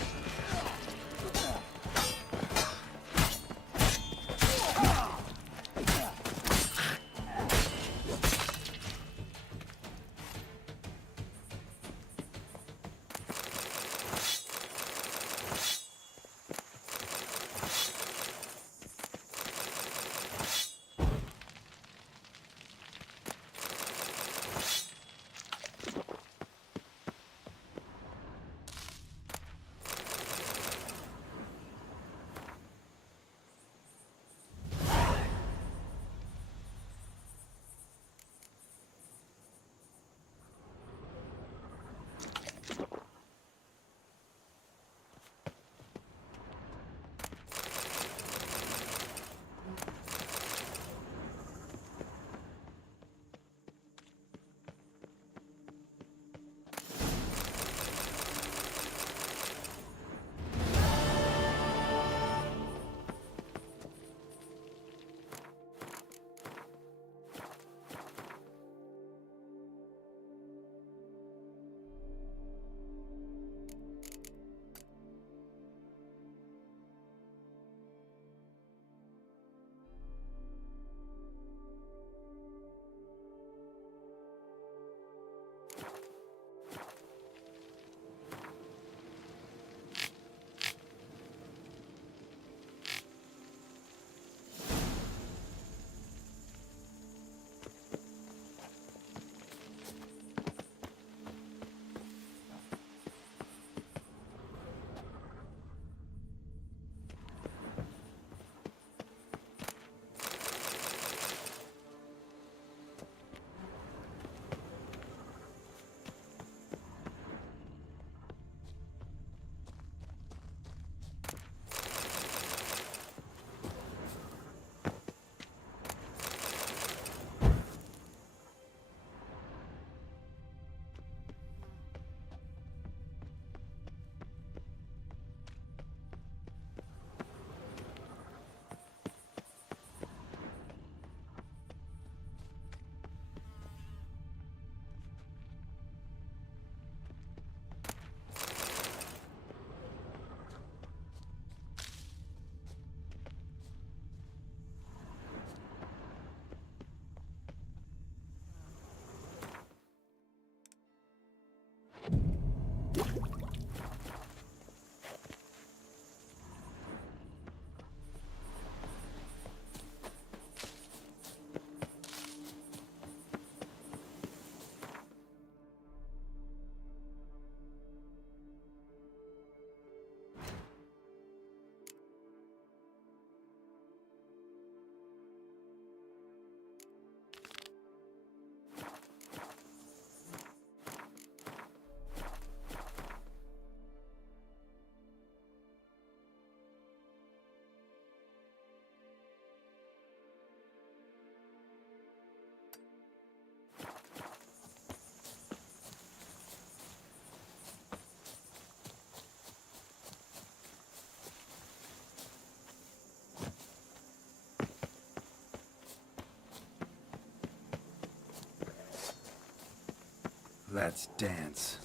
Let's dance.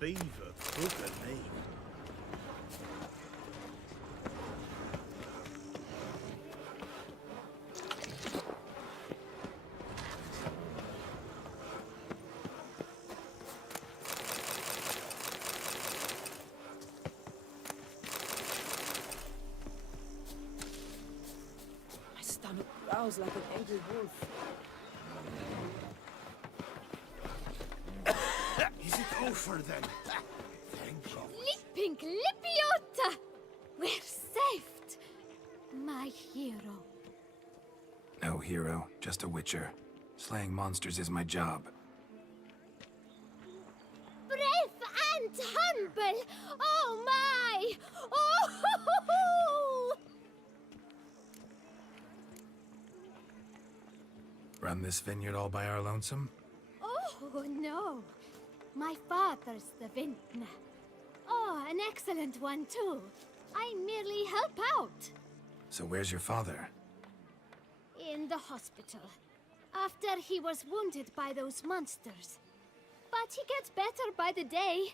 Beaver broke a name. My stomach growls like an angry wolf. Is it over then? Thank you. Leaping Lipiota! We're saved! My hero. No hero, just a witcher. Slaying monsters is my job. Brave and humble! Oh my! Oh! Run this vineyard all by our lonesome? Oh, no. My father's the vintner. Oh, an excellent one, too. I merely help out. So where's your father? In the hospital. After he was wounded by those monsters. But he gets better by the day.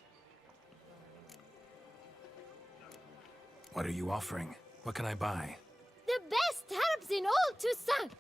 What are you offering? What can I buy? The best herbs in all Toussaint!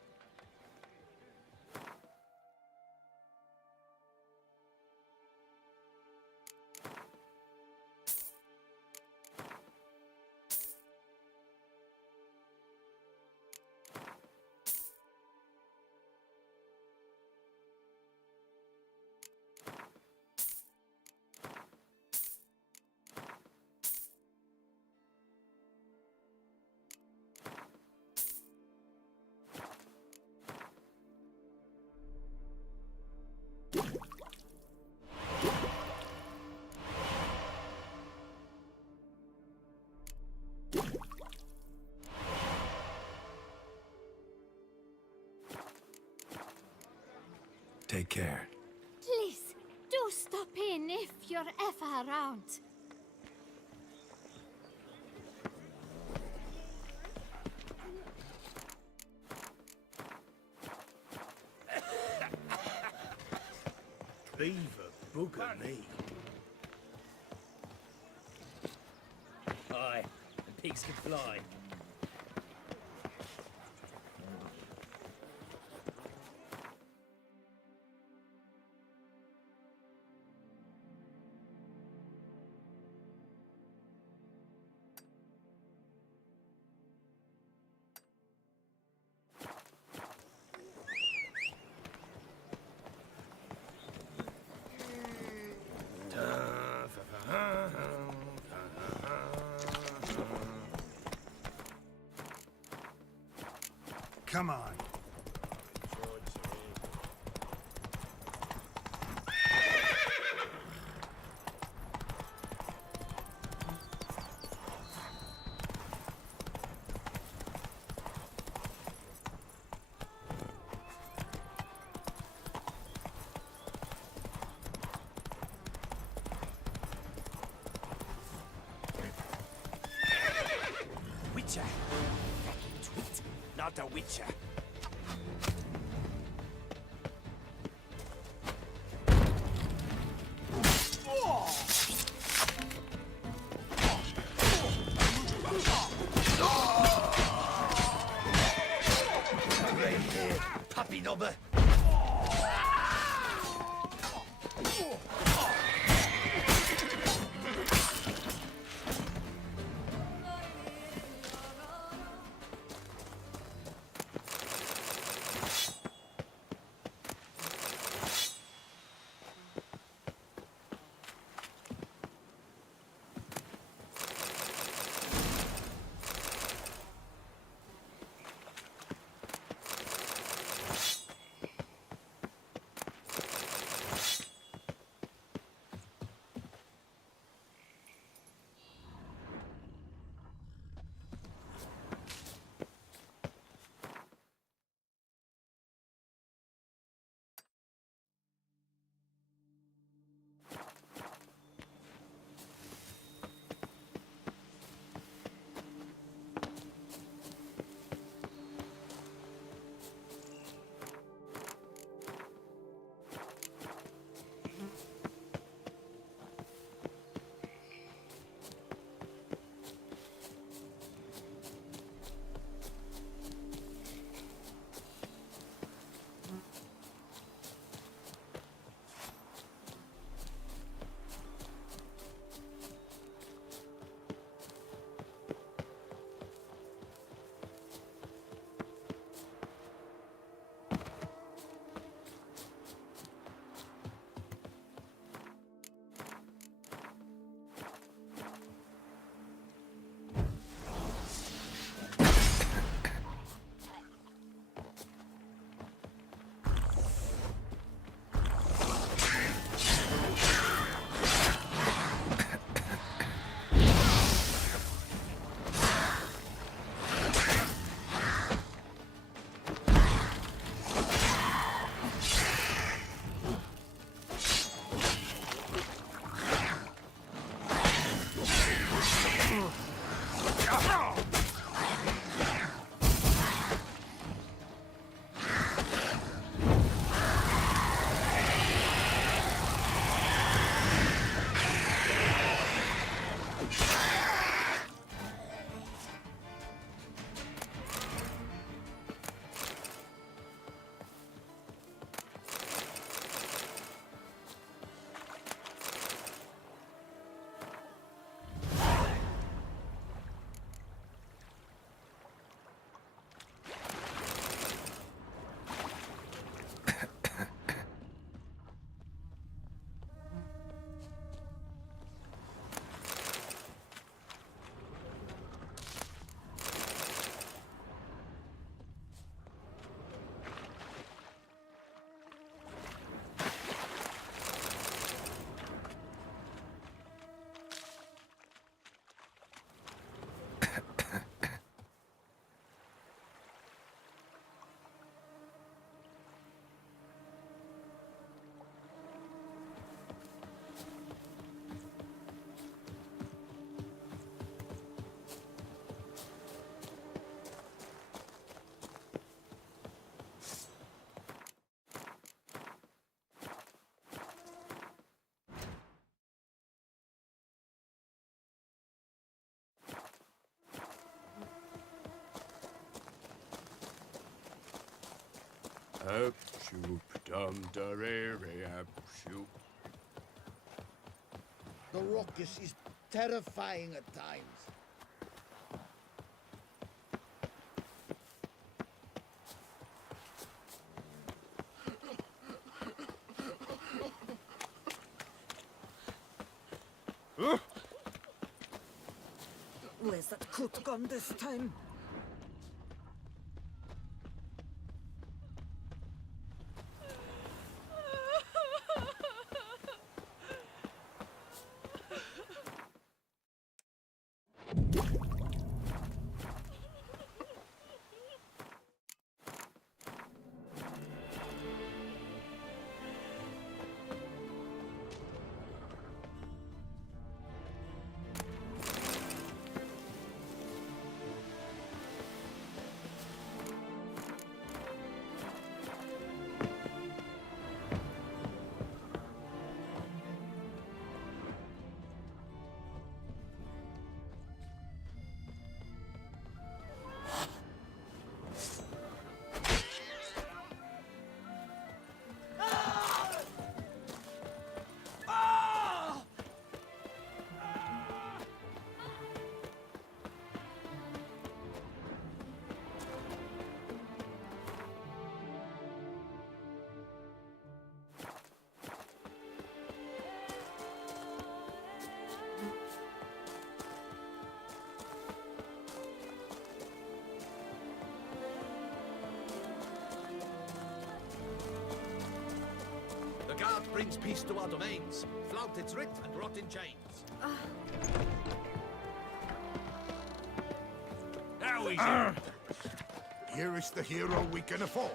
Take care. Please, do stop here. in if you're ever around. Beaver bugger me. Aye, and pigs can fly. Come on. Witcher. Fucking tweet. Not a witcher. Puppy number. Up, shoop, dum, da, re, up, shoop. The ruckus is terrifying at times. Where's that coot gone this time? The guard brings peace to our domains. Flout its writ and rot in chains. Now easy. Here is the hero we can afford.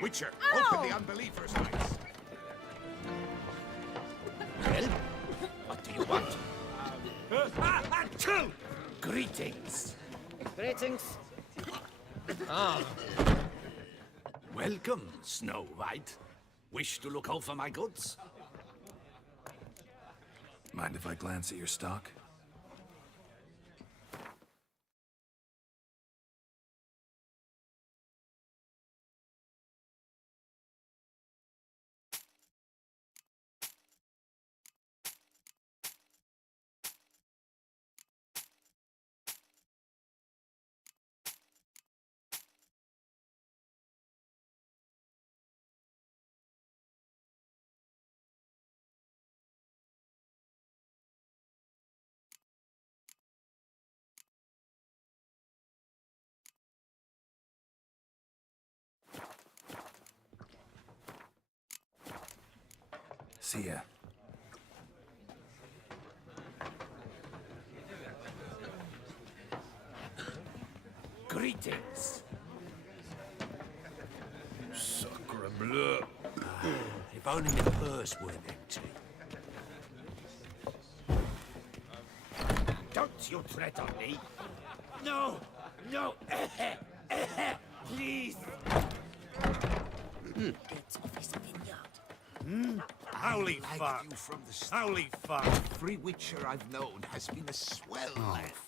Witcher, open the unbeliever's eyes. Well, what do you want? Greetings. Greetings. Ah. Welcome, Snow White. Wish to look over my goods? Mind if I glance at your stock? See ya. Greetings. Sacre bleu. If only my purse weren't empty. Don't you tread on me. No, no, please. Get off his vineyard. Holy fuck. You from the start. Holy fuck. Every Witcher I've known has been a swell laugh.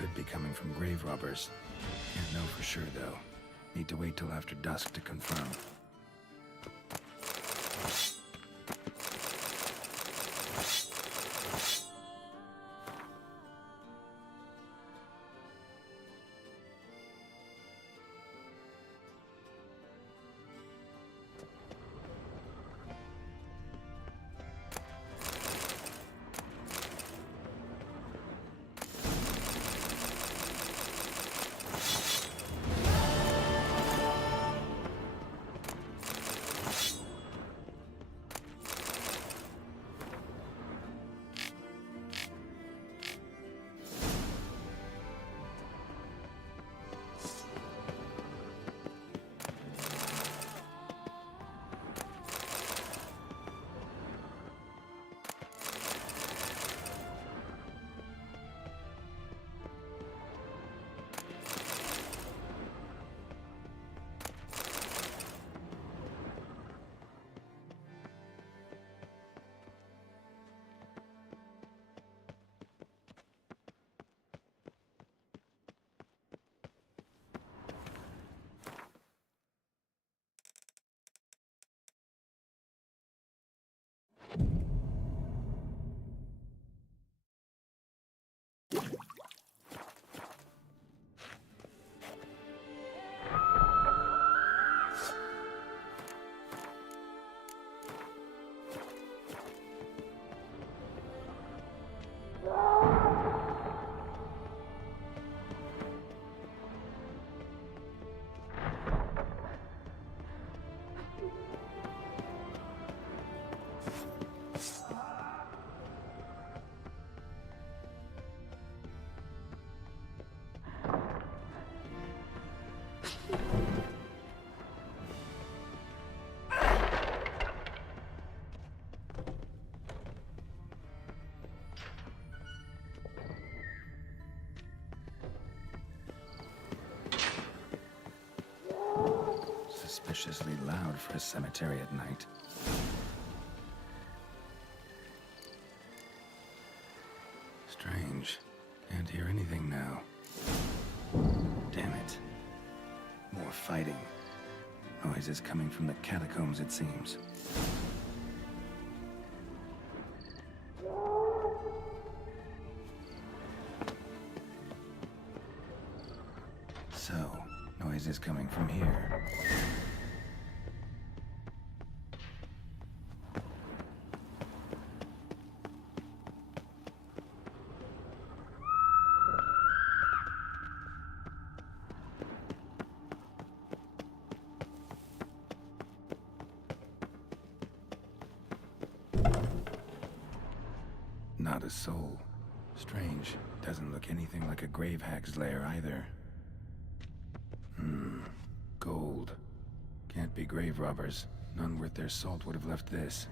Could be coming from grave robbers. Can't know for sure, though. Need to wait till after dusk to confirm. Suspiciously loud for a cemetery at night. Strange. Can't hear anything now. Damn it. More fighting. Noises coming from the catacombs, it seems. So, noises coming from here. Not a soul. Strange. Doesn't look anything like a grave hag's lair either. Gold. Can't be grave robbers. None worth their salt would have left this.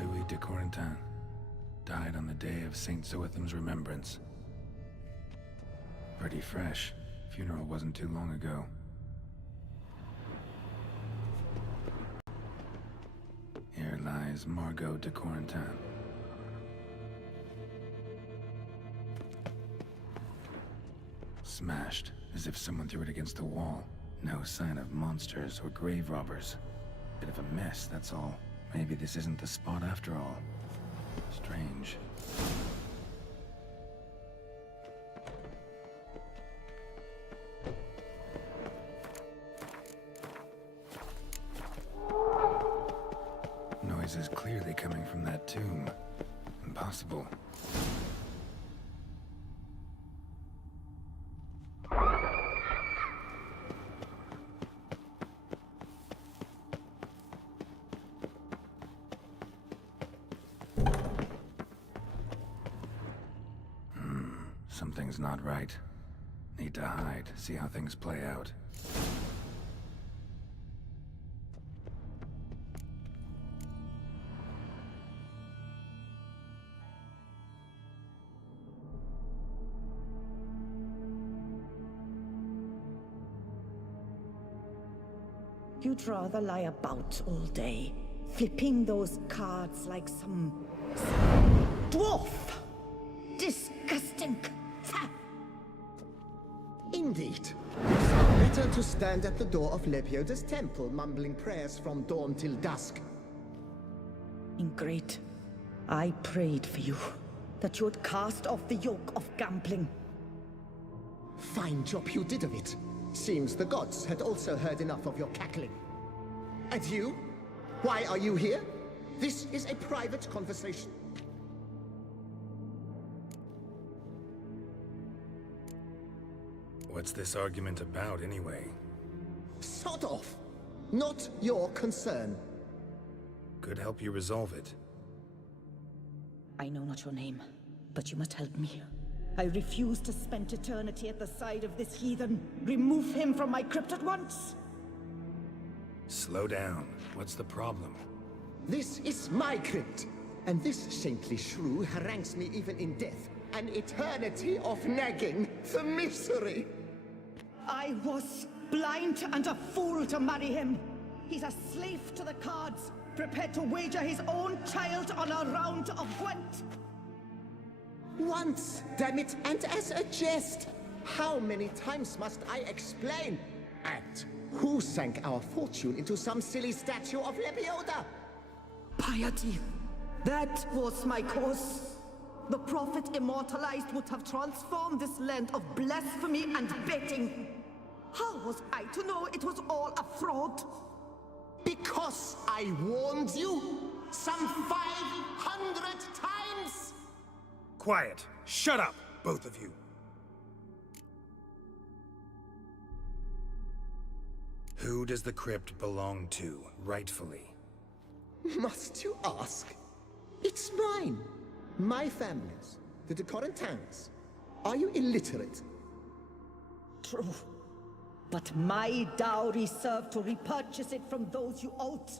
Louis de Corentin. Died on the day of Saint Zoetham's remembrance. Pretty fresh. Funeral wasn't too long ago. Here lies Margot de Corentin. Smashed, as if someone threw it against the wall. No sign of monsters or grave robbers. Bit of a mess, that's all. Maybe this isn't the spot after all. Strange. Noise is clearly coming from that tomb. Impossible. Something's not right. Need to hide, see how things play out. You'd rather lie about all day. flipping those cards like some dwarf. Disgusting. Indeed. Far better to stand at the door of Lepioda's temple, mumbling prayers from dawn till dusk. Ingrid, I prayed for you, that you would cast off the yoke of gambling. Fine job you did of it. Seems the gods had also heard enough of your cackling. And you? Why are you here? This is a private conversation. What's this argument about, anyway? Sod off! Not your concern. Could help you resolve it. I know not your name, but you must help me. I refuse to spend eternity at the side of this heathen. Remove him from my crypt at once! Slow down. What's the problem? This is my crypt, and this saintly shrew harangues me even in death. An eternity of nagging, the misery! I was blind and a fool to marry him. He's a slave to the cards, prepared to wager his own child on a round of Gwent. Once, damn it, and as a jest! How many times must I explain? And who sank our fortune into some silly statue of Lepioda? Piety. That was my cause. The prophet immortalized would have transformed this land of blasphemy and betting. How was I to know it was all a fraud? Because I warned you some 500 times! Quiet. Shut up, both of you. Who does the crypt belong to, rightfully? Must you ask? It's mine. My family's. The de Corentins. Are you illiterate? True. But my dowry served to repurchase it from those you owed.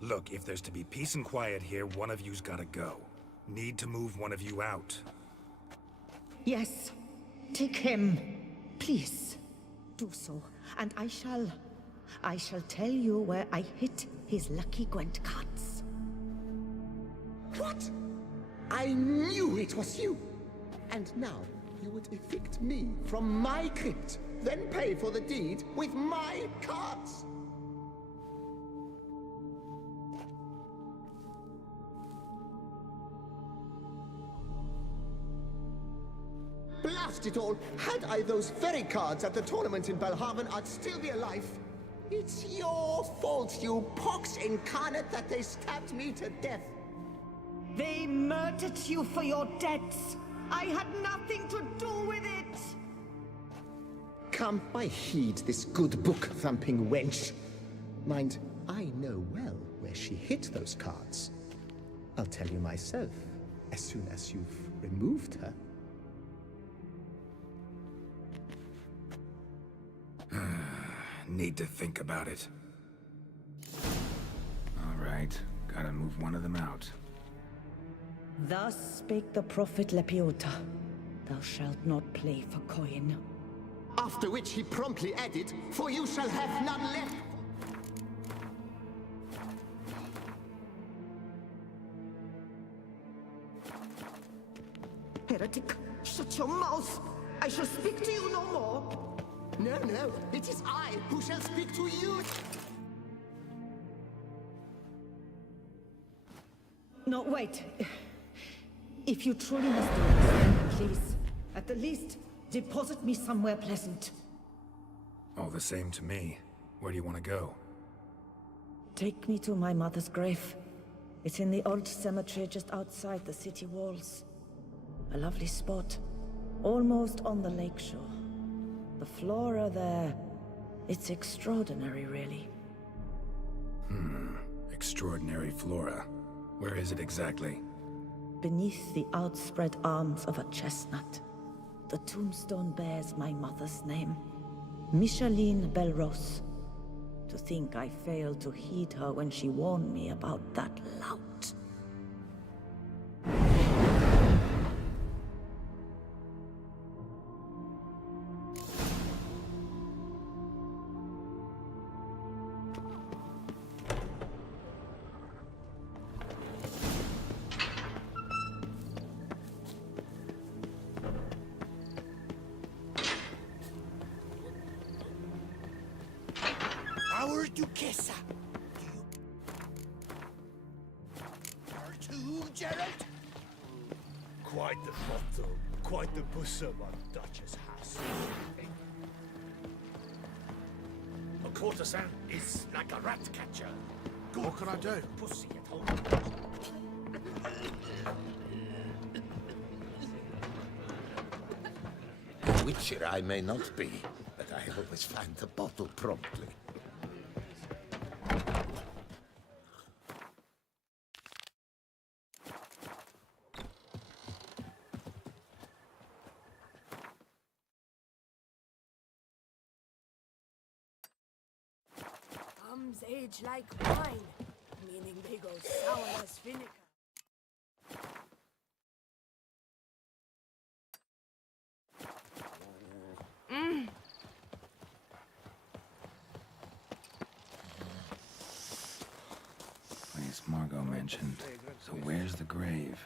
Look, if there's to be peace and quiet here, one of you's gotta go. Need to move one of you out. Yes. Take him. Please. Do so. And I shall tell you where I hid his lucky Gwent cards. What? I knew it was you! And now, you would evict me from my crypt, then pay for the deed with my cards! Blast it all! Had I those very cards at the tournament in Belhaven, I'd still be alive. It's your fault, you pox incarnate, that they stabbed me to death. They murdered you for your debts. I had nothing to do with it. Come, I heed this good book-thumping wench. Mind, I know well where she hid those cards. I'll tell you myself, as soon as you've removed her. Need to think about it. All right, gotta move one of them out. Thus spake the prophet Lepioda. Thou shalt not play for coin. After which he promptly added, for you shall have none left. Heretic, shut your mouth! I shall speak to you no more! No, no, it is I who shall speak to you! No, wait. If you truly must do this, please, at the least, deposit me somewhere pleasant. All the same to me. Where do you want to go? Take me to my mother's grave. It's in the old cemetery just outside the city walls. A lovely spot, almost on the lakeshore. The flora there, it's extraordinary, really. Extraordinary flora. Where is it exactly? Beneath the outspread arms of a chestnut. The tombstone bears my mother's name, Micheline Belrose. To think I failed to heed her when she warned me about that lout. Our Duchessa. Her too, Geralt? Quite the photo, quite the bosom our Duchess has. A courtesan is like a rat catcher. Good What can I do? Pussy at home. A witcher I may not be, but I always find the bottle promptly. Plums age like wine, meaning they go sour as vinegar. Place Margot mentioned. So where's the grave?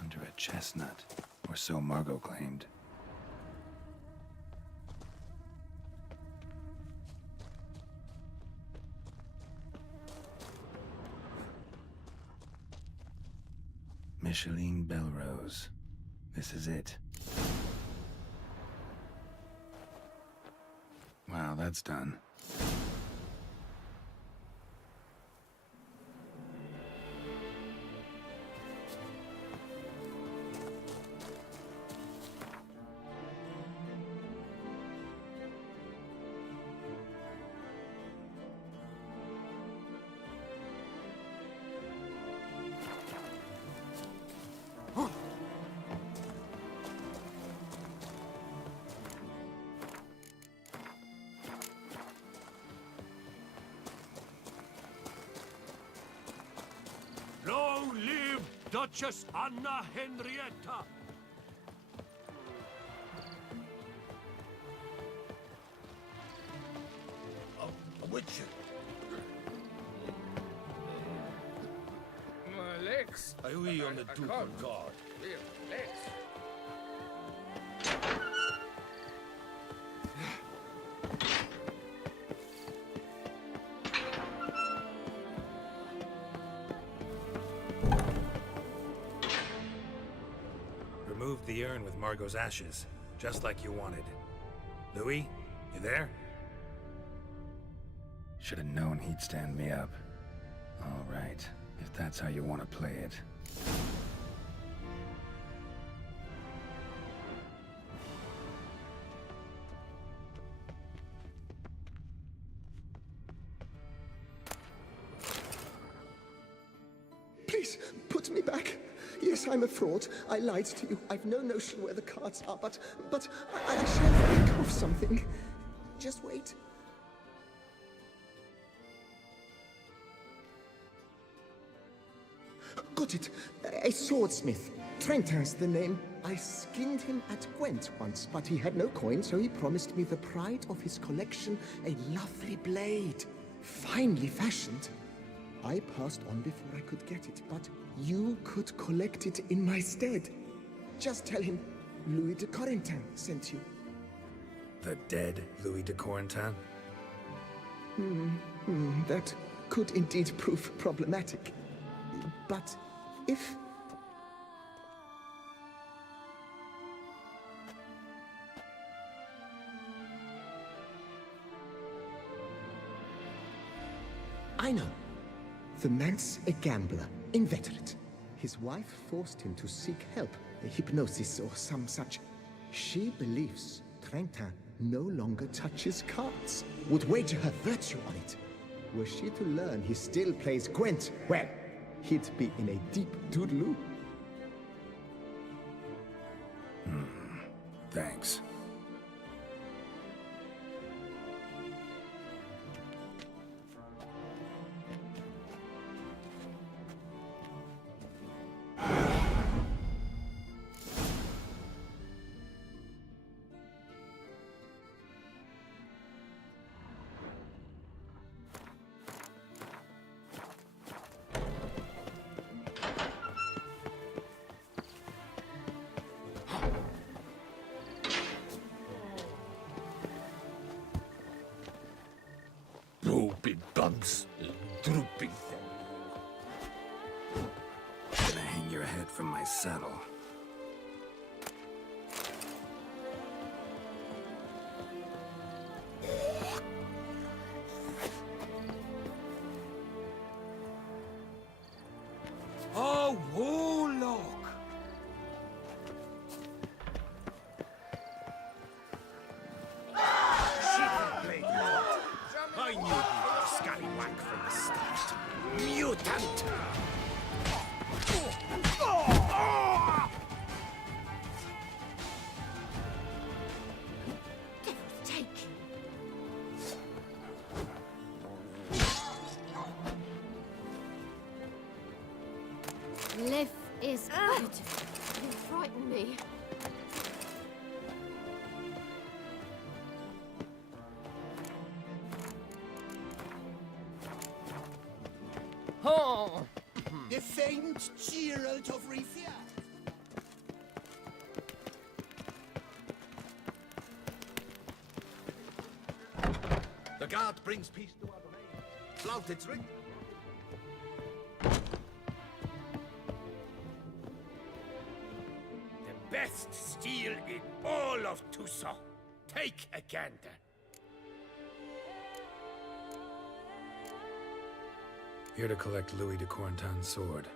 Under a chestnut, or so Margot claimed. Micheline Belrose. This is it. Wow, that's done. Long live Duchess Anna Henrietta! A witcher. My legs. Are we on the Duke can't. guard? Legs. Removed the urn with Margot's ashes, just like you wanted. Louis, you there? Should have known he'd stand me up. All right, if that's how you want to play it. Please, put me back. Yes, I'm a fraud. I lied to you. I've no notion where the cards are, but I shall think of something. Just wait. Got it. A swordsmith. Trentin's the name. I skinned him at Gwent once, but he had no coin, so he promised me the pride of his collection, a lovely blade. Finely fashioned. I passed on before I could get it, but you could collect it in my stead. Just tell him Louis de Corentin sent you. The dead Louis de Corentin? That could indeed prove problematic. But if... I know. The man's a gambler, inveterate. His wife forced him to seek help, hypnosis or some such. She believes Trentin no longer touches cards, would wager her virtue on it. Were she to learn he still plays Gwent, well, he'd be in a deep doodaloo. Thanks. Once drooping thing. Gonna hang your head from my saddle. Oh, warlock! I knew you were a scallywag from the start. Mutant! Take. Liv is beautiful. You frighten me. Oh! The famed Gerald of Rivia. The guard brings peace to our domain. Flout its ring. The best steel in all of Tucson. Take a gander. Here to collect Louis de Corentin's sword.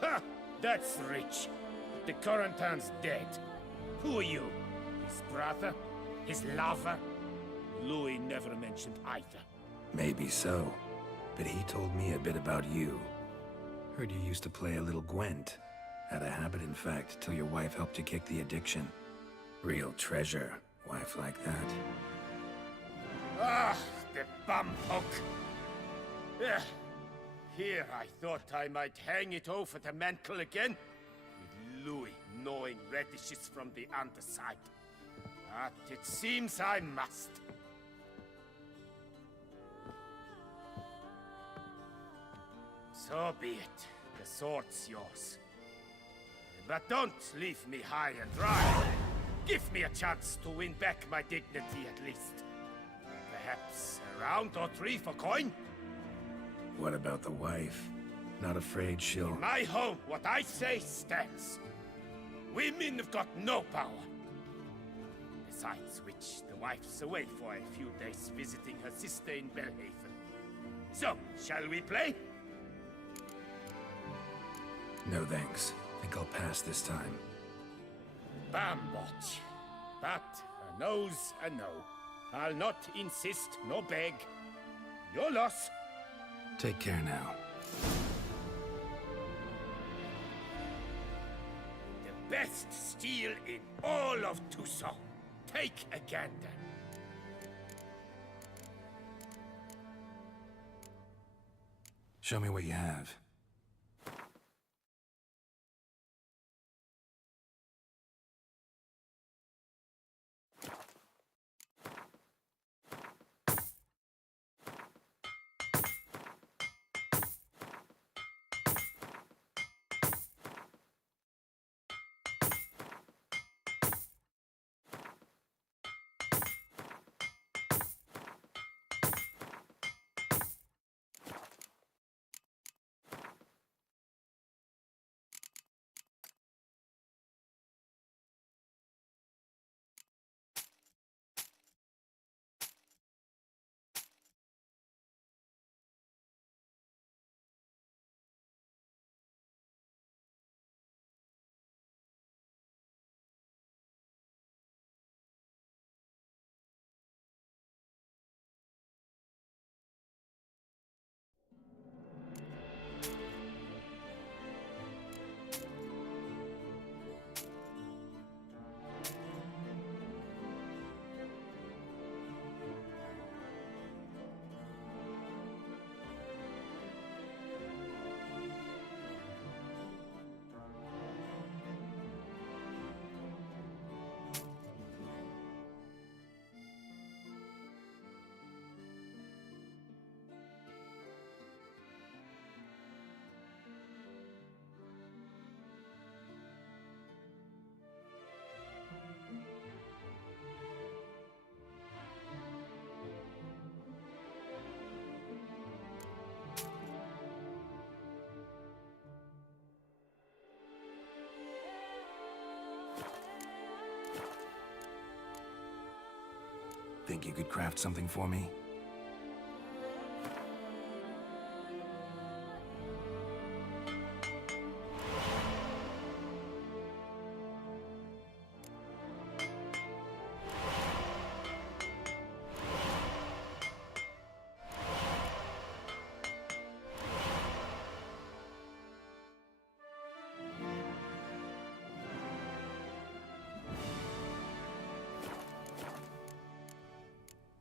Ha! That's rich. The Corentin's dead. Who are you? His brother? His lover? Louis never mentioned either. Maybe so, but he told me a bit about you. Heard you used to play a little Gwent. Had a habit, in fact, till your wife helped you kick the addiction. Real treasure, wife like that. Ah, the bumhook. Here I thought I might hang it over the mantle again, with Louis gnawing radishes from the underside. But it seems I must. So be it. The sword's yours. But don't leave me high and dry. Give me a chance to win back my dignity at least. Perhaps a round or three for coin? What about the wife? Not afraid she'll... In my home, what I say stands. Women have got no power. Besides which, the wife's away for a few days visiting her sister in Belhaven. So, shall we play? No thanks. Think I'll pass this time. Bambot. But a no's a no. I'll not insist, nor beg. Your loss. Take care now. The best steel in all of Tucson. Take a gander. Show me what you have. Think you could craft something for me?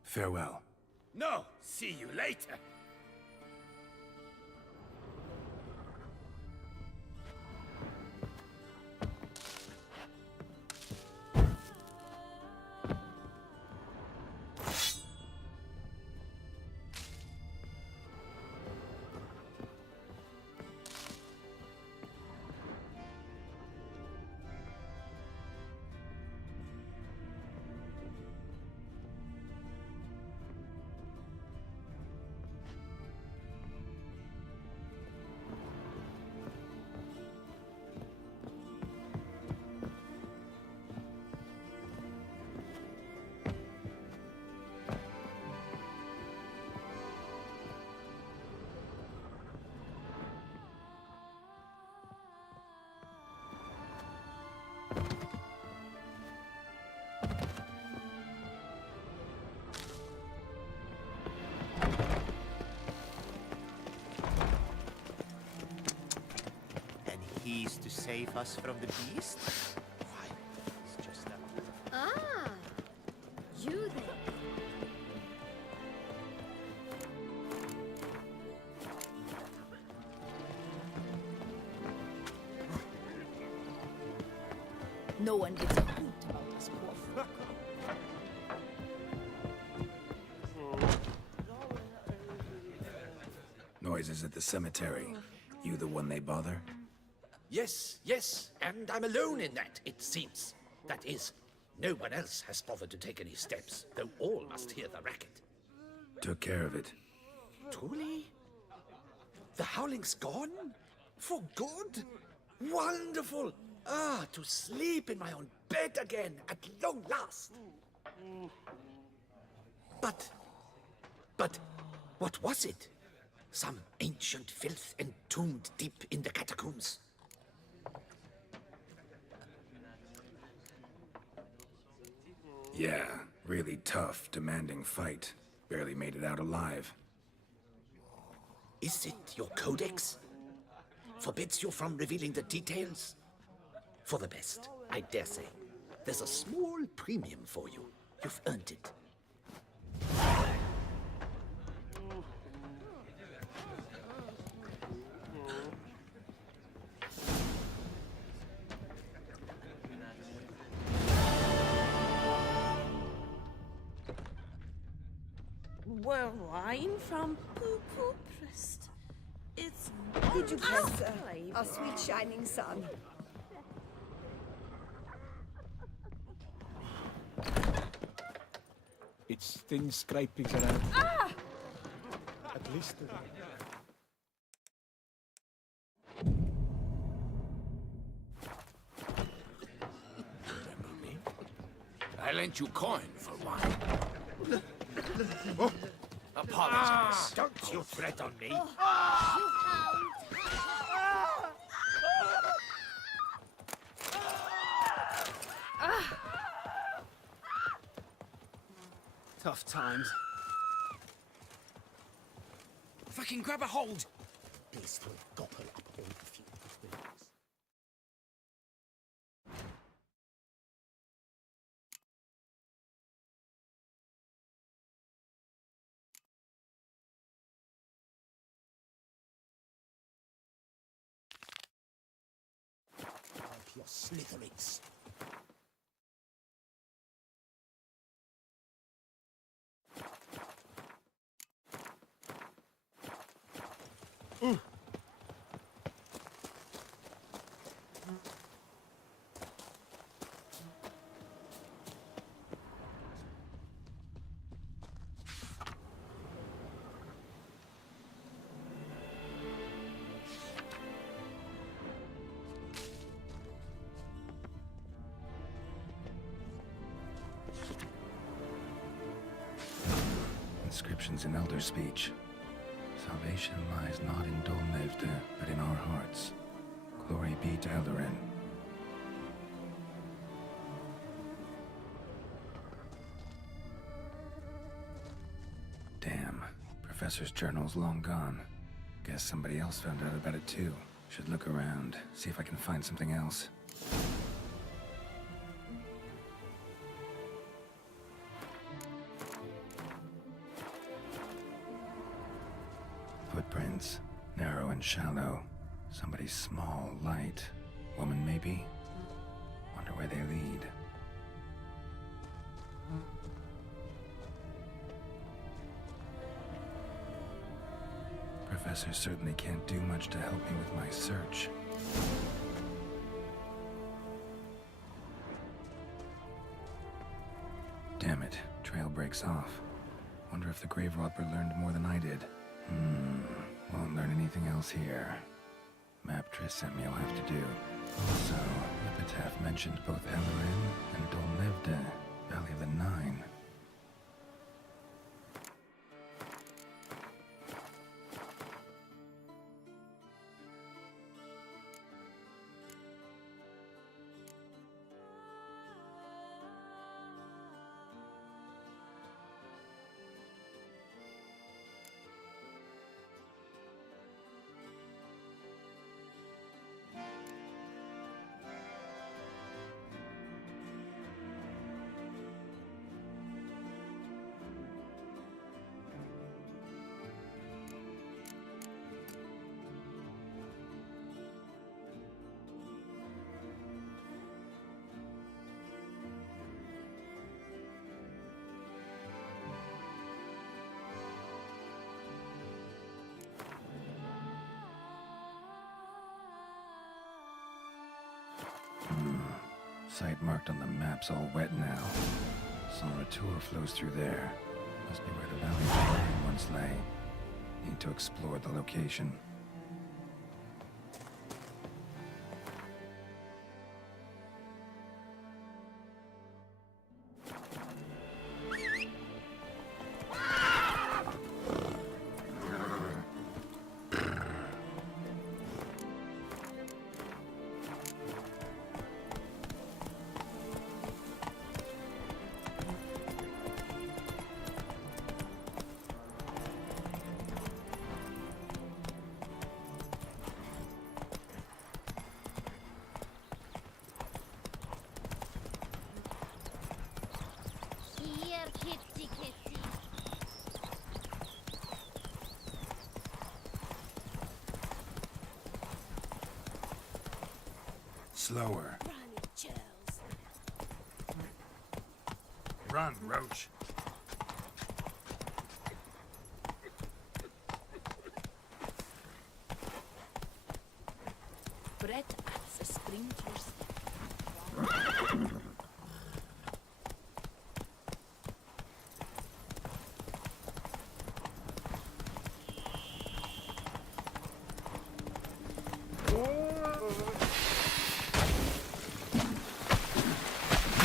Farewell. No, see you later. He's to save us from the beast? Why, it's just a... Ah, you then. No one gives a hoot about us poor folk. Noises at the cemetery. You the one they bother? Yes, yes, and I'm alone in that, it seems. That is, no one else has bothered to take any steps, though all must hear the racket. Took care of it. Truly? The howling's gone? For good? Wonderful! Ah, to sleep in my own bed again, at long last. But, what was it? Some ancient filth entombed deep in the catacombs? Yeah, really tough, demanding fight. Barely made it out alive. Is it your codex? Forbids you from revealing the details? For the best, I dare say. There's a small premium for you. You've earned it. Well, wine from Poo Prest. It's... Did you press outside. our sweet shining sun? It's thin scrapings around. Ah! At least... Remember me? I lent you coin for wine. Oh, apologize. Don't you threat on me. Tough times. If I can grab a hold! Beast will gobble up all the few buildings. Your slitherings. Inscriptions in Elder speech. Salvation lies not in Dol Nevde, but in our hearts. Glory be to Eldarin. Damn. Professor's journal's long gone. Guess somebody else found out about it too. Should look around, see if I can find something else. Footprints. Narrow and shallow. Somebody small, light. Woman, maybe? Wonder where they lead. Professor certainly can't do much to help me with my search. Damn it, trail breaks off. Wonder if the grave robber learned more than I did. Won't learn anything else here. Map Triss sent me will have to do. Also, Epitaph mentioned both Eldarin and Dol Nevde, Valley of the Nine. Site marked on the map's all wet now. Sonratur flows through there. Must be where the Valley of the Nine once lay. Need to explore the location. Kitty, kitty. Slower. Run, Roach. Bread at the sprinklers.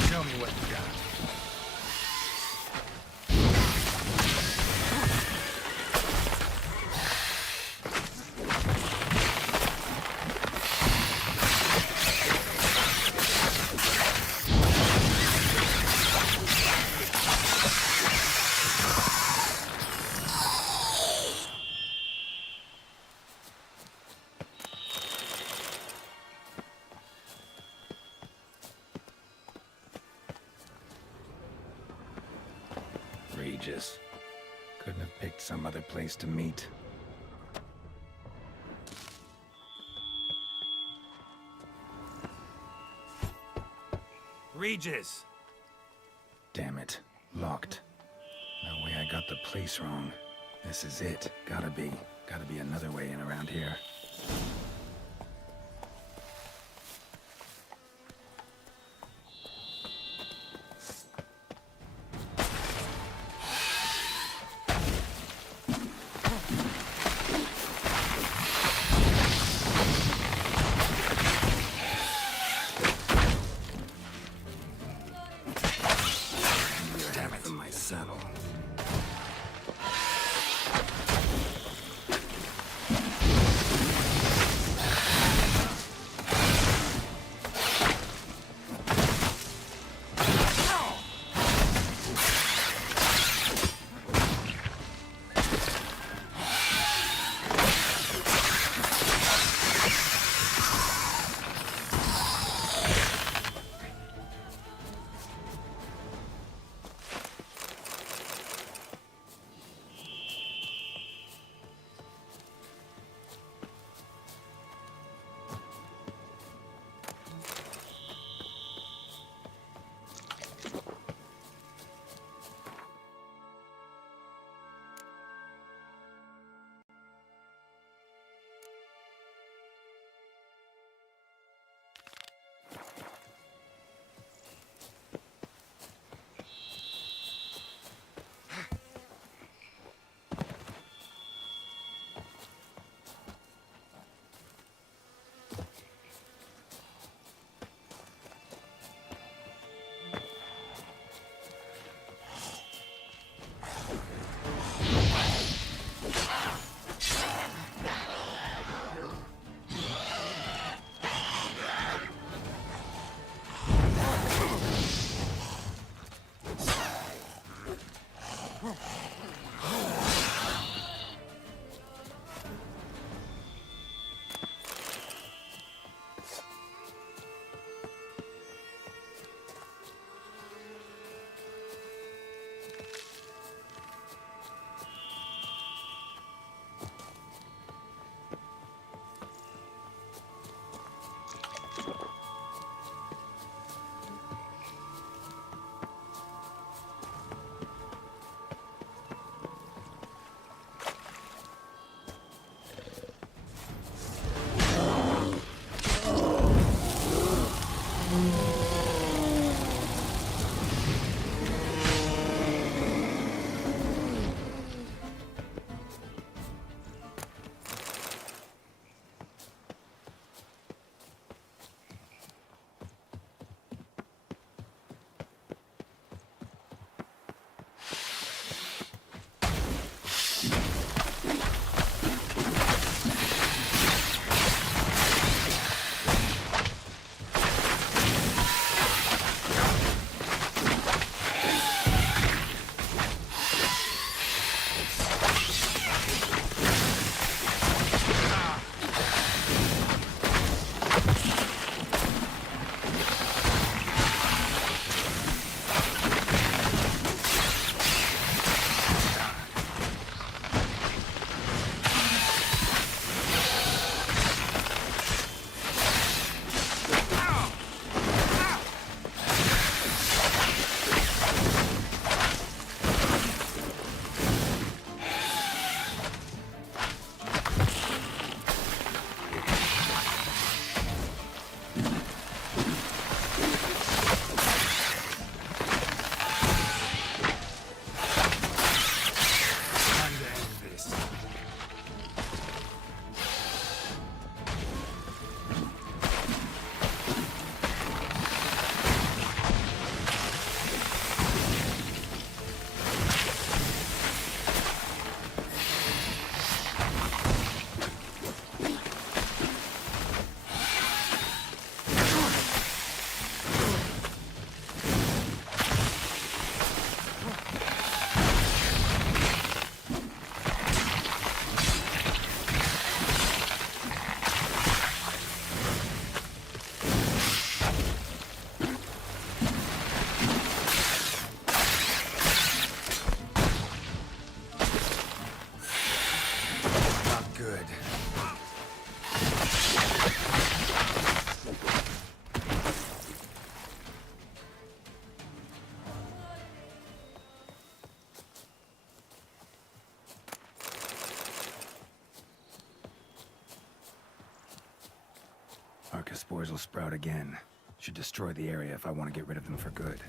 Show me what you got. Regis. Couldn't have picked some other place to meet. Regis! Damn it. Locked. No way I got the place wrong. This is it. Gotta be another way in around here. From my saddle. good. Arca spores will sprout again. Should destroy the area if I want to get rid of them for good.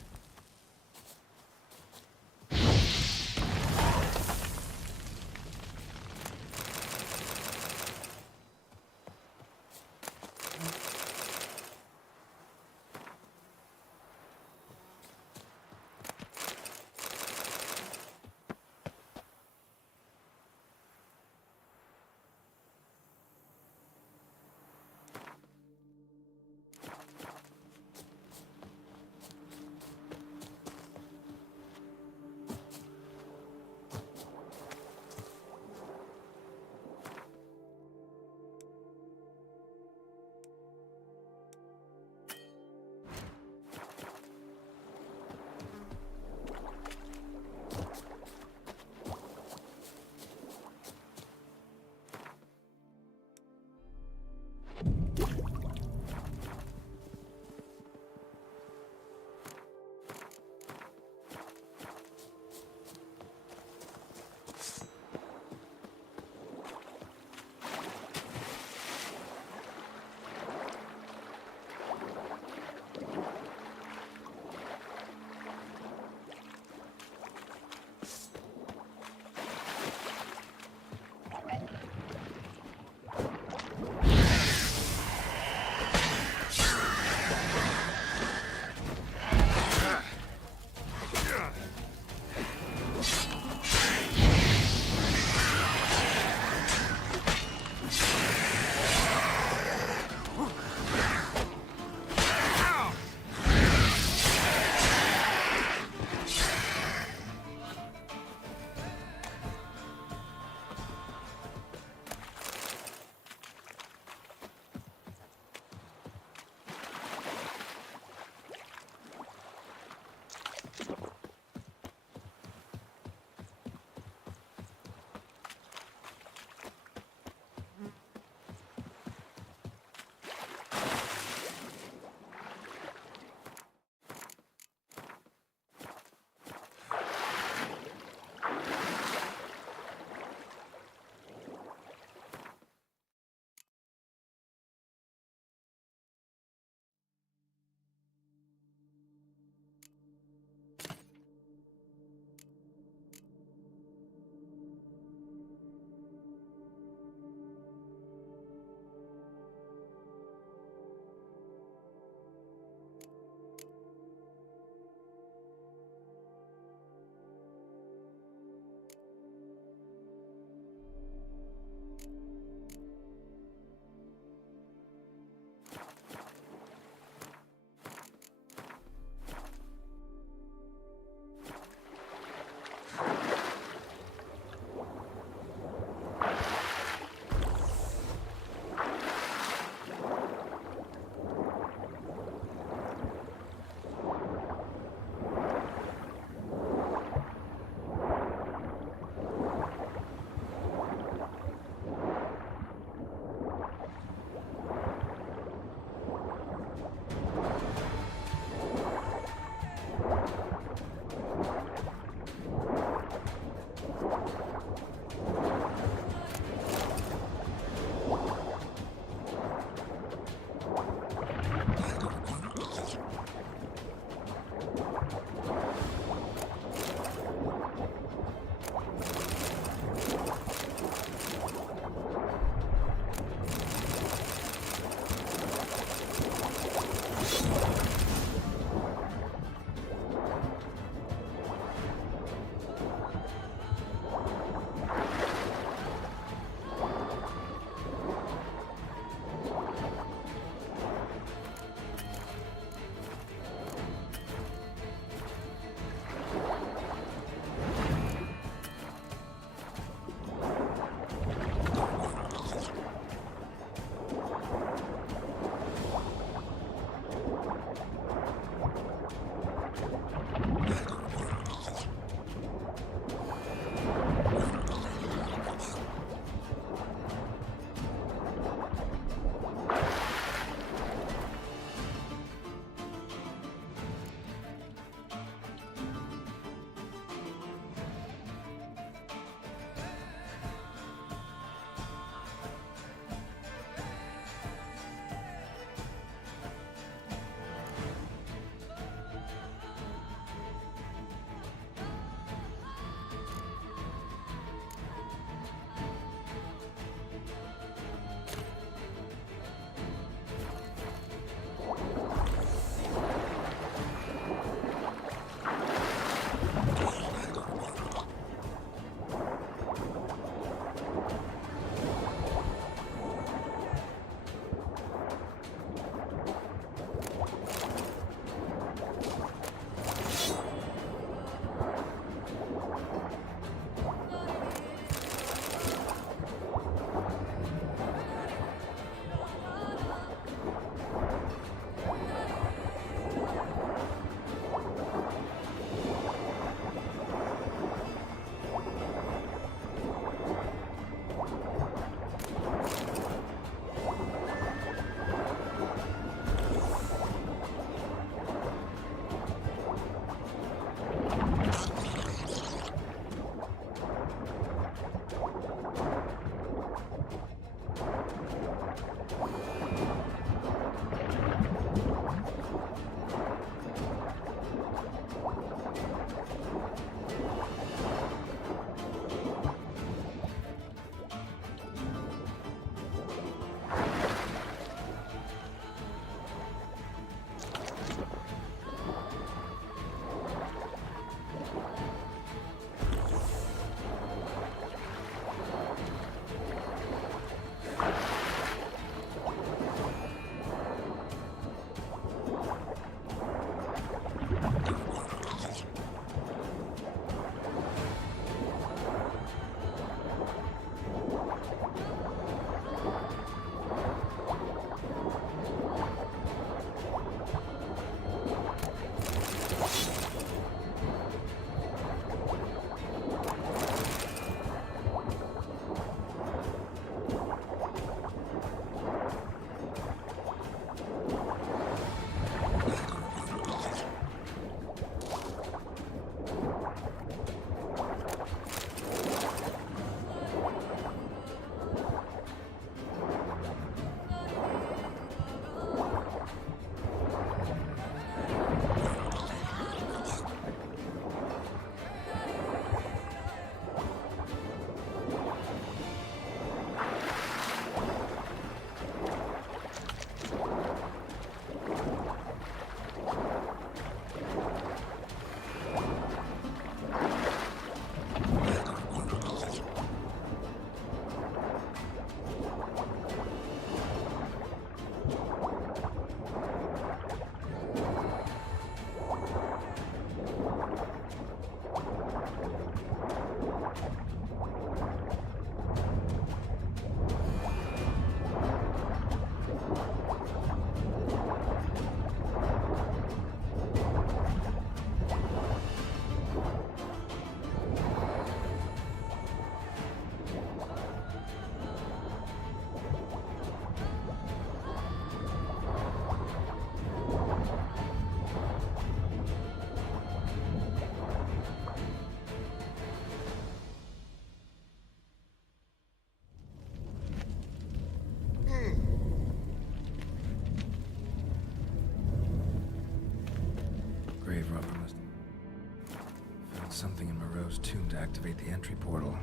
something in Moreau's tomb to activate the entry portal.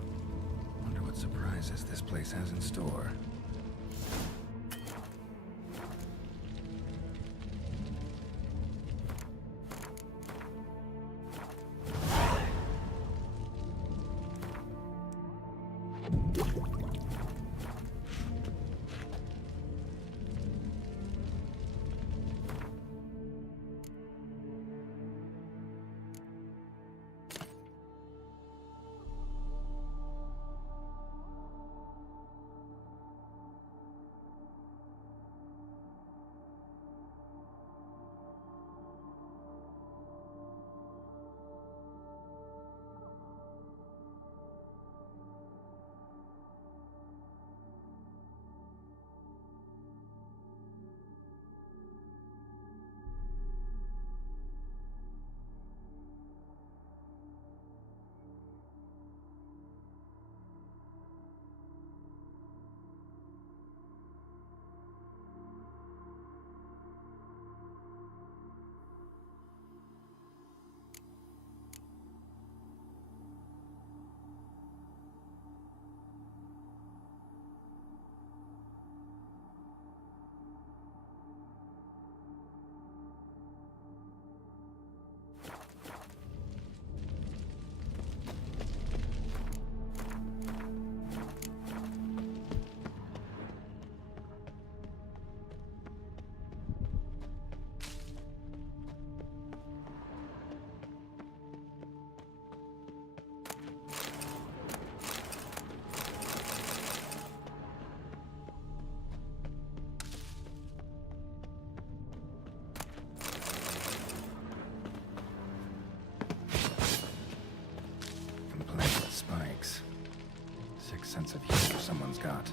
Wonder what surprises this place has in store. Spikes. Sixth sense of humor someone's got.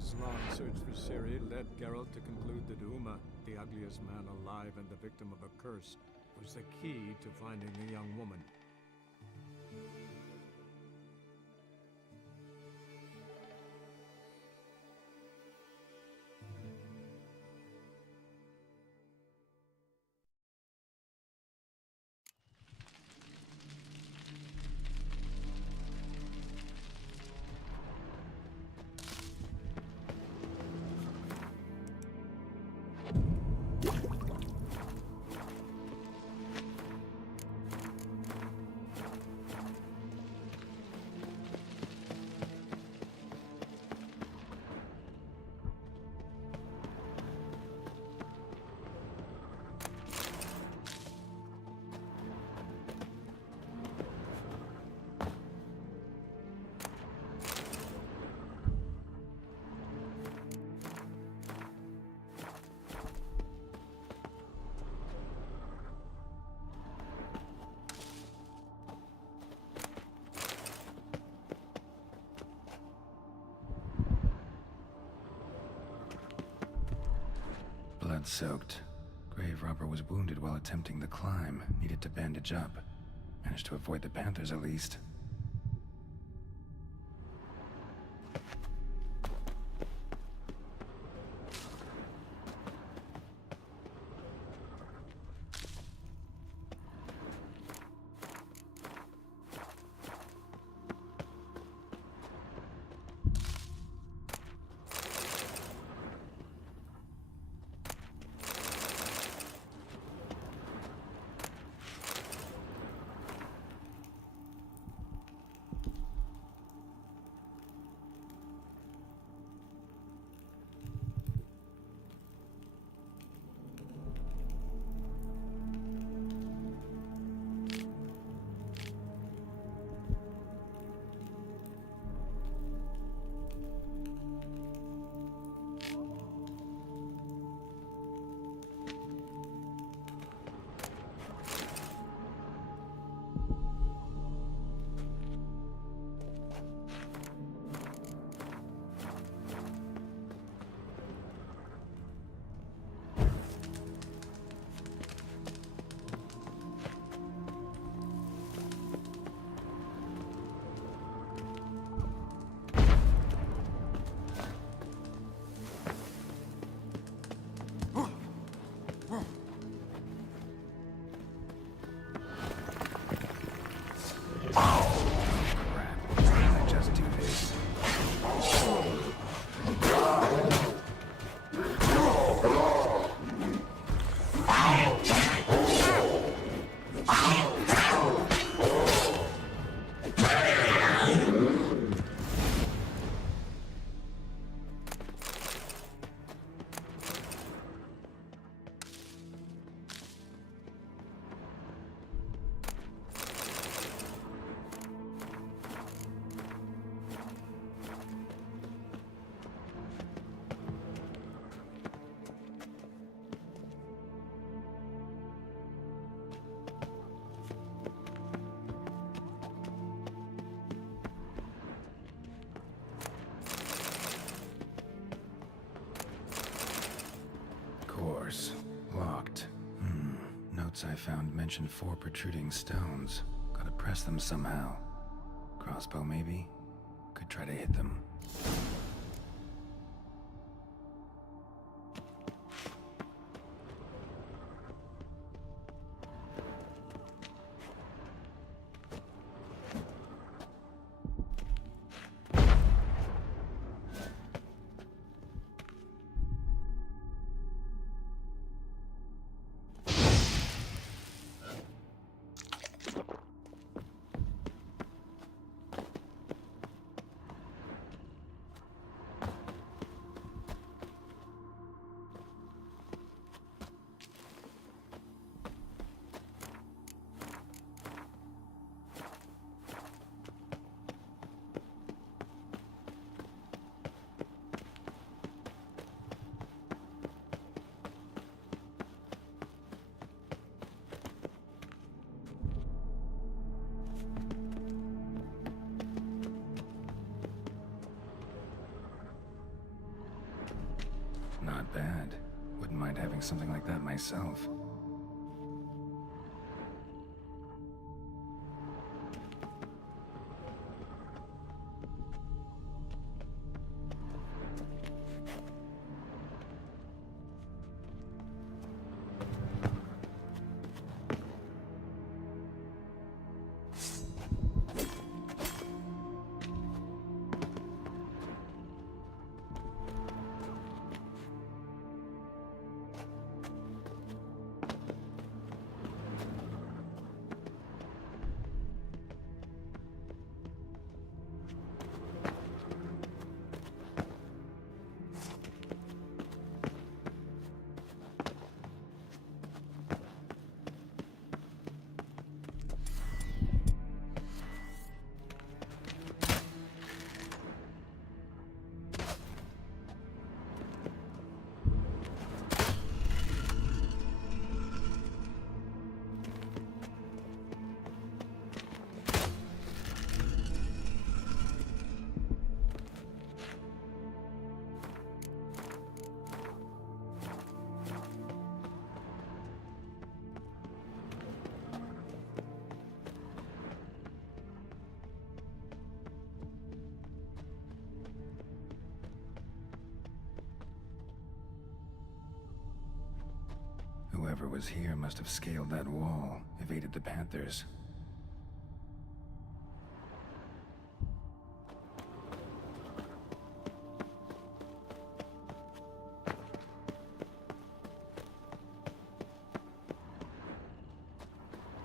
His long search for Ciri led Geralt to conclude that Uma, the ugliest man alive and the victim of a curse, was the key to finding the young woman. Blood-soaked. Grave robber was wounded while attempting the climb. Needed to bandage up. Managed to avoid the Panthers at least. Locked. Notes I found mentioned 4 protruding stones. Gotta press them somehow. Crossbow, maybe? Could try to hit them. Not bad. Wouldn't mind having something like that myself. Whoever was here must have scaled that wall, evaded the Panthers.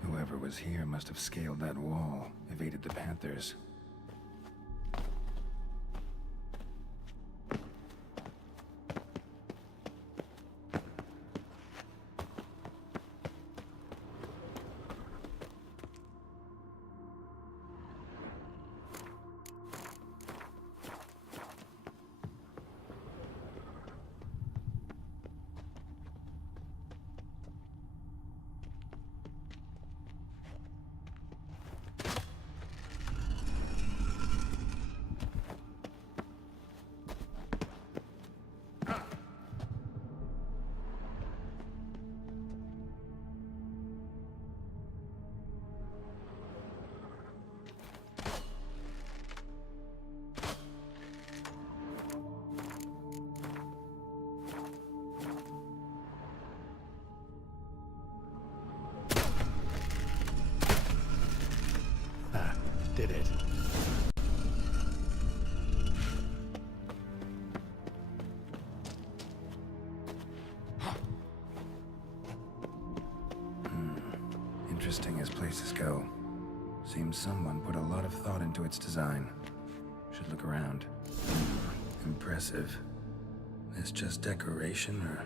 Whoever was here must have scaled that wall, evaded the Panthers. Did it. Interesting as places go. Seems someone put a lot of thought into its design. Should look around. Impressive. This just decoration, or...?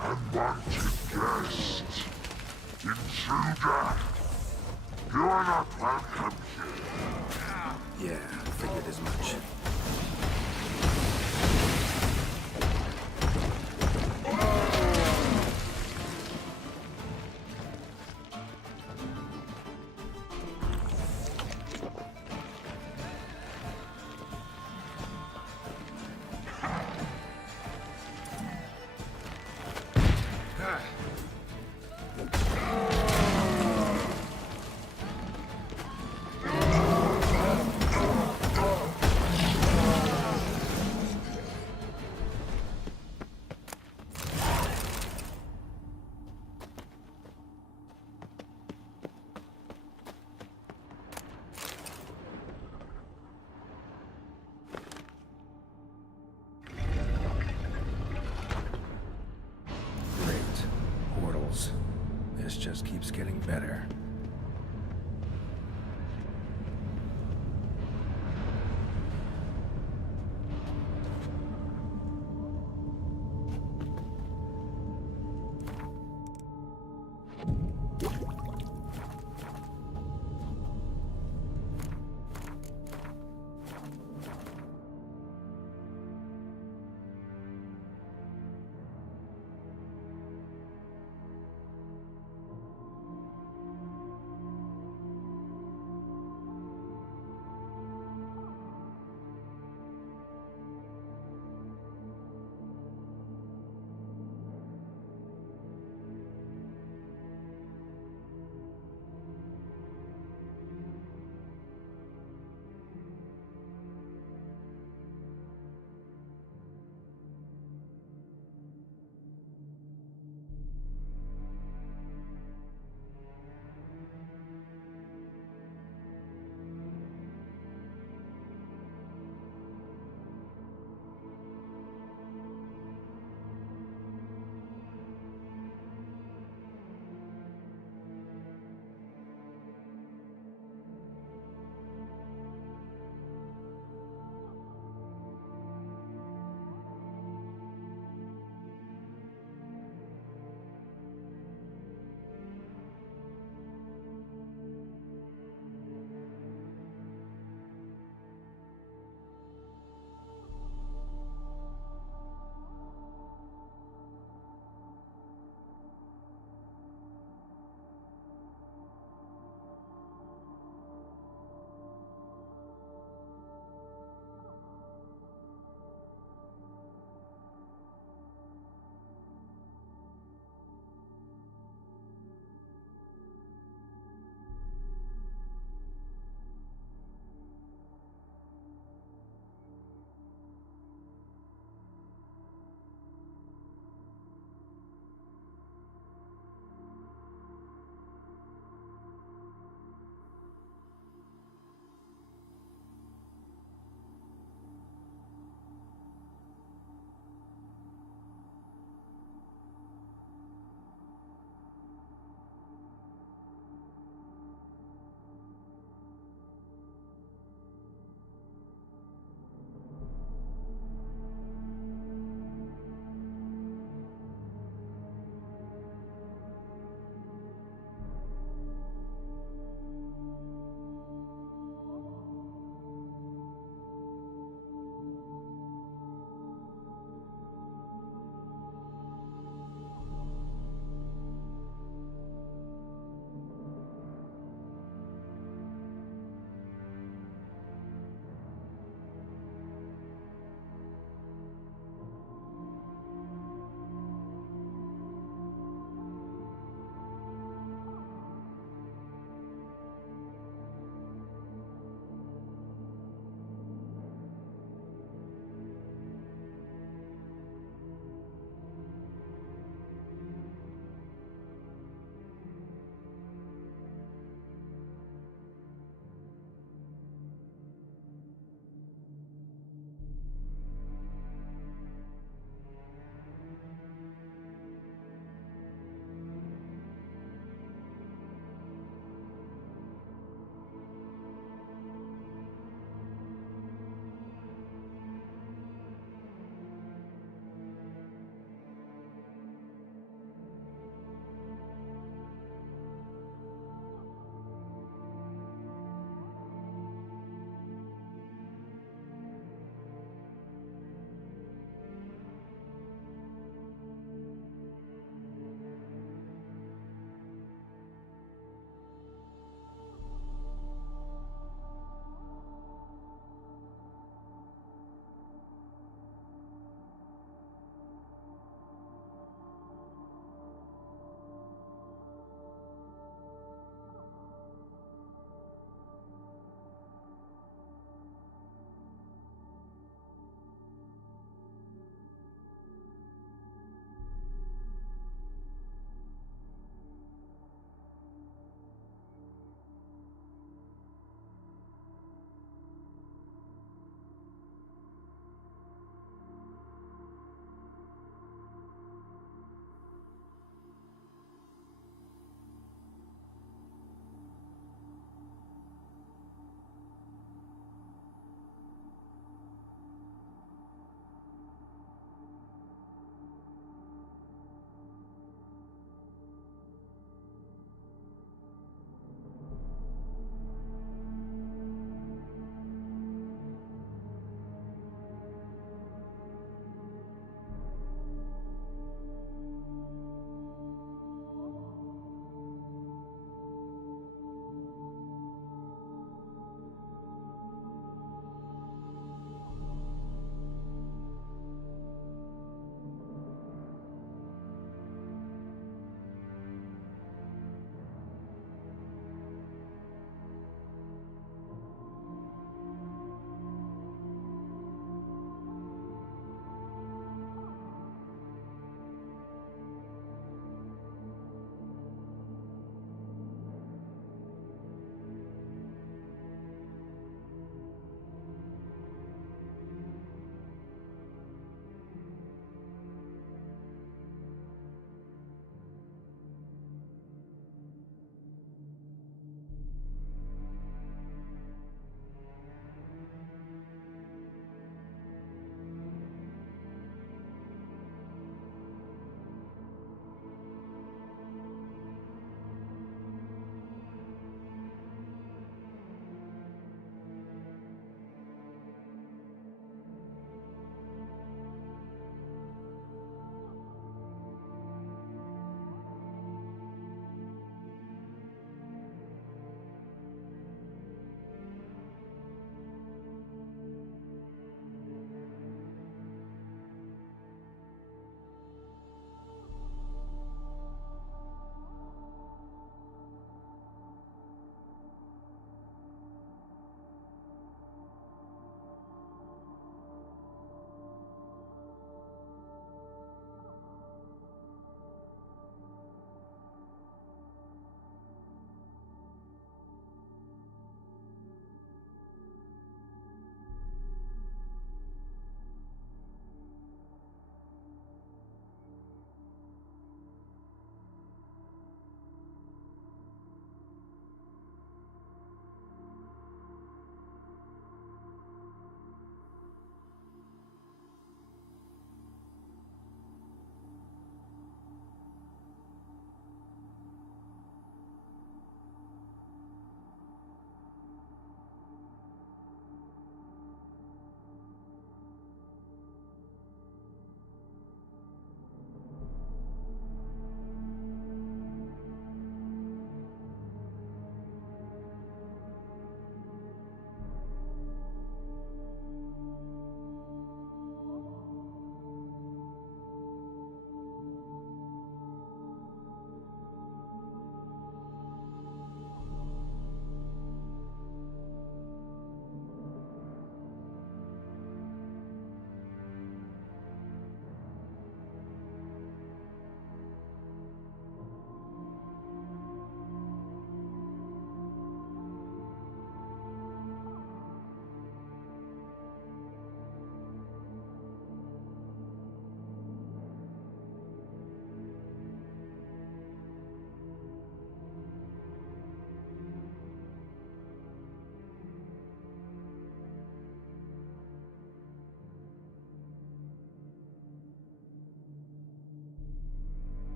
Unwanted guest. Intruder! You are not welcome here. Yeah, figured as much. This just keeps getting better.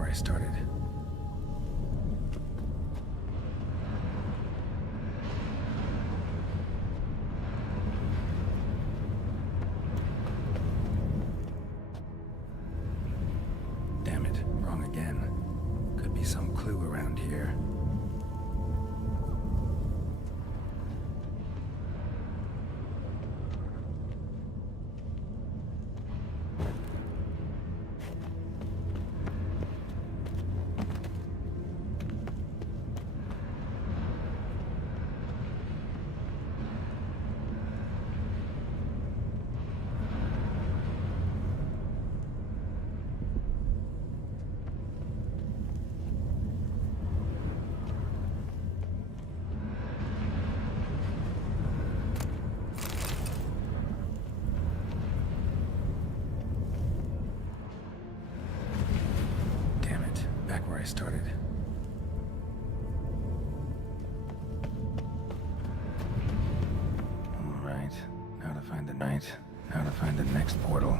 where I started. Damn it, wrong again. Could be some clue around here. Back where I started. All right, now to find the next portal.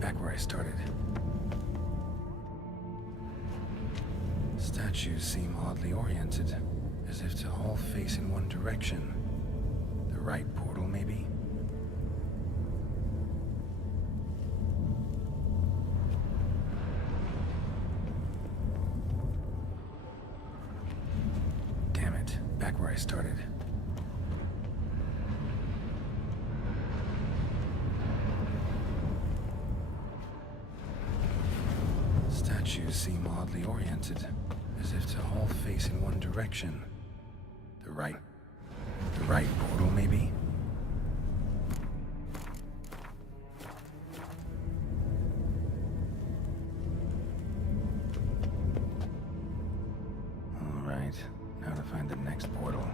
Back where I started. Statues seem oddly oriented, as if to all face in one direction. The right portal, maybe? Damn it, back where I started. Statues seem oddly oriented, as if to all face in one direction. The right portal, maybe? All right, now to find the next portal.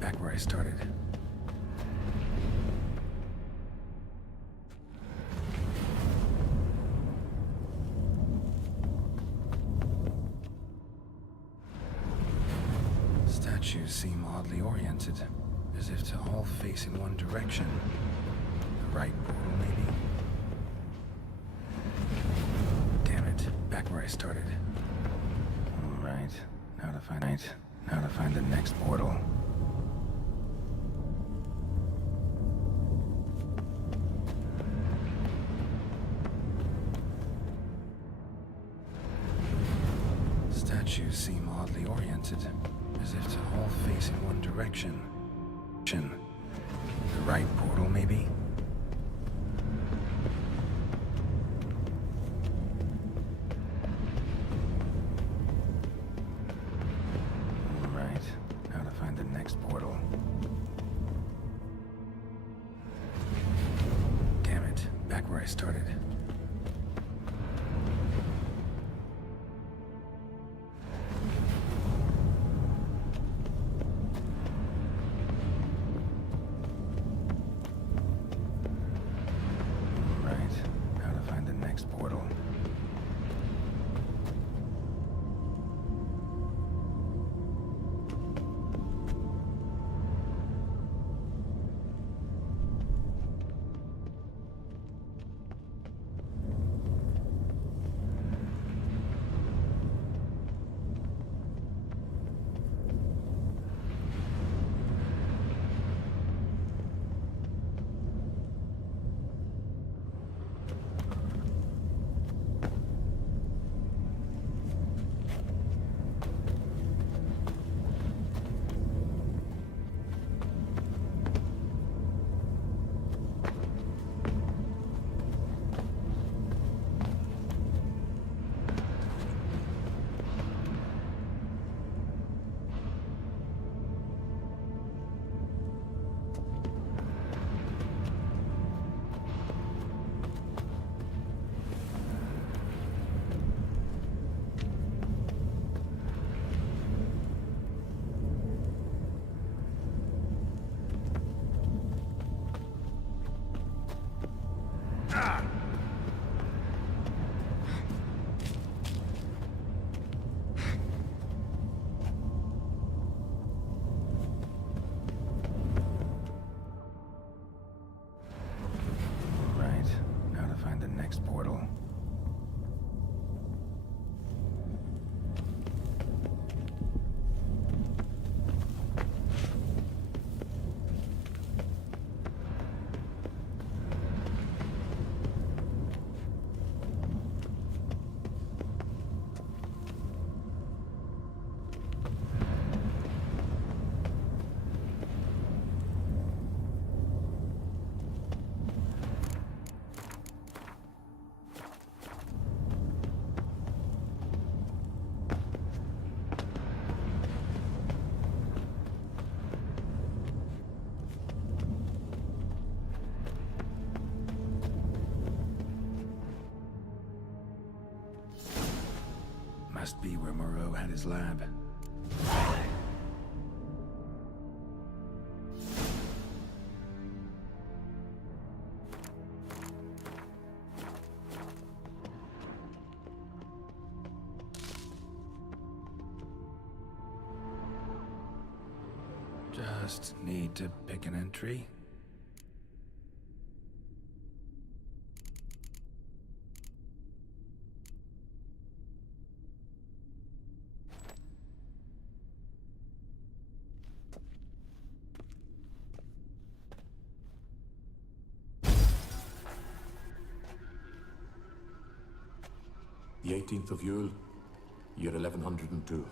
Back where I started. Statues seem oddly oriented, as if to all face in one direction. The right portal, maybe? Damn it, back where I started. All right, now to find the next portal. Statues seem oddly oriented, as if to all face in one direction. The right portal, maybe? All right, now to find the next portal. Damn it, back where I started. Portal. Must be where Moreau had his lab. Just need to pick an entry. The 18th of Yule, year 1102.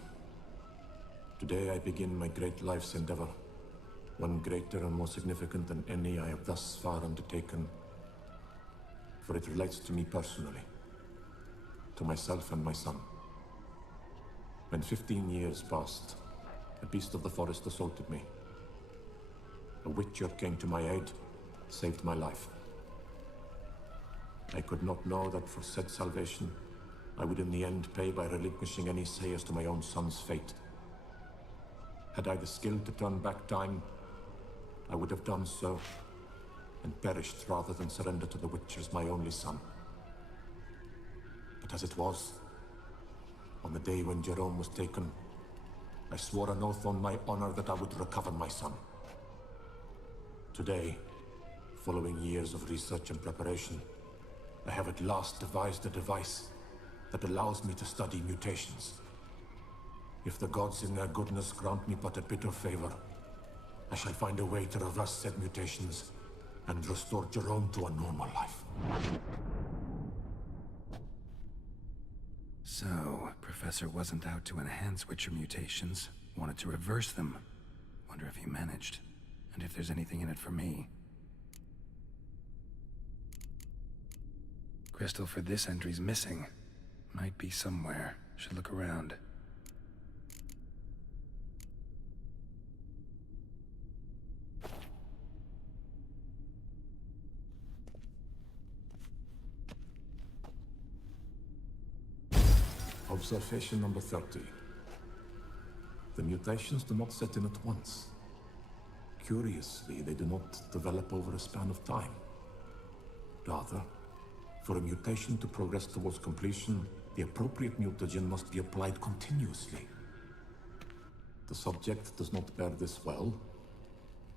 Today I begin my great life's endeavor, one greater and more significant than any I have thus far undertaken, for it relates to me personally, to myself and my son. When 15 years passed, a beast of the forest assaulted me. A witcher came to my aid, saved my life. I could not know that for said salvation, I would in the end pay by relinquishing any say as to my own son's fate. Had I the skill to turn back time, I would have done so, and perished rather than surrender to the Witchers my only son. But as it was, on the day when Jerome was taken, I swore an oath on my honor that I would recover my son. Today, following years of research and preparation, I have at last devised a device that allows me to study mutations. If the gods in their goodness grant me but a bit of favor, I shall find a way to reverse said mutations and restore Jerome to a normal life. So, Professor wasn't out to enhance Witcher mutations, wanted to reverse them. Wonder if he managed, and if there's anything in it for me. Crystal for this entry's missing. Might be somewhere. Should look around. Observation number 30. The mutations do not set in at once. Curiously, they do not develop over a span of time. Rather, for a mutation to progress towards completion, the appropriate mutagen must be applied continuously. The subject does not bear this well,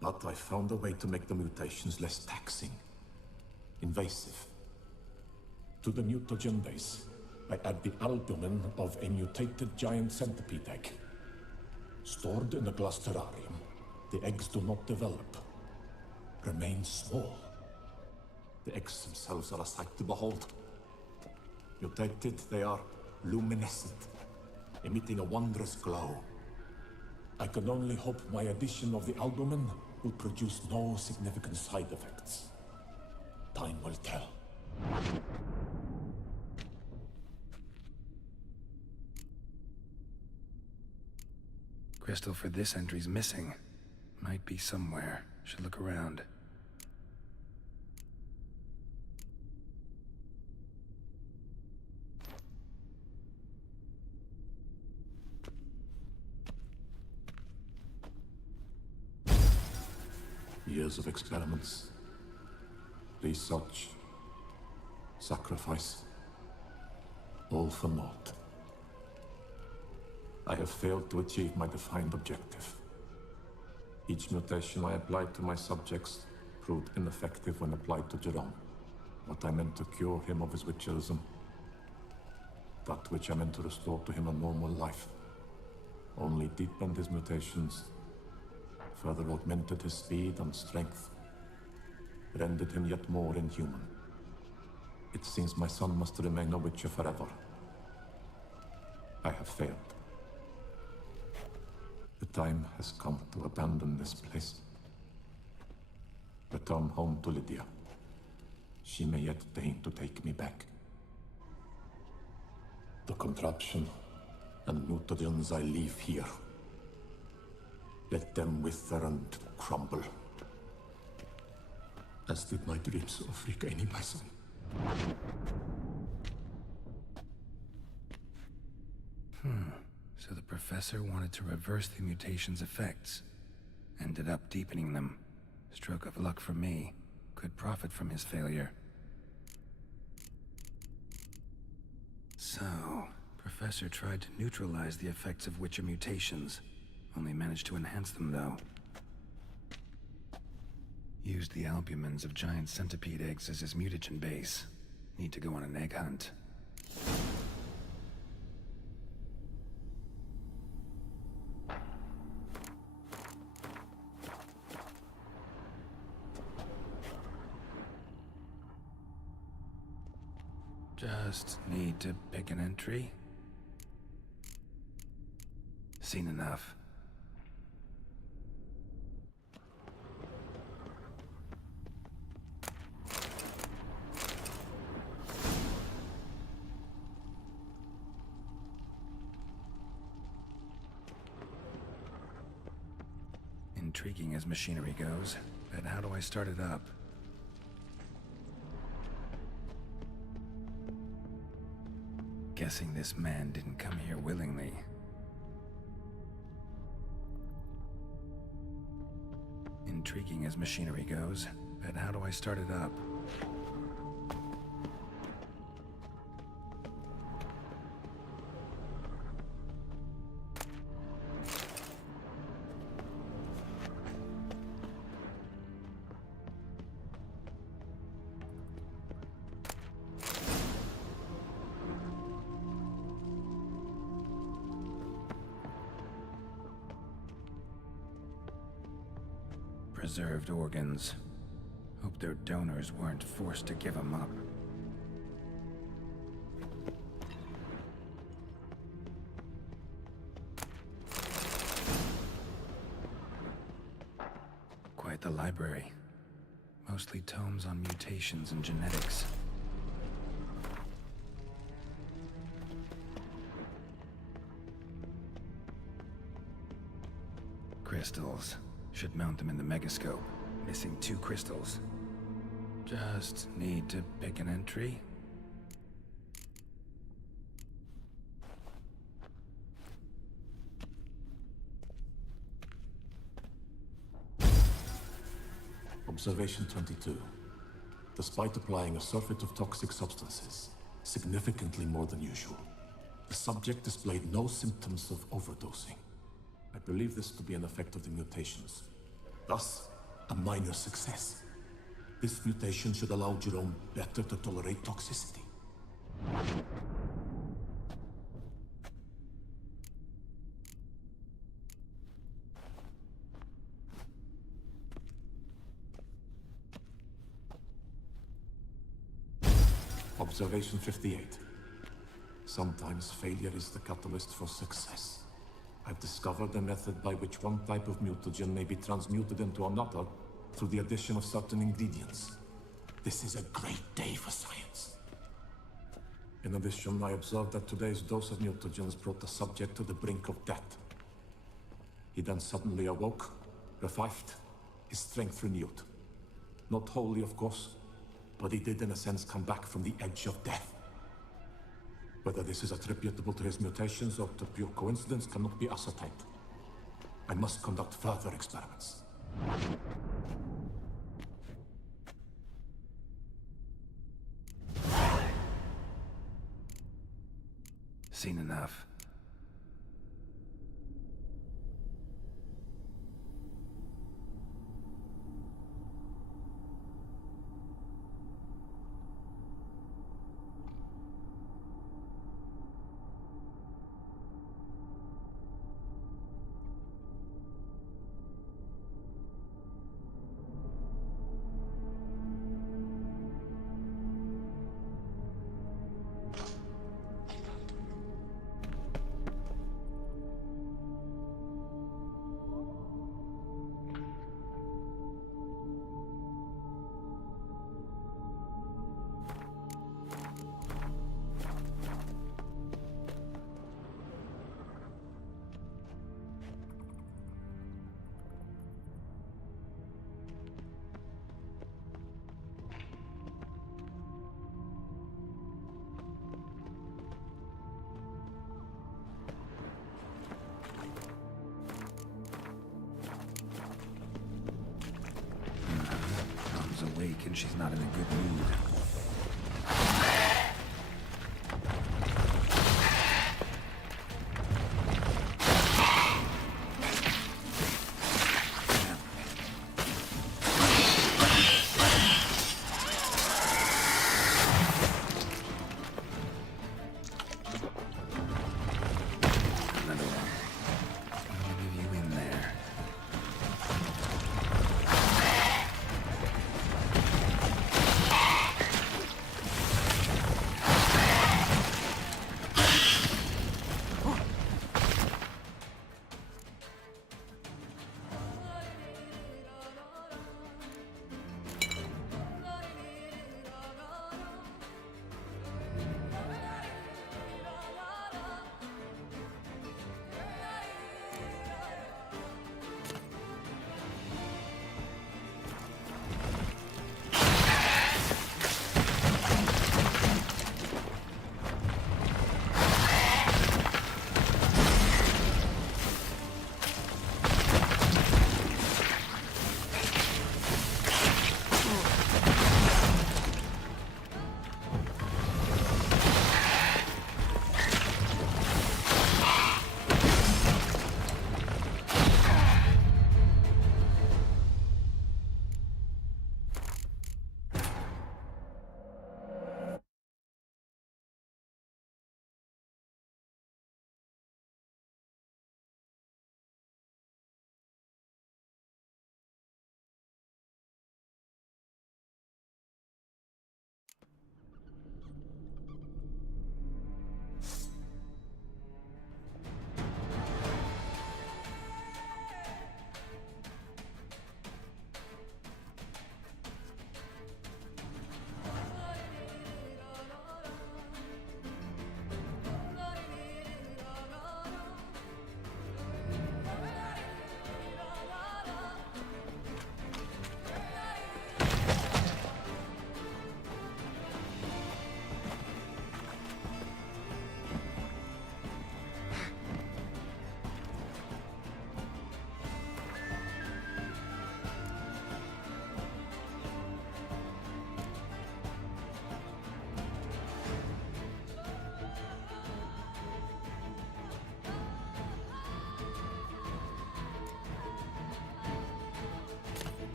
but I found a way to make the mutations less taxing, invasive. To the mutagen base, I add the albumin of a mutated giant centipede egg. Stored in a glass terrarium, the eggs do not develop, remain small. The eggs themselves are a sight to behold. Mutated, they are luminescent, emitting a wondrous glow. I can only hope my addition of the albumin will produce no significant side effects. Time will tell. Crystal for this entry's missing. Might be somewhere. Should look around. Years of experiments, research, sacrifice, all for naught. I have failed to achieve my defined objective. Each mutation I applied to my subjects proved ineffective when applied to Jerome. What I meant to cure him of his witcherism, that which I meant to restore to him a normal life, only deepened his mutations, further augmented his speed and strength, rendered him yet more inhuman. It seems my son must remain a witcher forever. I have failed. The time has come to abandon this place. Return home to Lydia. She may yet deign to take me back. The contraption and mutagens I leave here. Let them wither and crumble. As did my dreams of regaining my son. So the professor wanted to reverse the mutation's effects. Ended up deepening them. Stroke of luck for me. Could profit from his failure. So, Professor tried to neutralize the effects of Witcher mutations. Only managed to enhance them, though. Used the albumins of giant centipede eggs as his mutagen base. Need to go on an egg hunt. Just need to pick an entry. Seen enough. Intriguing as machinery goes, but how do I start it up? Guessing this man didn't come here willingly. Intriguing as machinery goes, but how do I start it up? Preserved organs. Hope their donors weren't forced to give them up. Quite the library. Mostly tomes on mutations and genetics. Crystals. Should mount them in the megascope. Missing 2 crystals. Just need to pick an entry. Observation 22. Despite applying a surfeit of toxic substances, significantly more than usual, the subject displayed no symptoms of overdosing. I believe this to be an effect of the mutations. Thus, a minor success. This mutation should allow Jerome better to tolerate toxicity. Observation 58. Sometimes failure is the catalyst for success. I've discovered a method by which one type of mutagen may be transmuted into another through the addition of certain ingredients. This is a great day for science. In addition, I observed that today's dose of mutagens brought the subject to the brink of death. He then suddenly awoke, revived, his strength renewed. Not wholly, of course, but he did in a sense come back from the edge of death. Whether this is attributable to his mutations or to pure coincidence cannot be ascertained. I must conduct further experiments. Seen enough. and she's not in a good mood.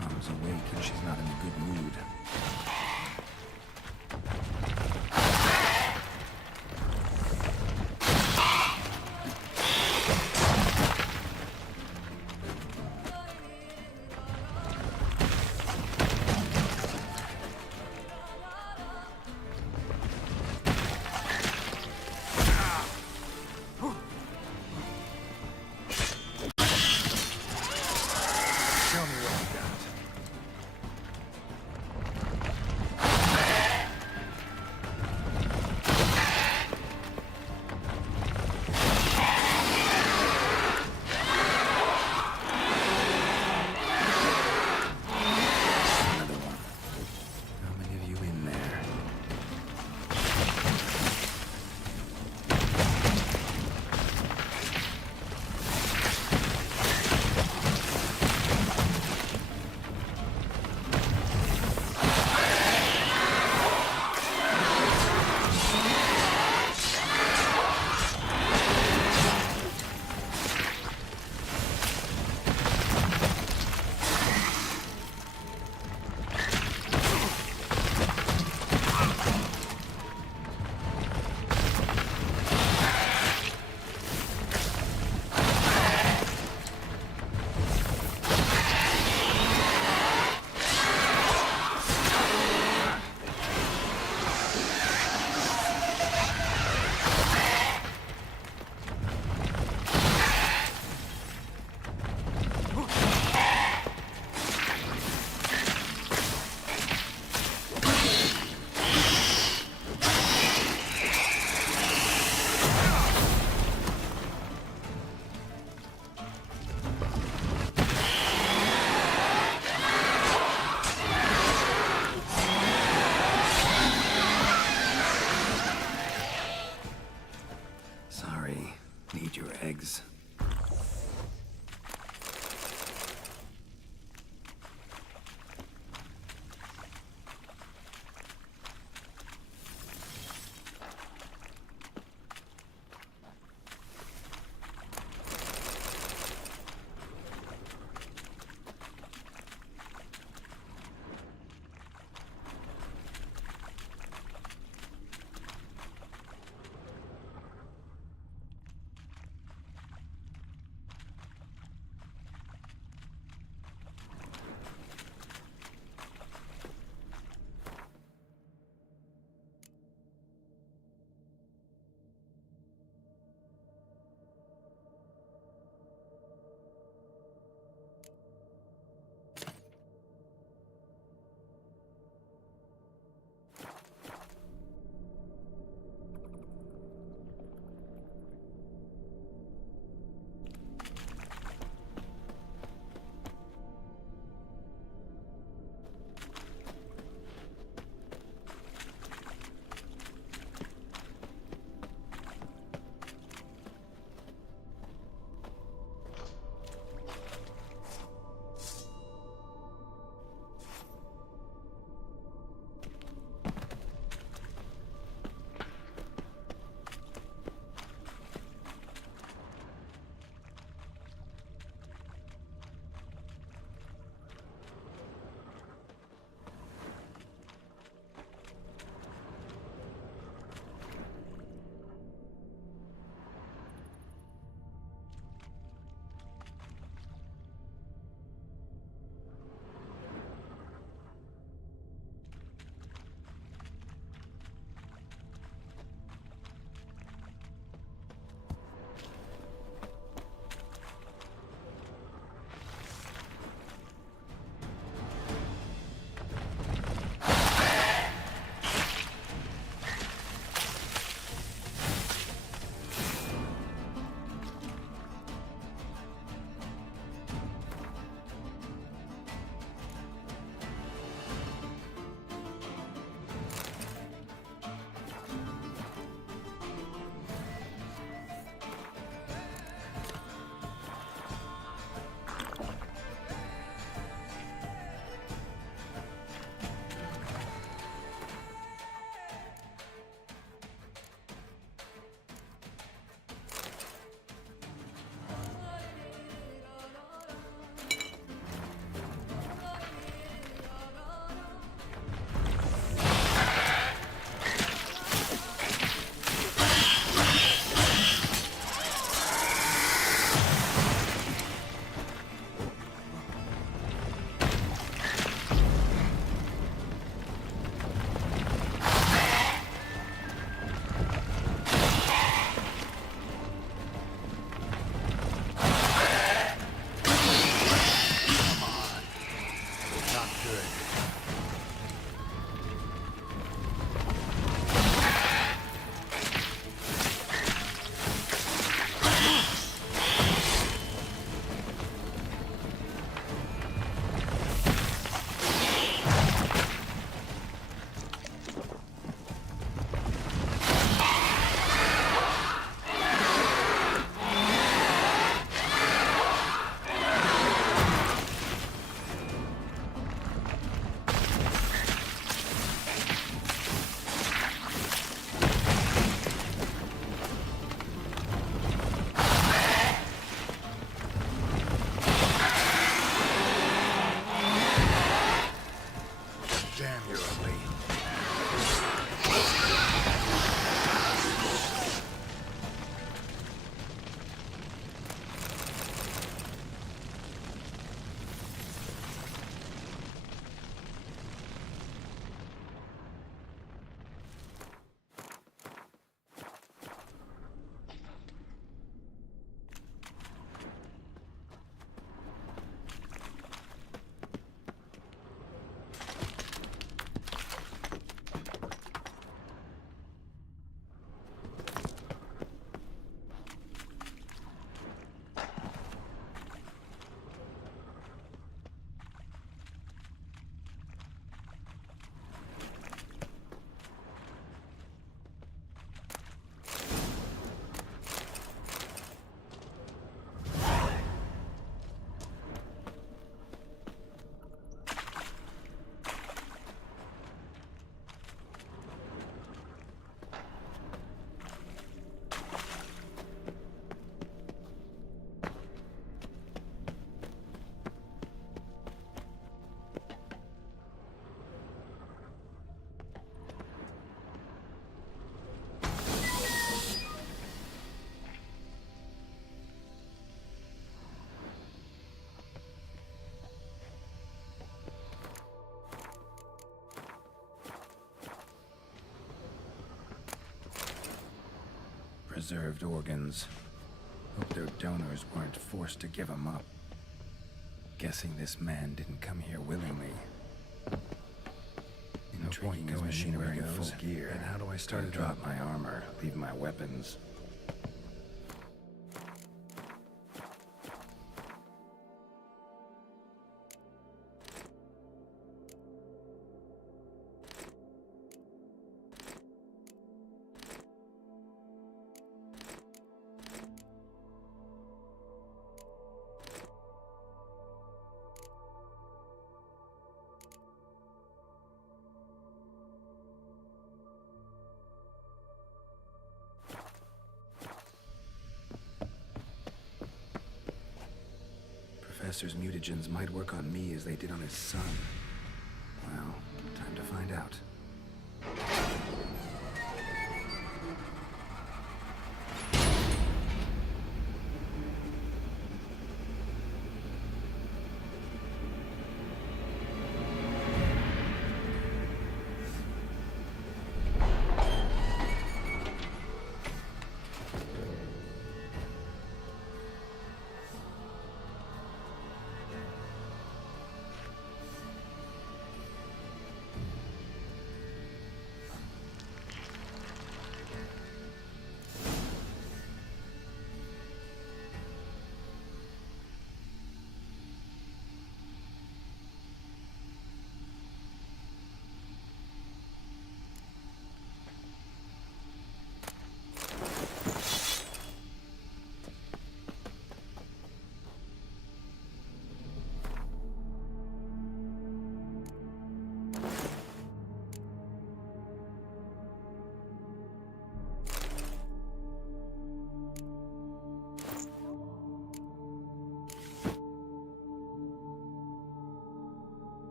Mom's awake and she's not in a good mood. Damn, you're ugly. Preserved organs. Hope their donors weren't forced to give them up. Guessing this man didn't come here willingly. Intriguing as machinery goes, full gear. And how do I start to drop my armor, leave my weapons? Professor's mutagens might work on me as they did on his son. Well, time to find out.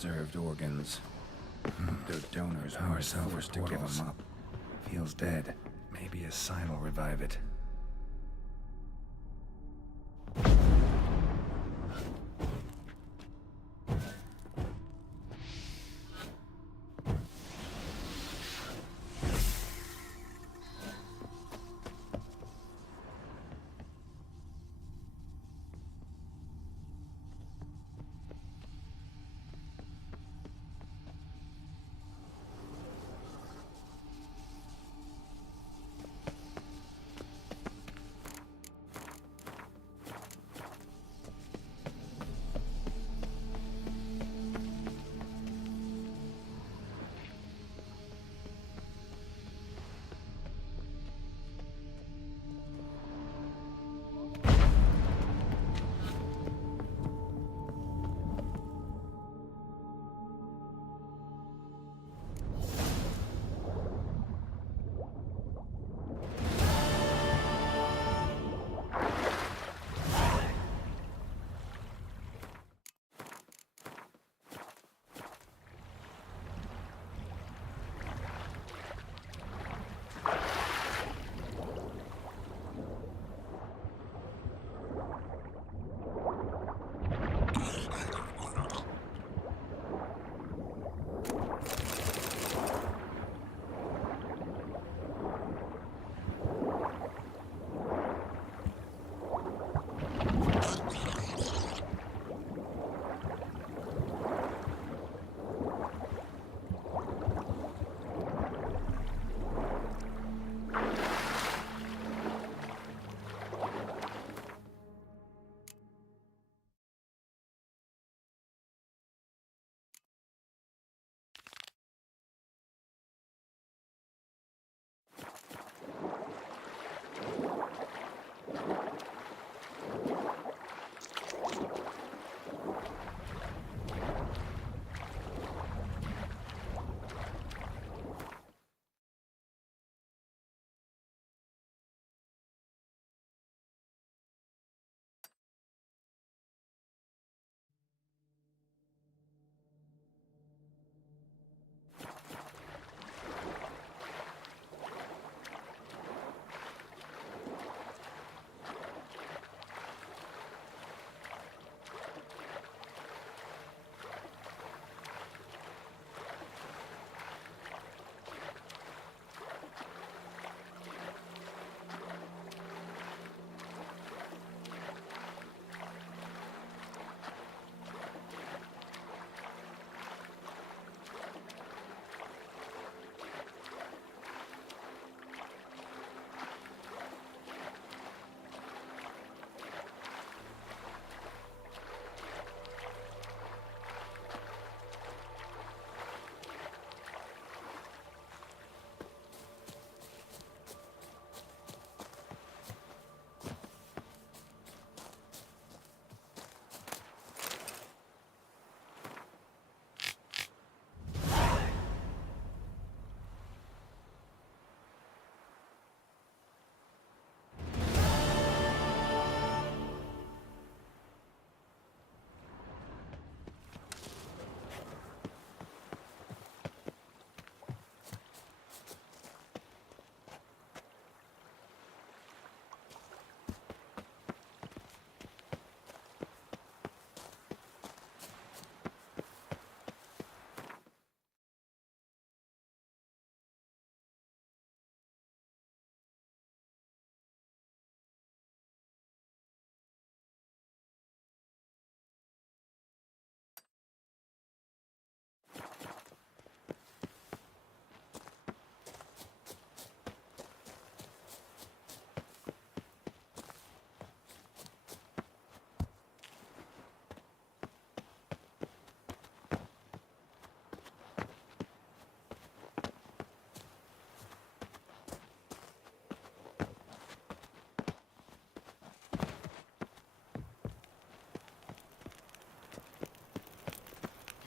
preserved organs. Their donors more selfish to give them up. Feels dead. Maybe a sign will revive it.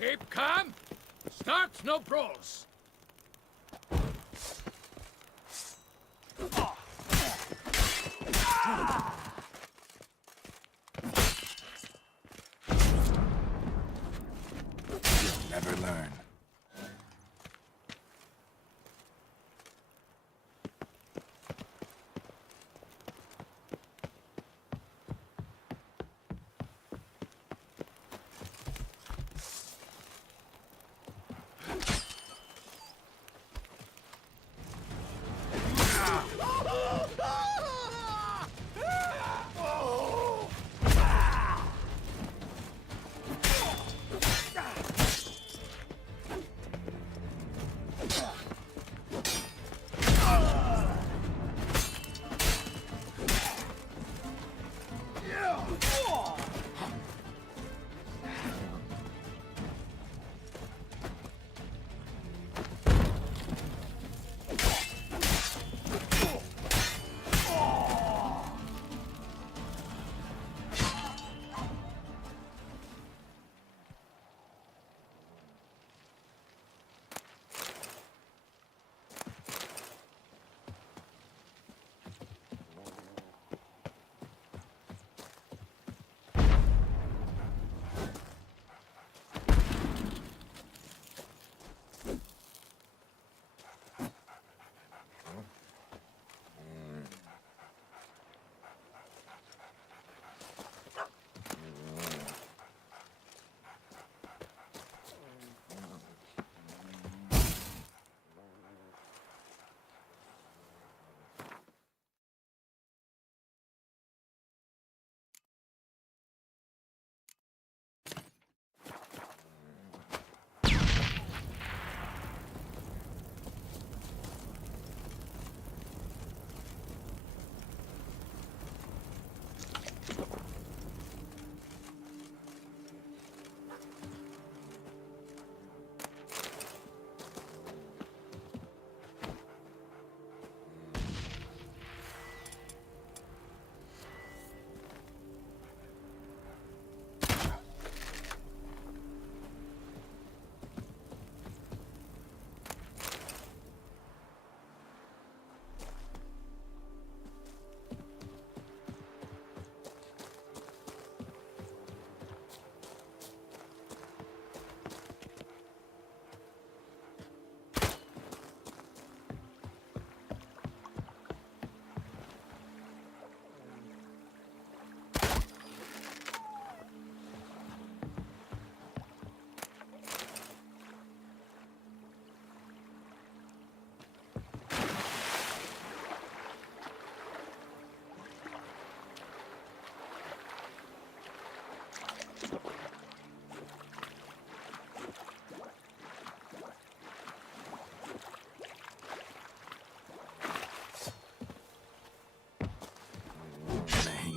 Keep calm. Start no brawls. never learn.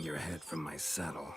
Your head from my saddle.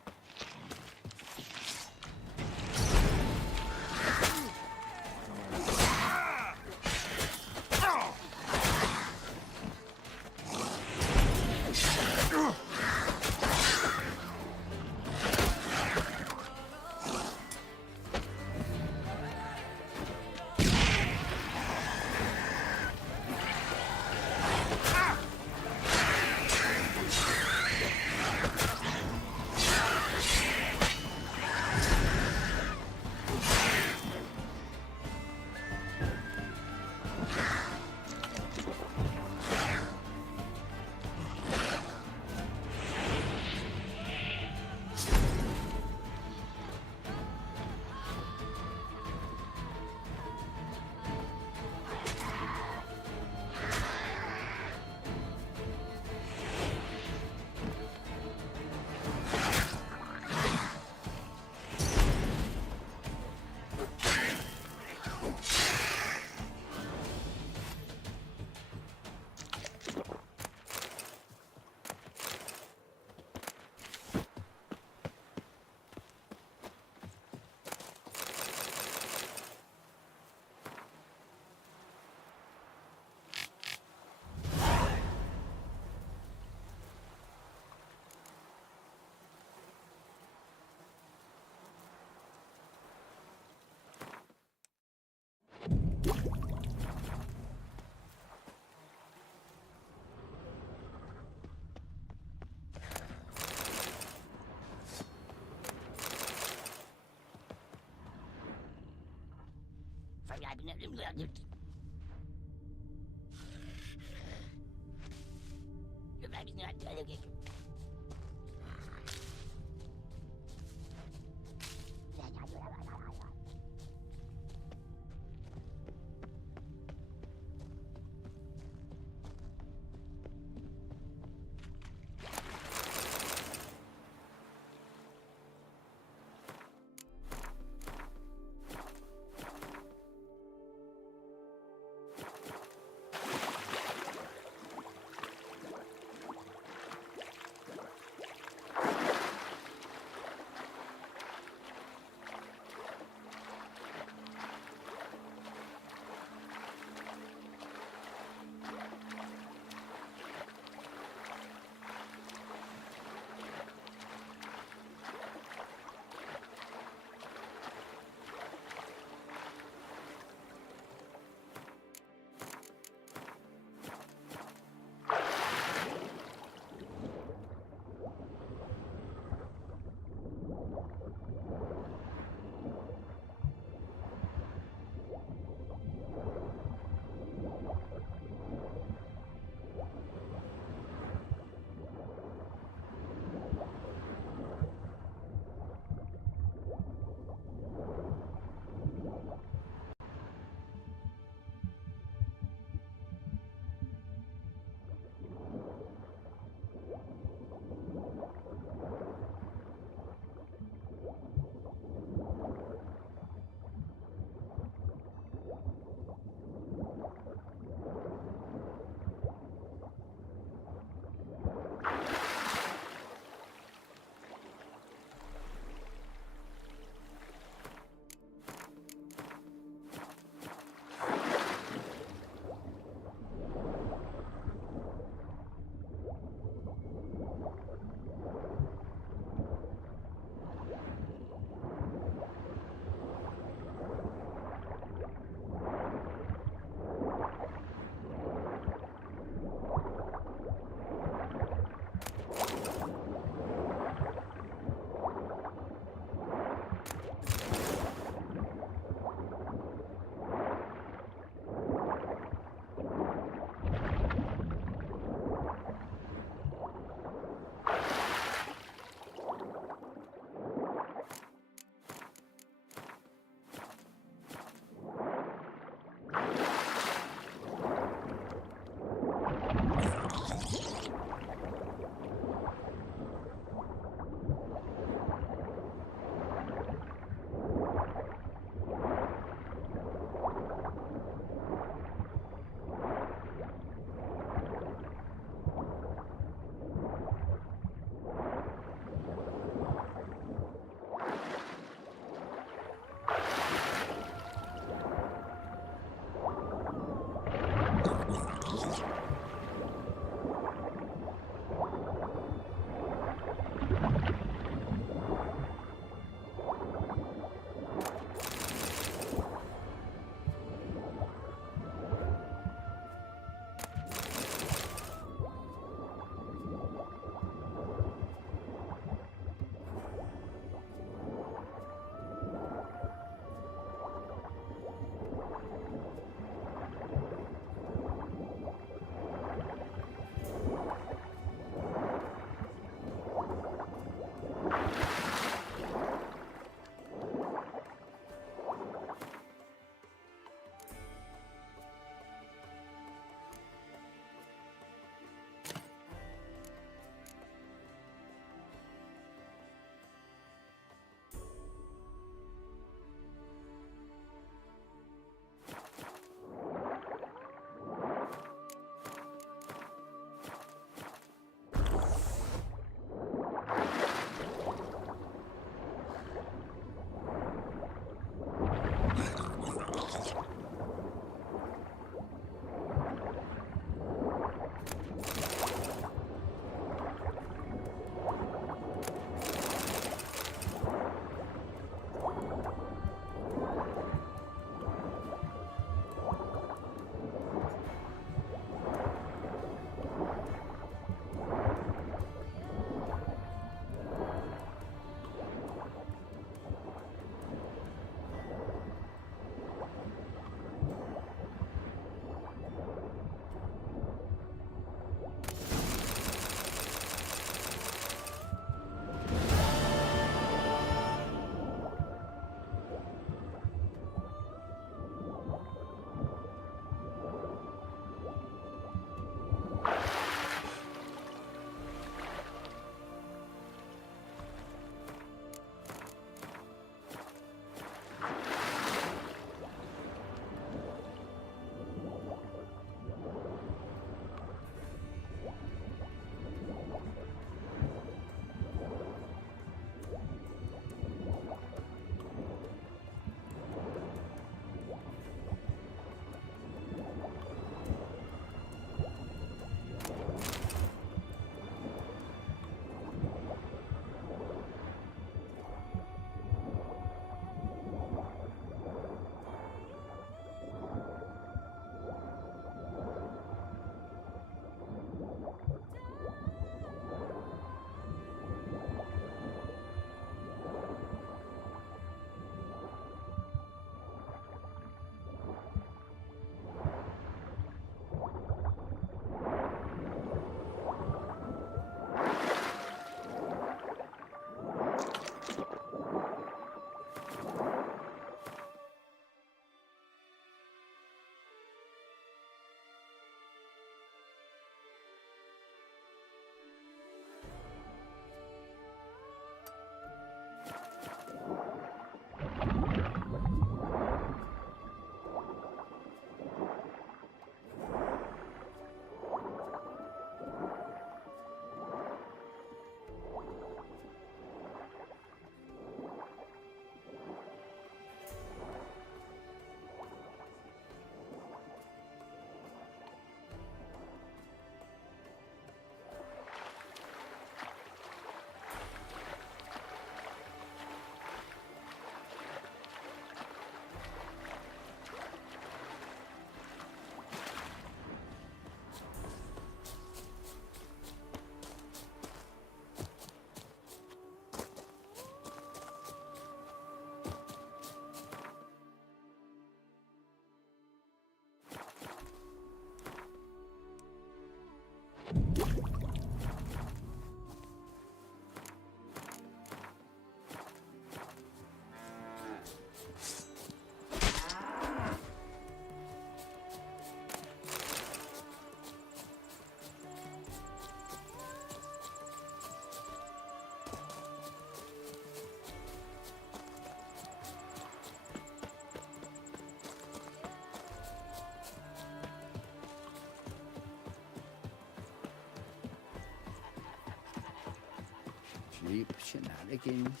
Sleep shenanigans.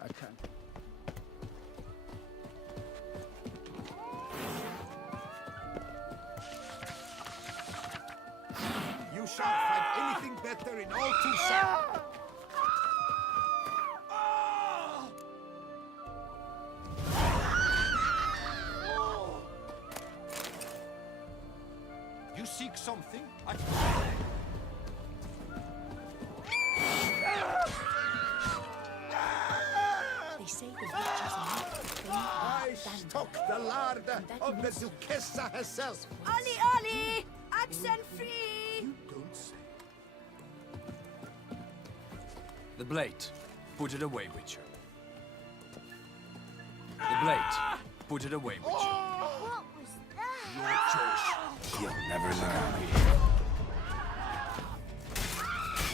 I can't. You shan't find anything better in all Tucson. You seek something? They say the witches are I stock the lard of the Duquesa herself. Ollie, Ollie! Accent free! You don't say. The blade. Put it away, Witcher. The blade. Put it away, Witcher. What was that? Your choice. You'll never learn.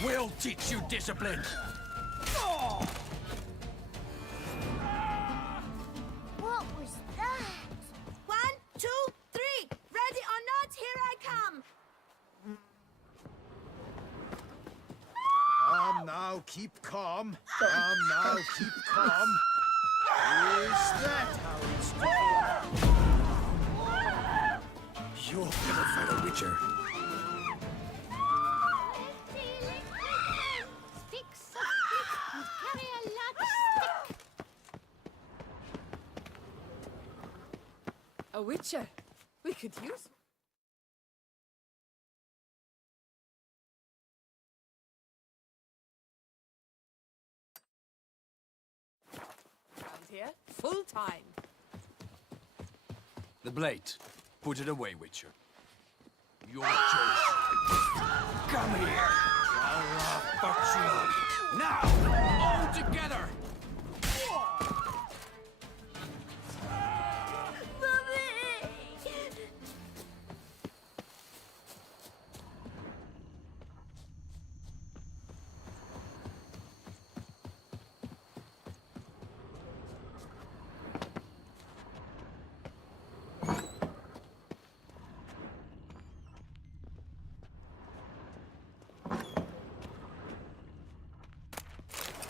We'll teach you discipline. What was that? 1, 2, 3. Ready or not, here I come. Calm now, keep calm. Calm now, keep calm. Is that how it's done? You'll never fight a Witcher. Speak softly and carry a loud stick. A witcher. We could use. Around here, full time. The blade. Put it away, Witcher. Your choice. Come here. Now, all together.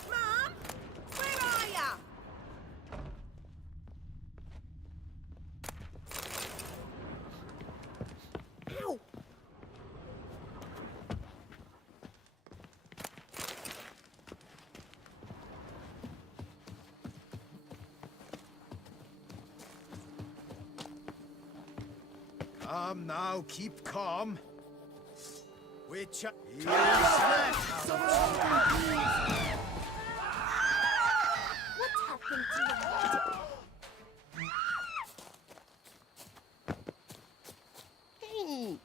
Mom, where are ya? Ow! Calm now, keep calm. Which is that how What happened to you? Hey!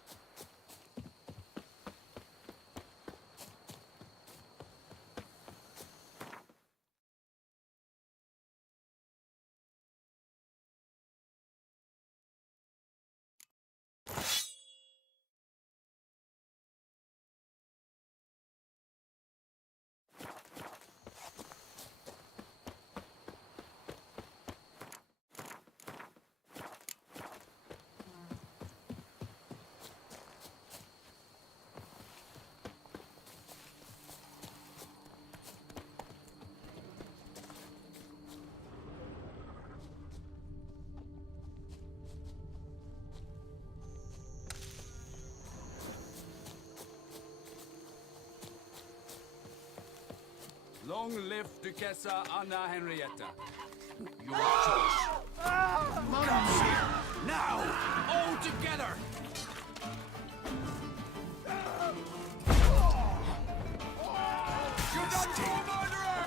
Long live Duquesa Anna Henrietta. Your choice. Come here. Now, all together. You done for murderer!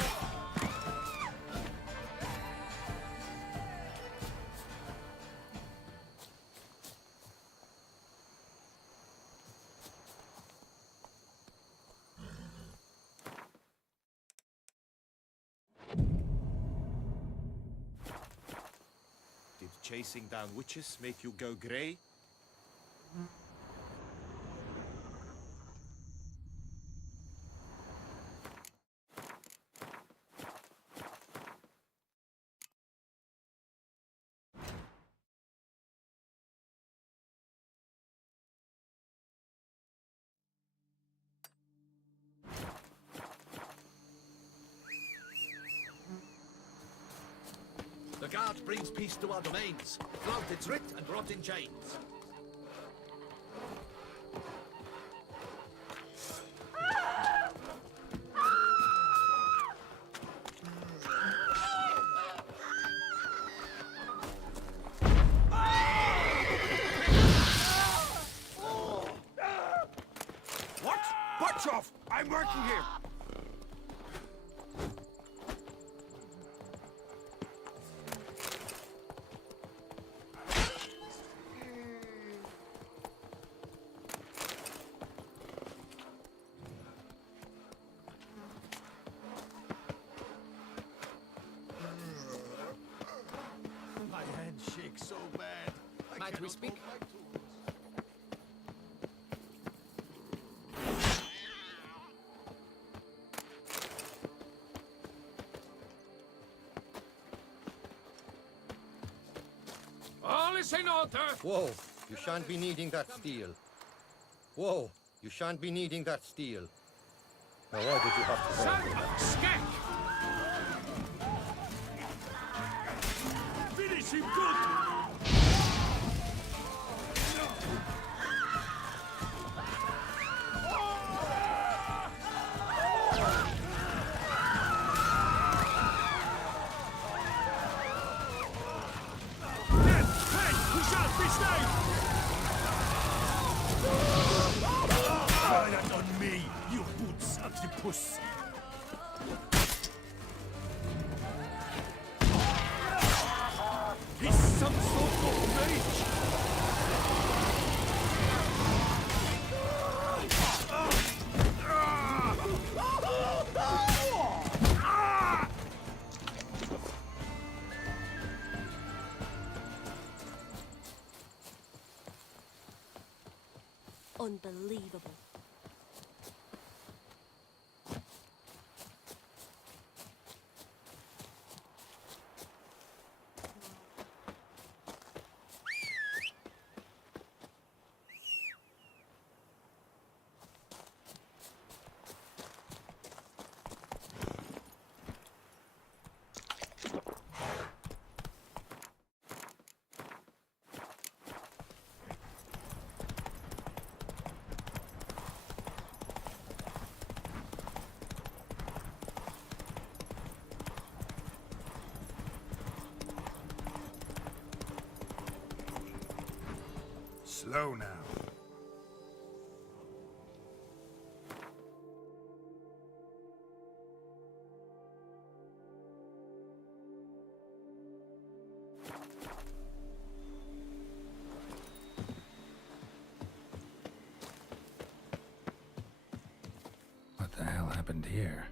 Did chasing down witches make you go grey? guard brings peace to our domains. Flout its writ and rot in chains. What? Butch off! I'm working here! My head shakes so bad. Might we speak? All is in order! Whoa, you shan't be needing that steel. Whoa, you shan't be needing that steel. Now why did you have to go? Son of a skank! Finish him good! Try that on me, you boots octopus! He's some sort of rage! Unbelievable. Slow now. What the hell happened here?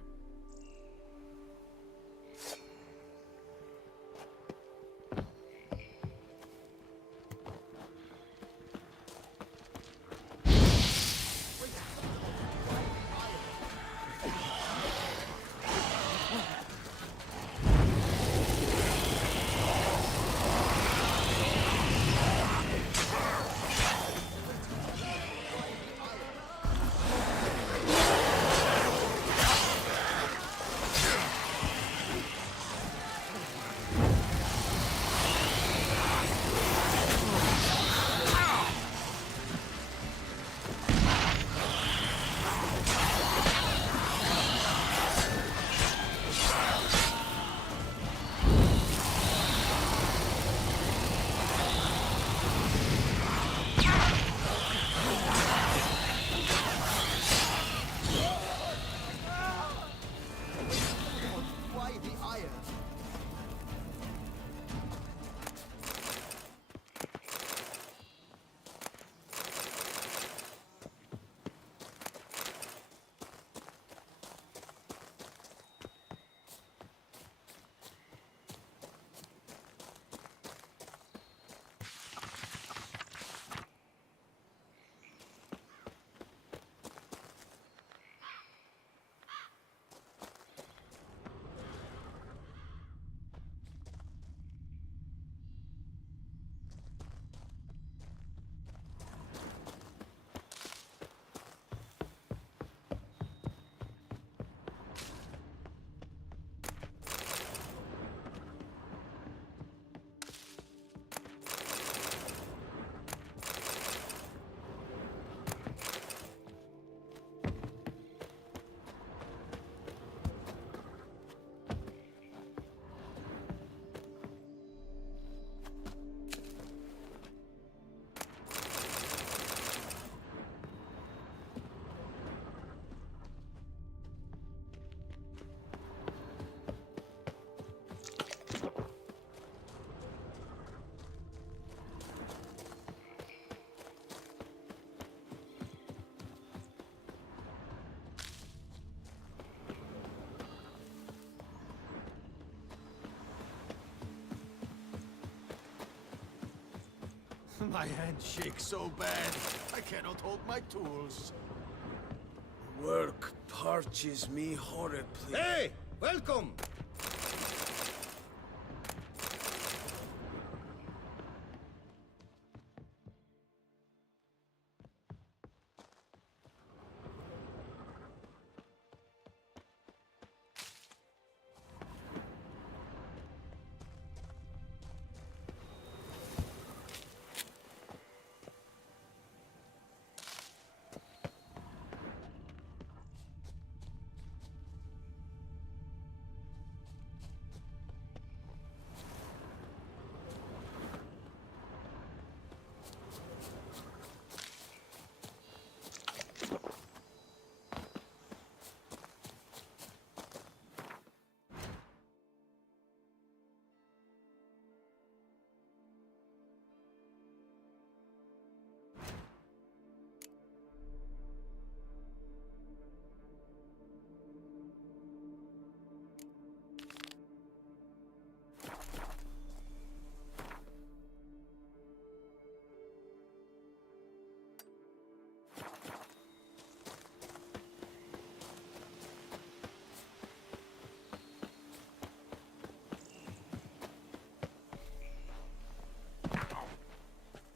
My head shakes so bad, I cannot hold my tools. Work parches me horribly. Hey! Welcome!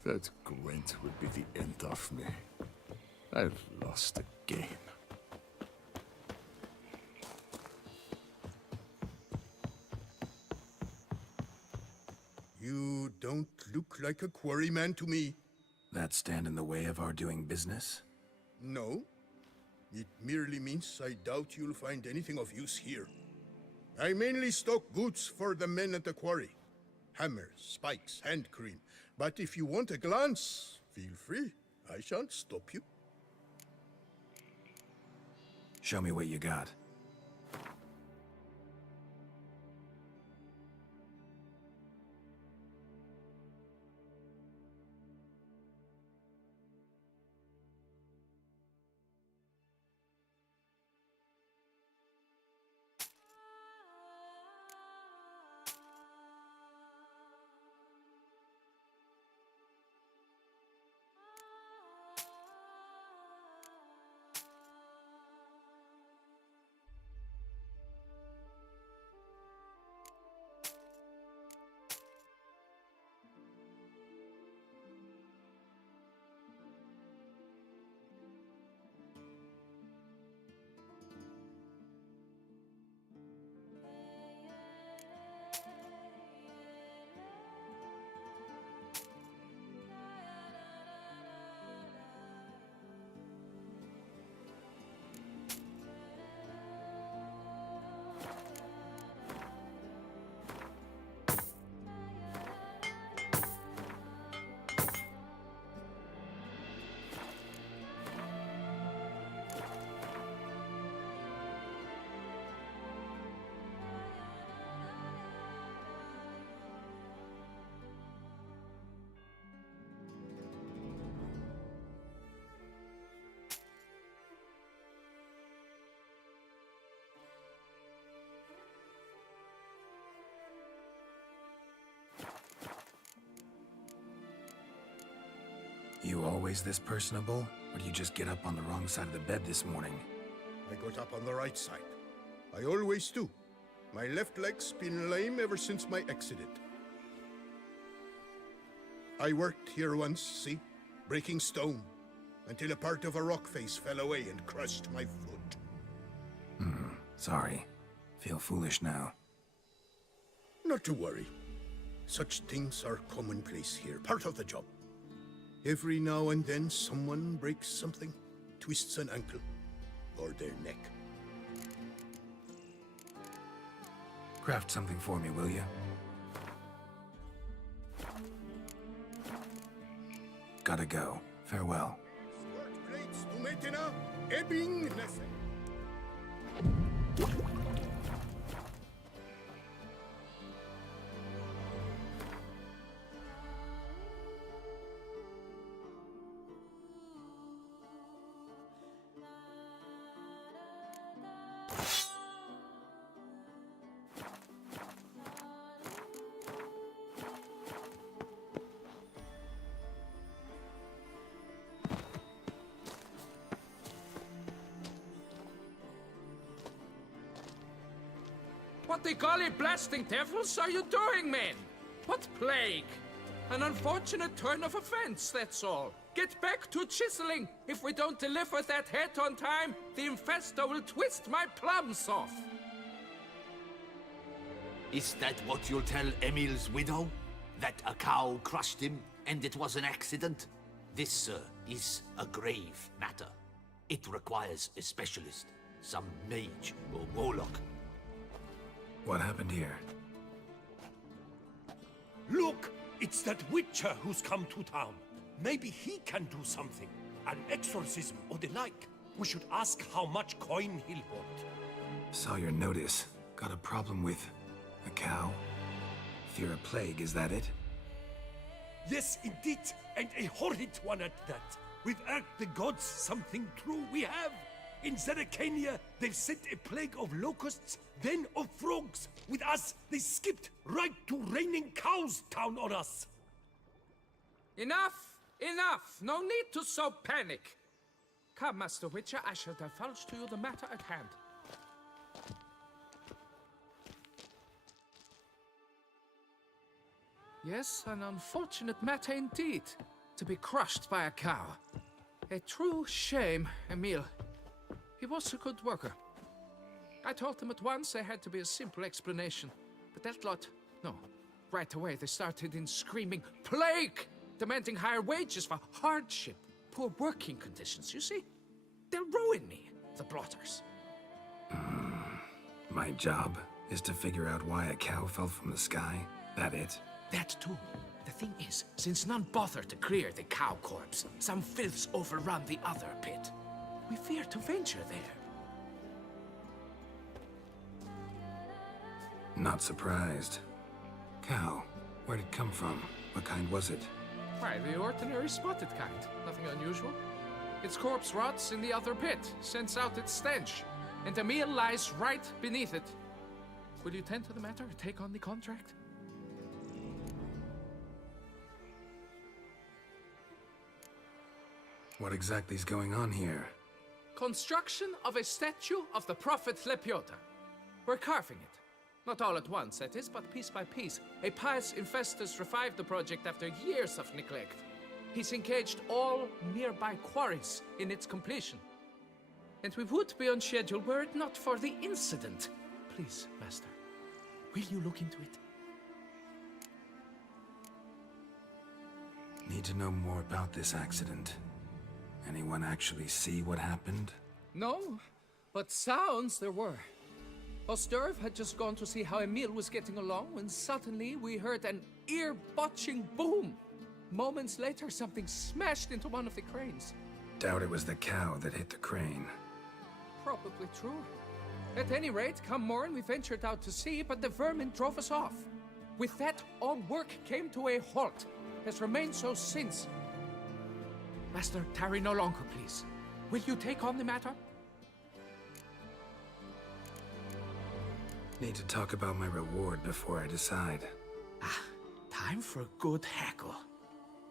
That Gwent would be the end of me. I've lost again. You don't look like a quarryman to me. That stand in the way of our doing business? No. It merely means I doubt you'll find anything of use here. I mainly stock goods for the men at the quarry. Hammers, spikes, hand cream. But if you want a glance, feel free. I shan't stop you. Show me what you got. You always this personable? Or do you just get up on the wrong side of the bed this morning? I got up on the right side. I always do. My left leg's been lame ever since my accident. I worked here once, see? Breaking stone. Until a part of a rock face fell away and crushed my foot. Sorry. Feel foolish now. Not to worry. Such things are commonplace here, part of the job. Every now and then someone breaks something, twists an ankle, or their neck. Craft something for me, will you? Gotta go. Farewell. What the golly blasting devils are you doing, men? What plague? An unfortunate turn of events, that's all. Get back to chiseling. If we don't deliver that head on time, the infestor will twist my plums off. Is that what you'll tell Emil's widow? That a cow crushed him and it was an accident? This, sir, is a grave matter. It requires a specialist, some mage or warlock. What happened here? Look! It's that witcher who's come to town. Maybe he can do something. An exorcism or the like. We should ask how much coin he'll want. Saw your notice. Got a problem with a cow? Fear a plague, is that it? Yes, indeed. And a horrid one at that. We've irked the gods something true, we have. In Zeracania, they've sent a plague of locusts, then of frogs. With us, they skipped right to raining cows down on us. Enough! Enough! No need to so panic. Come, Master Witcher, I shall divulge to you the matter at hand. Yes, an unfortunate matter indeed, to be crushed by a cow. A true shame, Emil. He was a good worker. I told them at once there had to be a simple explanation. But that lot, no. Right away they started in screaming, plague! Demanding higher wages for hardship, poor working conditions, you see? They'll ruin me, the blotters. My job is to figure out why a cow fell from the sky. That it? That too. The thing is, since none bothered to clear the cow corpse, some filths overrun the other pit. We fear to venture there. Not surprised. Cow, where'd it come from? What kind was it? Why, the ordinary spotted kind. Nothing unusual. Its corpse rots in the other pit, sends out its stench, and Emil lies right beneath it. Will you tend to the matter, take on the contract? What exactly is going on here? Construction of a statue of the prophet Lepiota. We're carving it. Not all at once, that is, but piece by piece. A pious infestus revived the project after years of neglect. He's engaged all nearby quarries in its completion. And we would be on schedule were it not for the incident. Please, Master, will you look into it? Need to know more about this accident. Anyone actually see what happened? No, but sounds there were. Osterv had just gone to see how Emil was getting along when suddenly we heard an ear-botching boom. Moments later, something smashed into one of the cranes. Doubt it was the cow that hit the crane. Probably true. At any rate, come morn, we ventured out to sea, but the vermin drove us off. With that, all work came to a halt. Has remained so since. Master, tarry no longer, please. Will you take on the matter? Need to talk about my reward before I decide. Time for a good hackle.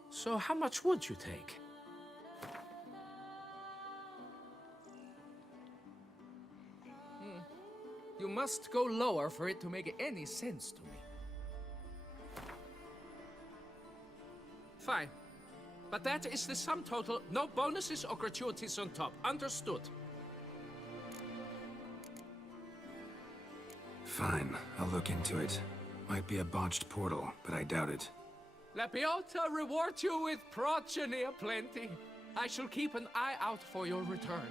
So how much would you take? You must go lower for it to make any sense to me. Fine. But that is the sum total. No bonuses or gratuities on top. Understood? Fine, I'll look into it. Might be a botched portal, but I doubt it. Lepiota reward you with progeny aplenty. I shall keep an eye out for your return.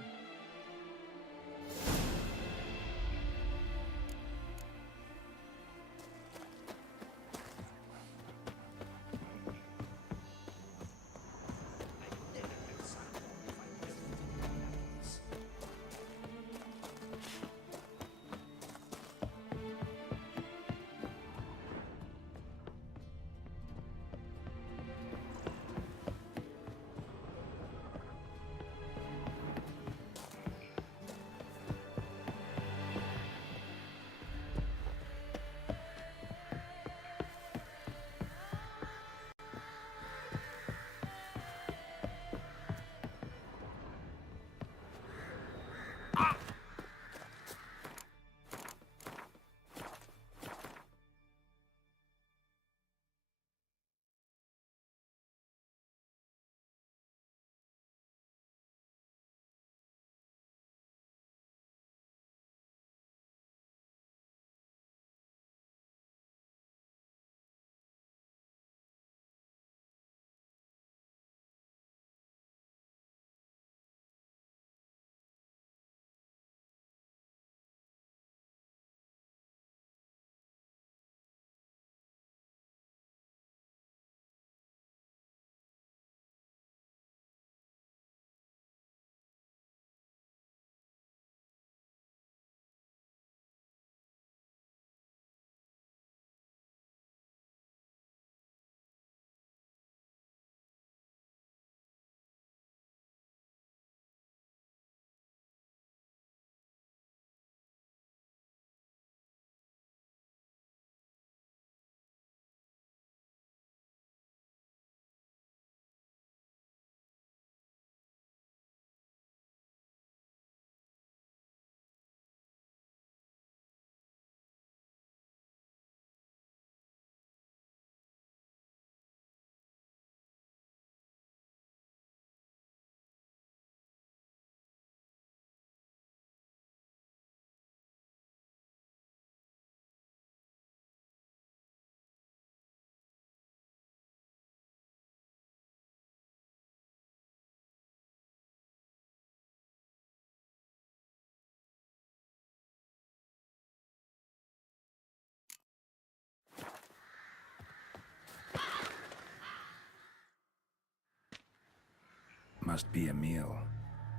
Must be Emil.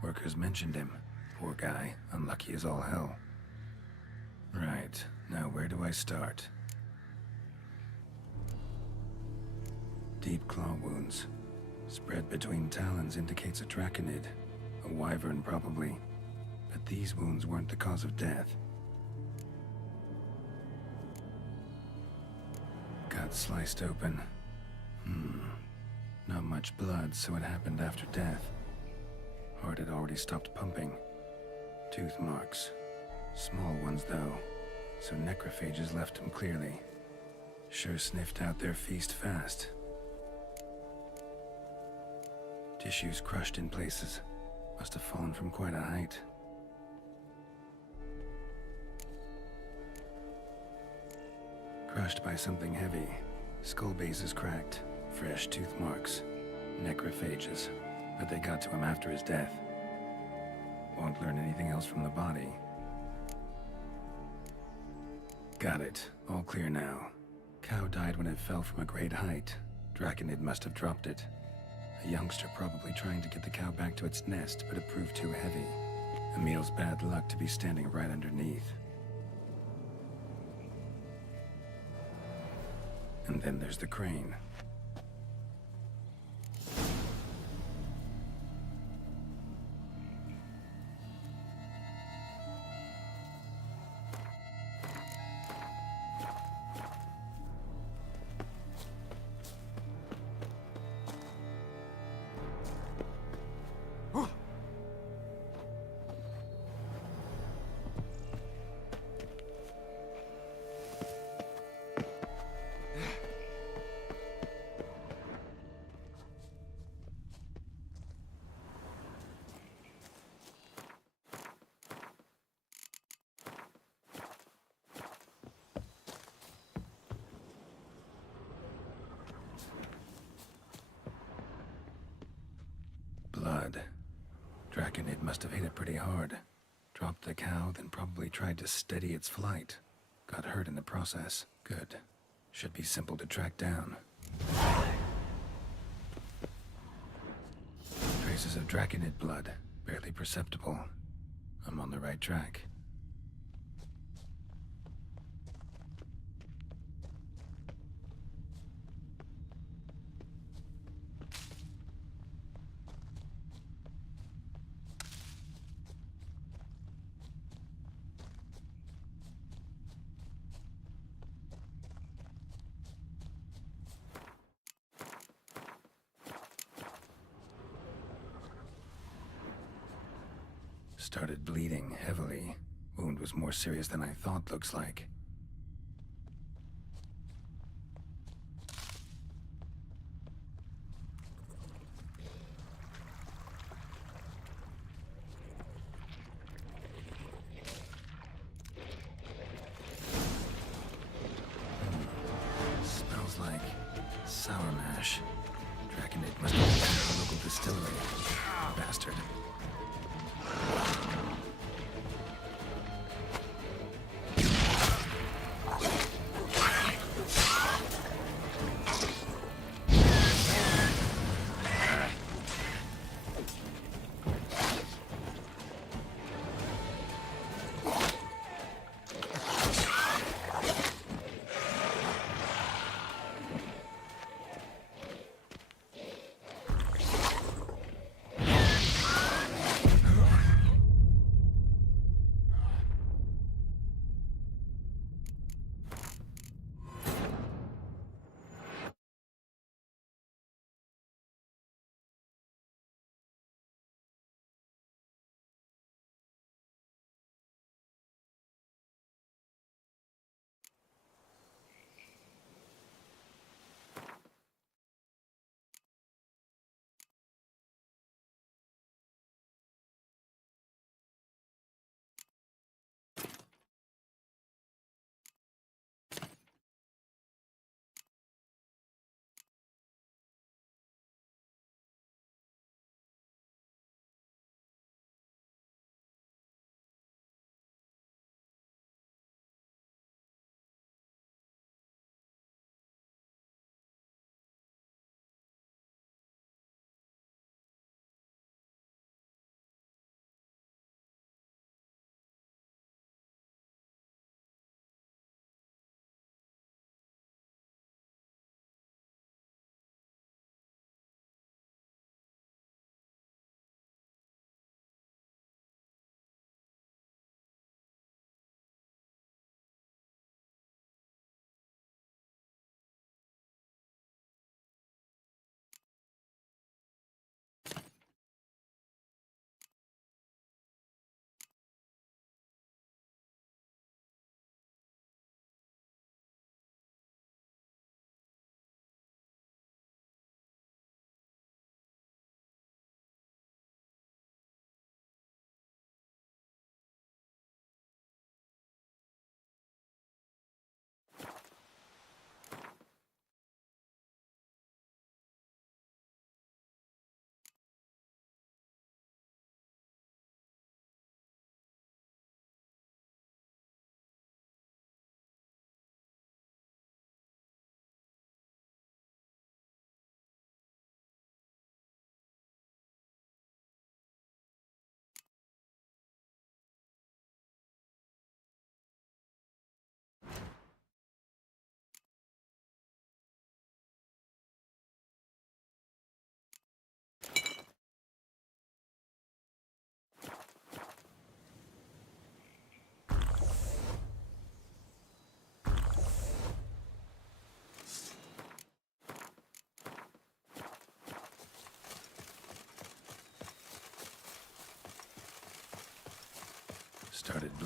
Workers mentioned him. Poor guy, unlucky as all hell. Right, now where do I start? Deep claw wounds. Spread between talons indicates a draconid. A wyvern, probably. But these wounds weren't the cause of death. Gut sliced open. Not much blood, so it happened after death. Heart had already stopped pumping. Tooth marks. Small ones, though, so necrophages left him clearly. Sure sniffed out their feast fast. Tissues crushed in places. Must have fallen from quite a height. Crushed by something heavy. Skull base is cracked. Fresh tooth marks. Necrophages. But they got to him after his death. Won't learn anything else from the body. Got it. All clear now. Cow died when it fell from a great height. Draconid must have dropped it. A youngster probably trying to get the cow back to its nest, but it proved too heavy. Emil's bad luck to be standing right underneath. And then there's the crane. Blood. Draconid must have hit it pretty hard. Dropped the cow, then probably tried to steady its flight. Got hurt in the process. Good. Should be simple to track down. Traces of Draconid blood. Barely perceptible. I'm on the right track. Started bleeding heavily. Wound was more serious than I thought, looks like. Smells like sour mash. Draconid must have been at a local distillery. Bastard.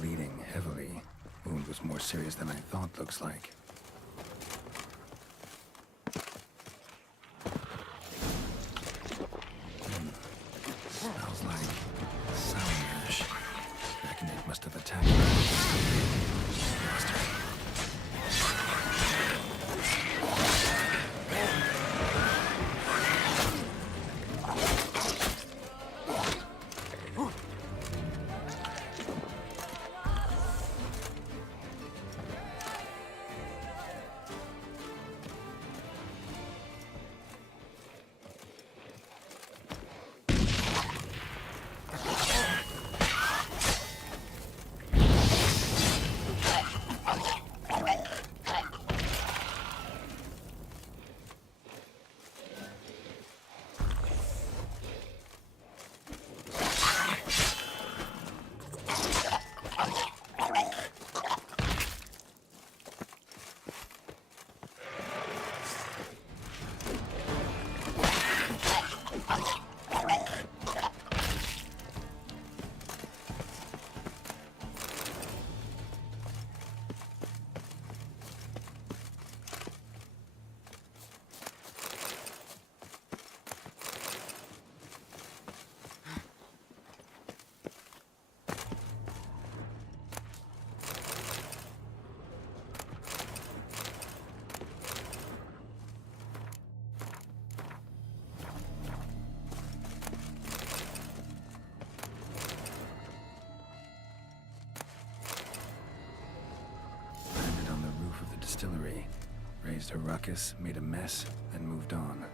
bleeding heavily. Wound was more serious than I thought, looks like. Smells like sour mash. Reckon it must have attacked me. Bastard. Distillery, raised a ruckus, made a mess, then moved on.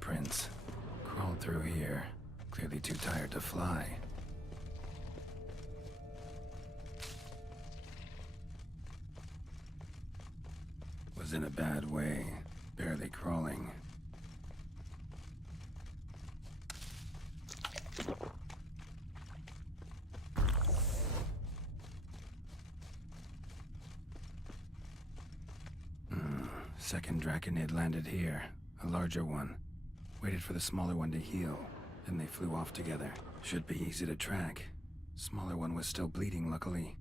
Prints. Crawled through here. Clearly too tired to fly. Was in a bad way. Barely crawling. Second Draconid landed here. A larger one. Waited for the smaller one to heal, and they flew off together. Should be easy to track. Smaller one was still bleeding, luckily.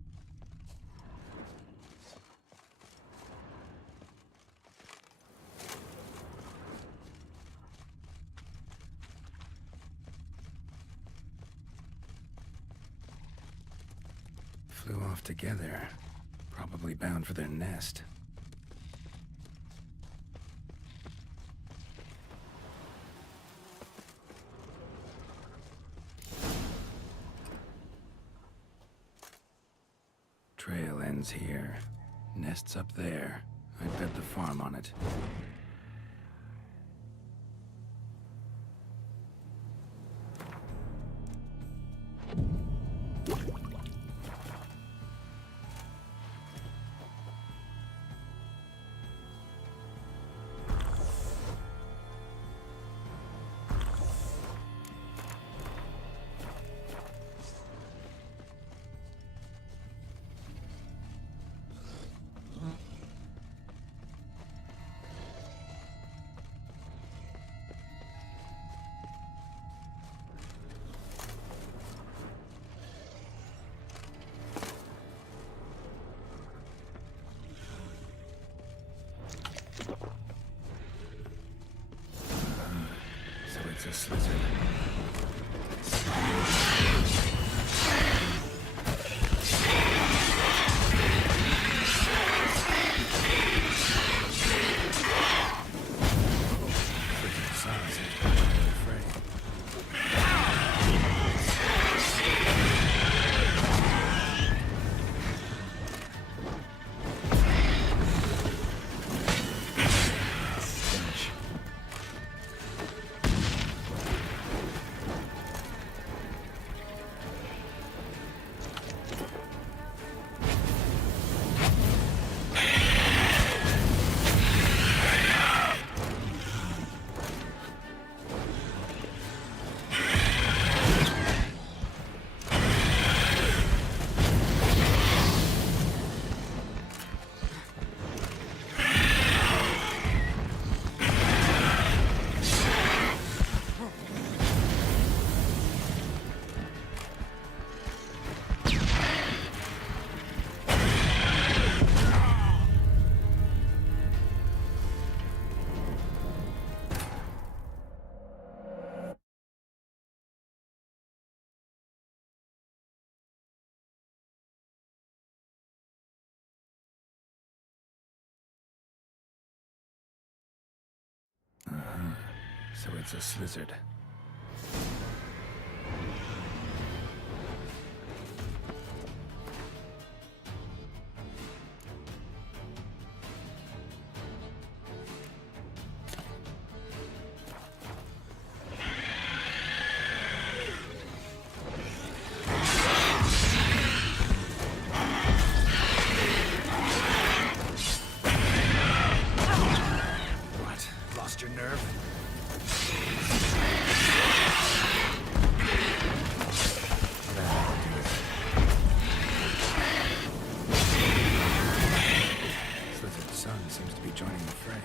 Flew off together. Probably bound for their nest. Trail ends here. Nest's up there. I'd bet the farm on it. It's a slizzard. So it's a slizzard. Lost your nerve? Slizzard's son seems to be joining the fray.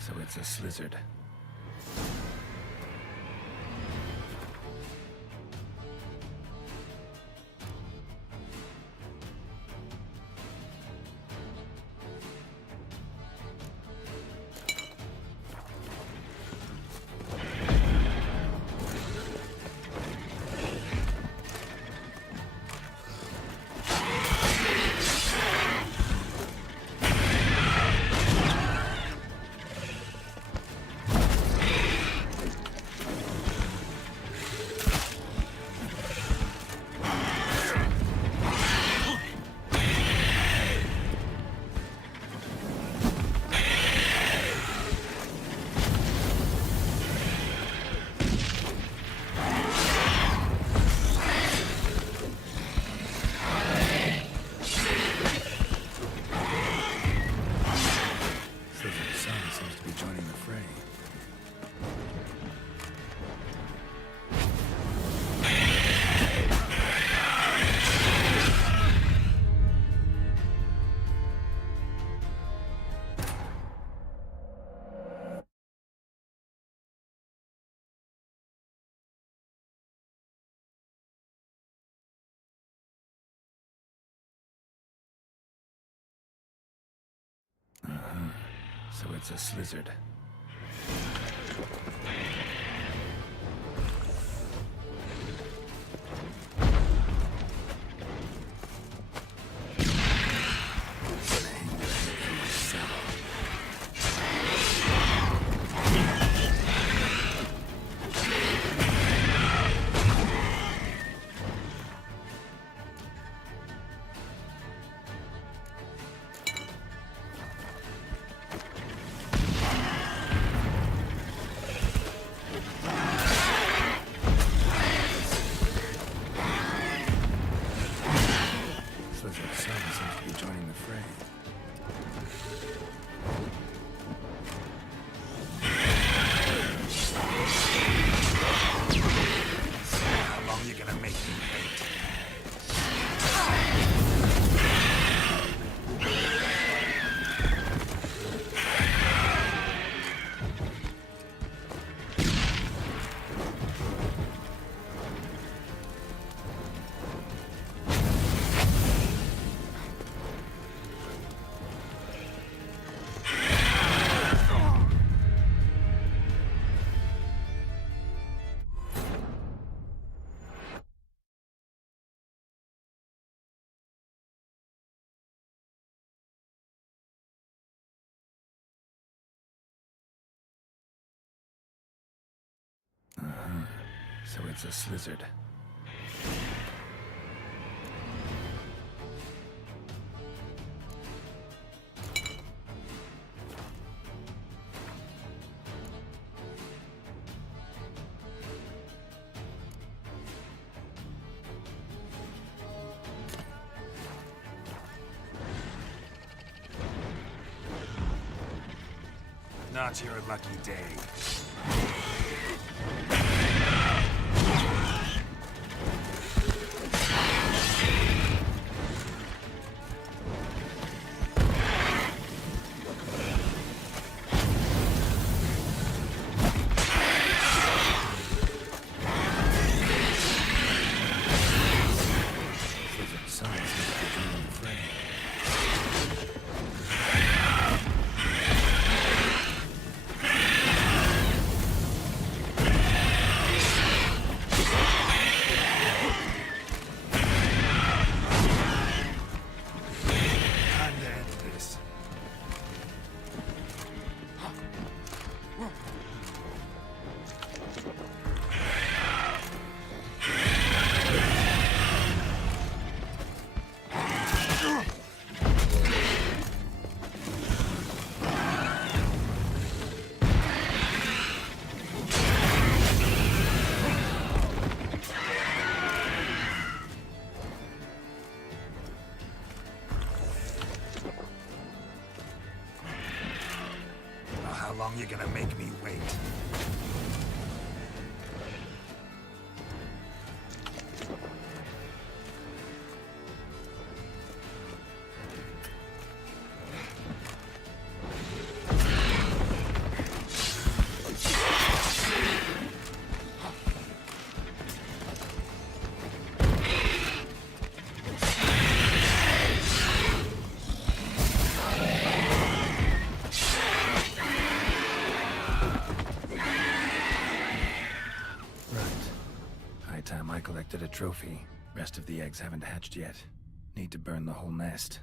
So it's a slizzard. Slizzard's son seems to be joining the fray. So it's a slizzard. Slizzard's son seems to be joining the fray. How long you gonna make me wait? So it's a slizzard. Not your lucky day. long you gonna make me wait? Time I collected a trophy. Rest of the eggs haven't hatched yet. Need to burn the whole nest.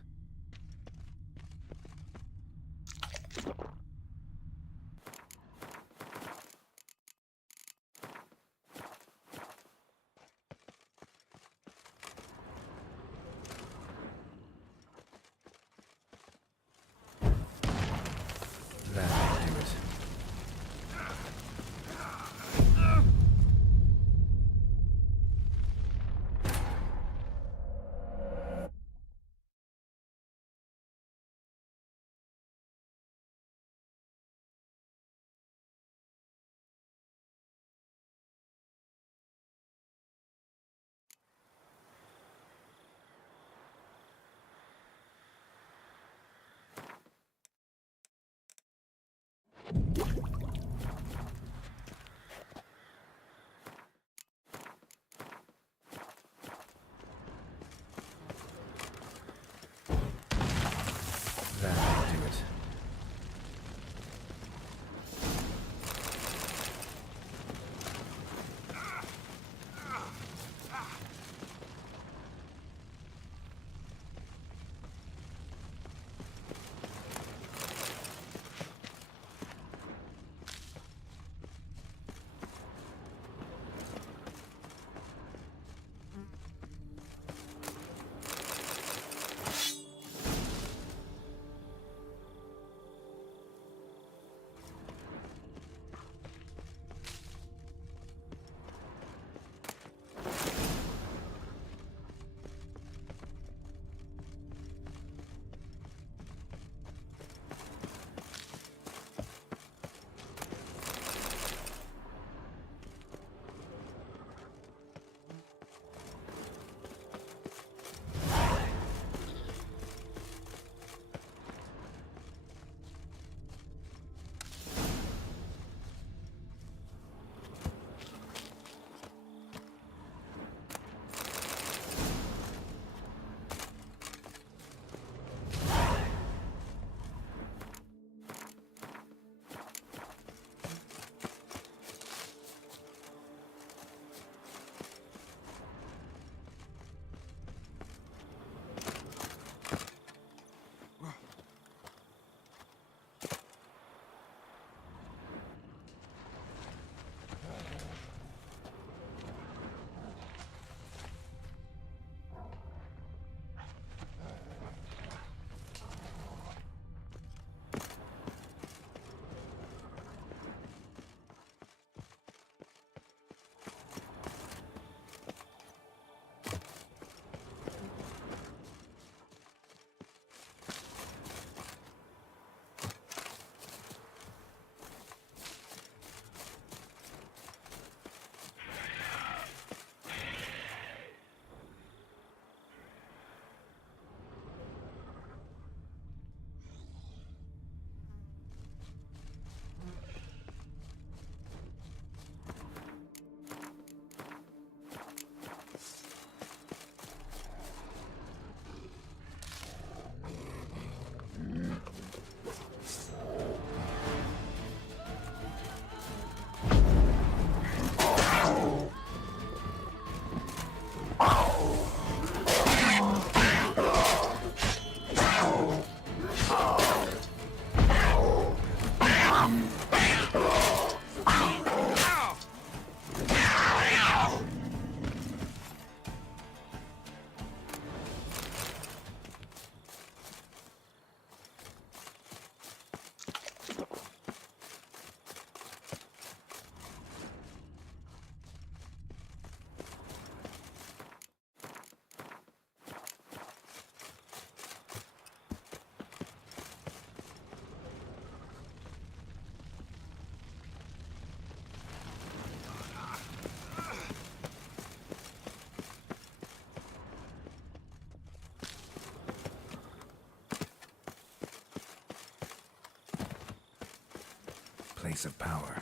place of power.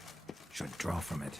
Should draw from it.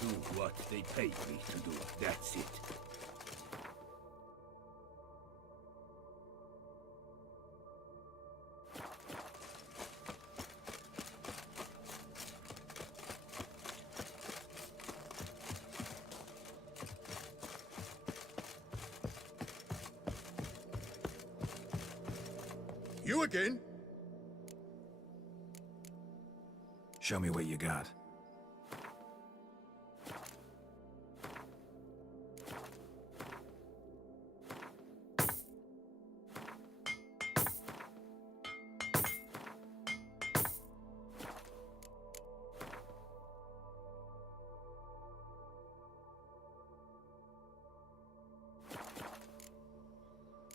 Do what they paid me to do. That's it. You again? Show me what you got.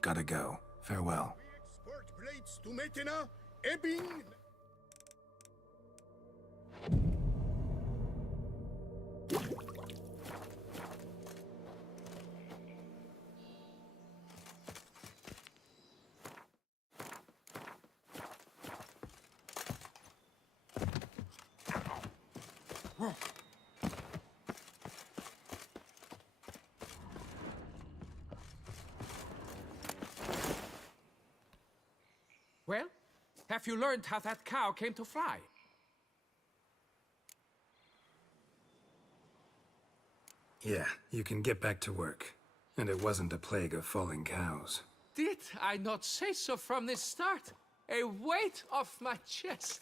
Gotta go. Farewell. Export blades to Metena, Ebbing. Well, have you learned how that cow came to fly? Yeah, you can get back to work. And it wasn't a plague of falling cows. Did I not say so from the start? A weight off my chest.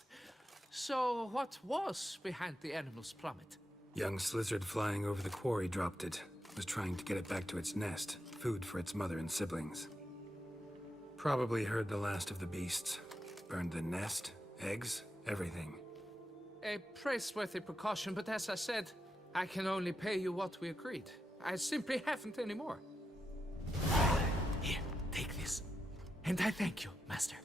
So what was behind the animal's plummet? Young lizard flying over the quarry dropped it. Was trying to get it back to its nest. Food for its mother and siblings. Probably heard the last of the beasts. Burned the nest, eggs, everything. A praiseworthy precaution, but as I said, I can only pay you what we agreed. I simply haven't any more. Here, take this. And I thank you, Master.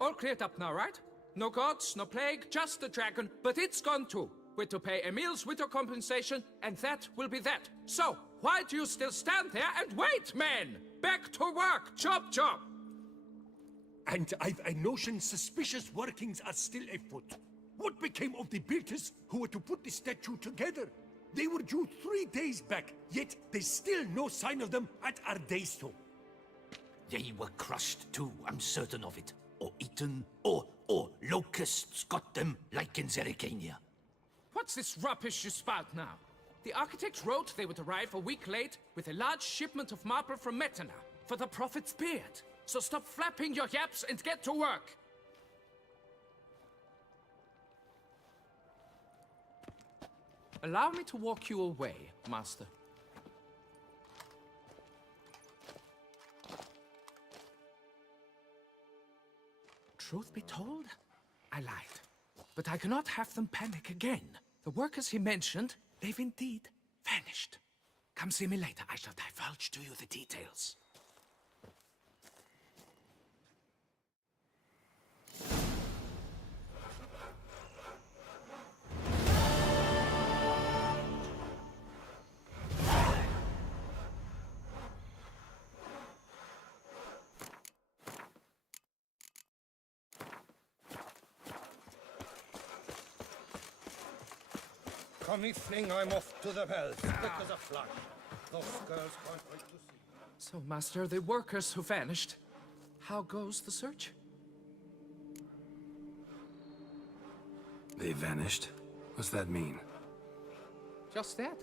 All cleared up now, right? No gods, no plague, just the dragon, but it's gone too. We're to pay Emil's widow compensation, and that will be that. So, why do you still stand there and wait, men? Back to work! Chop, chop! And I've a notion suspicious workings are still afoot. What became of the builders who were to put the statue together? They were due 3 days back, yet there's still no sign of them at Ardeisto. They were crushed too, I'm certain of it. Or eaten, or locusts got them, like in Zerikania. What's this rubbish you spout now? The architect wrote they would arrive a week late with a large shipment of marble from Metana for the prophet's beard. So stop flapping your yaps and get to work! Allow me to walk you away, Master. Truth be told, I lied. But I cannot have them panic again. The workers he mentioned, they've indeed vanished. Come see me later. I shall divulge to you the details. Come evening, I'm off to the bells, quick as a flash. Those girls can't wait to see. So, Master, the workers who vanished, how goes the search? They vanished? What's that mean? Just that,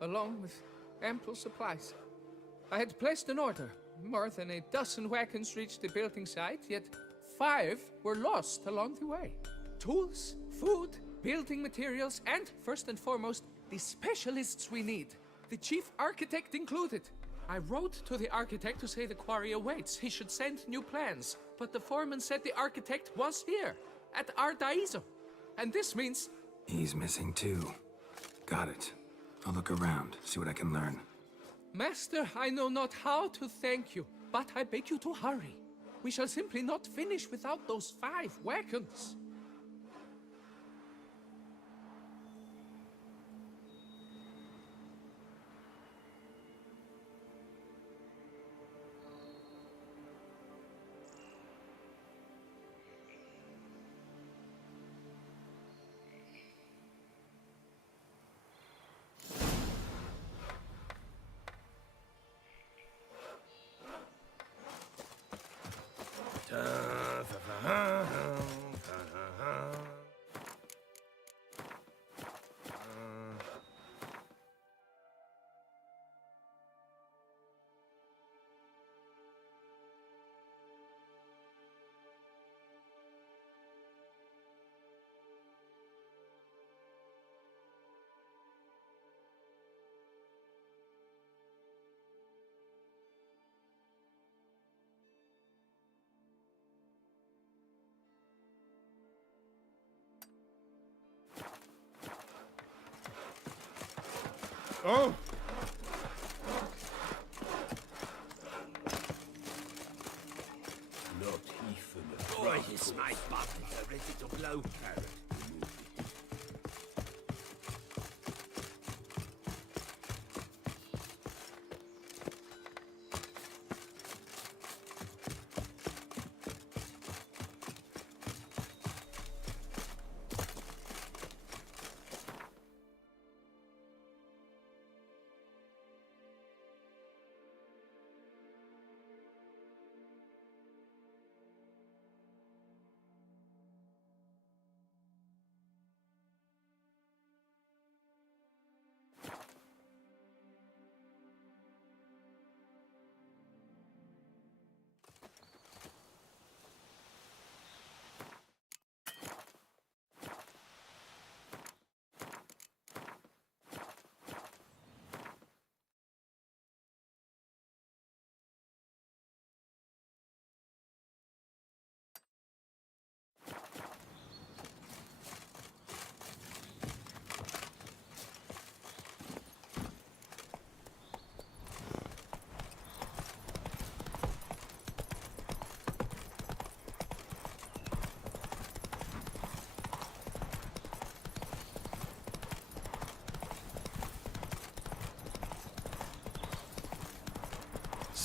along with ample supplies. I had placed an order. More than a dozen wagons reached the building site, yet 5 were lost along the way. Tools, food, building materials, and, first and foremost, the specialists we need. The chief architect included. I wrote to the architect to say the quarry awaits. He should send new plans. But the foreman said the architect was here, at Ardeisto. And this means... He's missing too. Got it. I'll look around, see what I can learn. Master, I know not how to thank you, but I beg you to hurry. We shall simply not finish without those 5 wagons. Oh! Not even a Right, it's my buttons are ready to blow.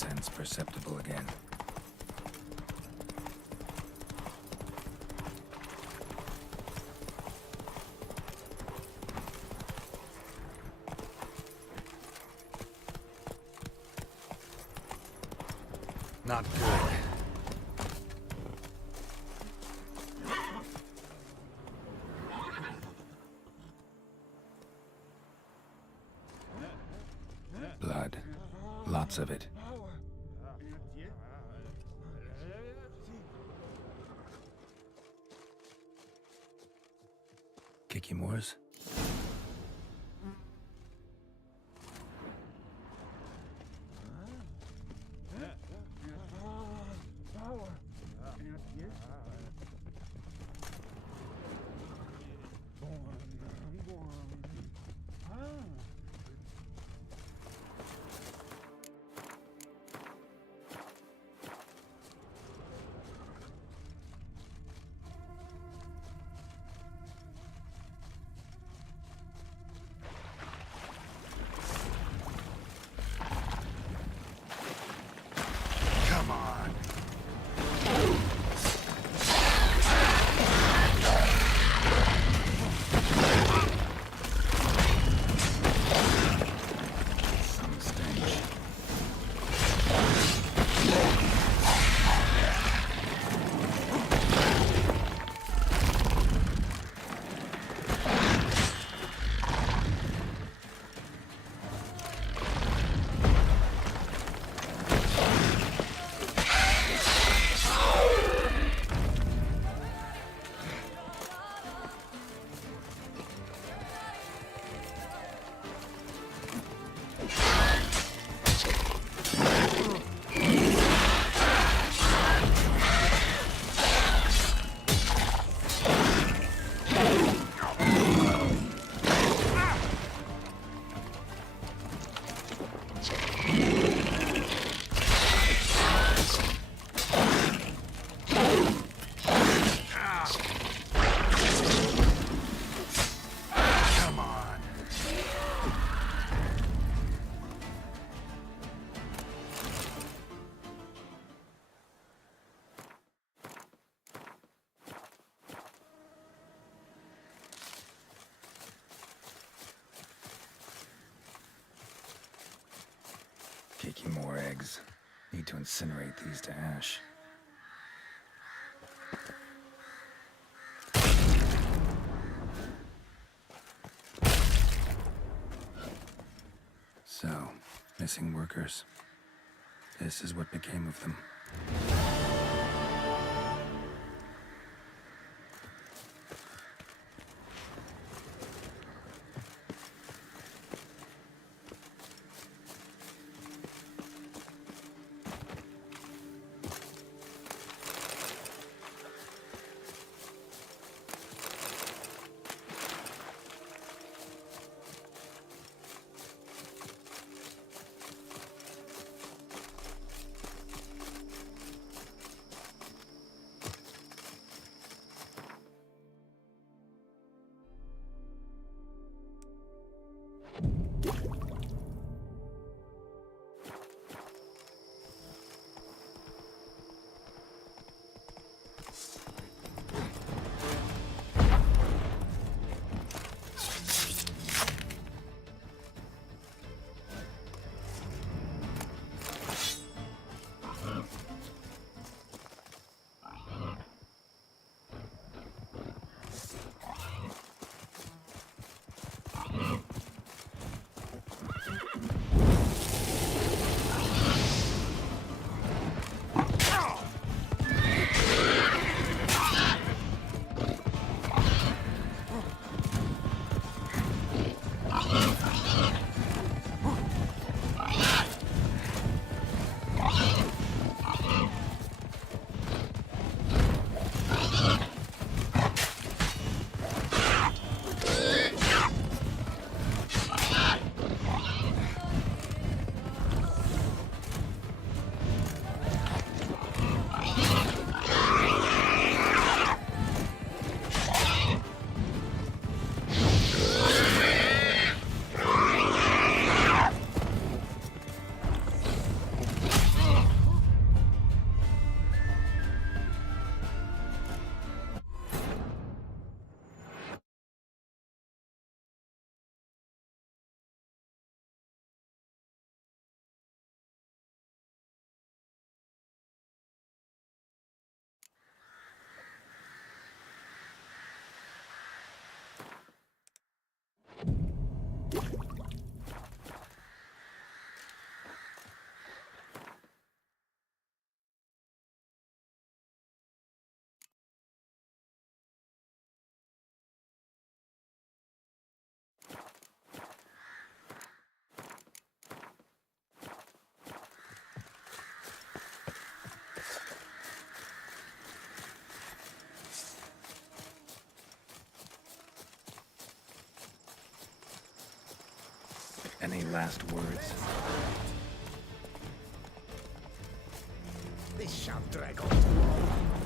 sense perceptible again. Not good. Blood. Lots of it. Kikimores? Come on. Some stench. Come on. Kikimore eggs. Need to incinerate these to ash. So, missing workers. This is what became of them. Any last words? This shan't drag on too long.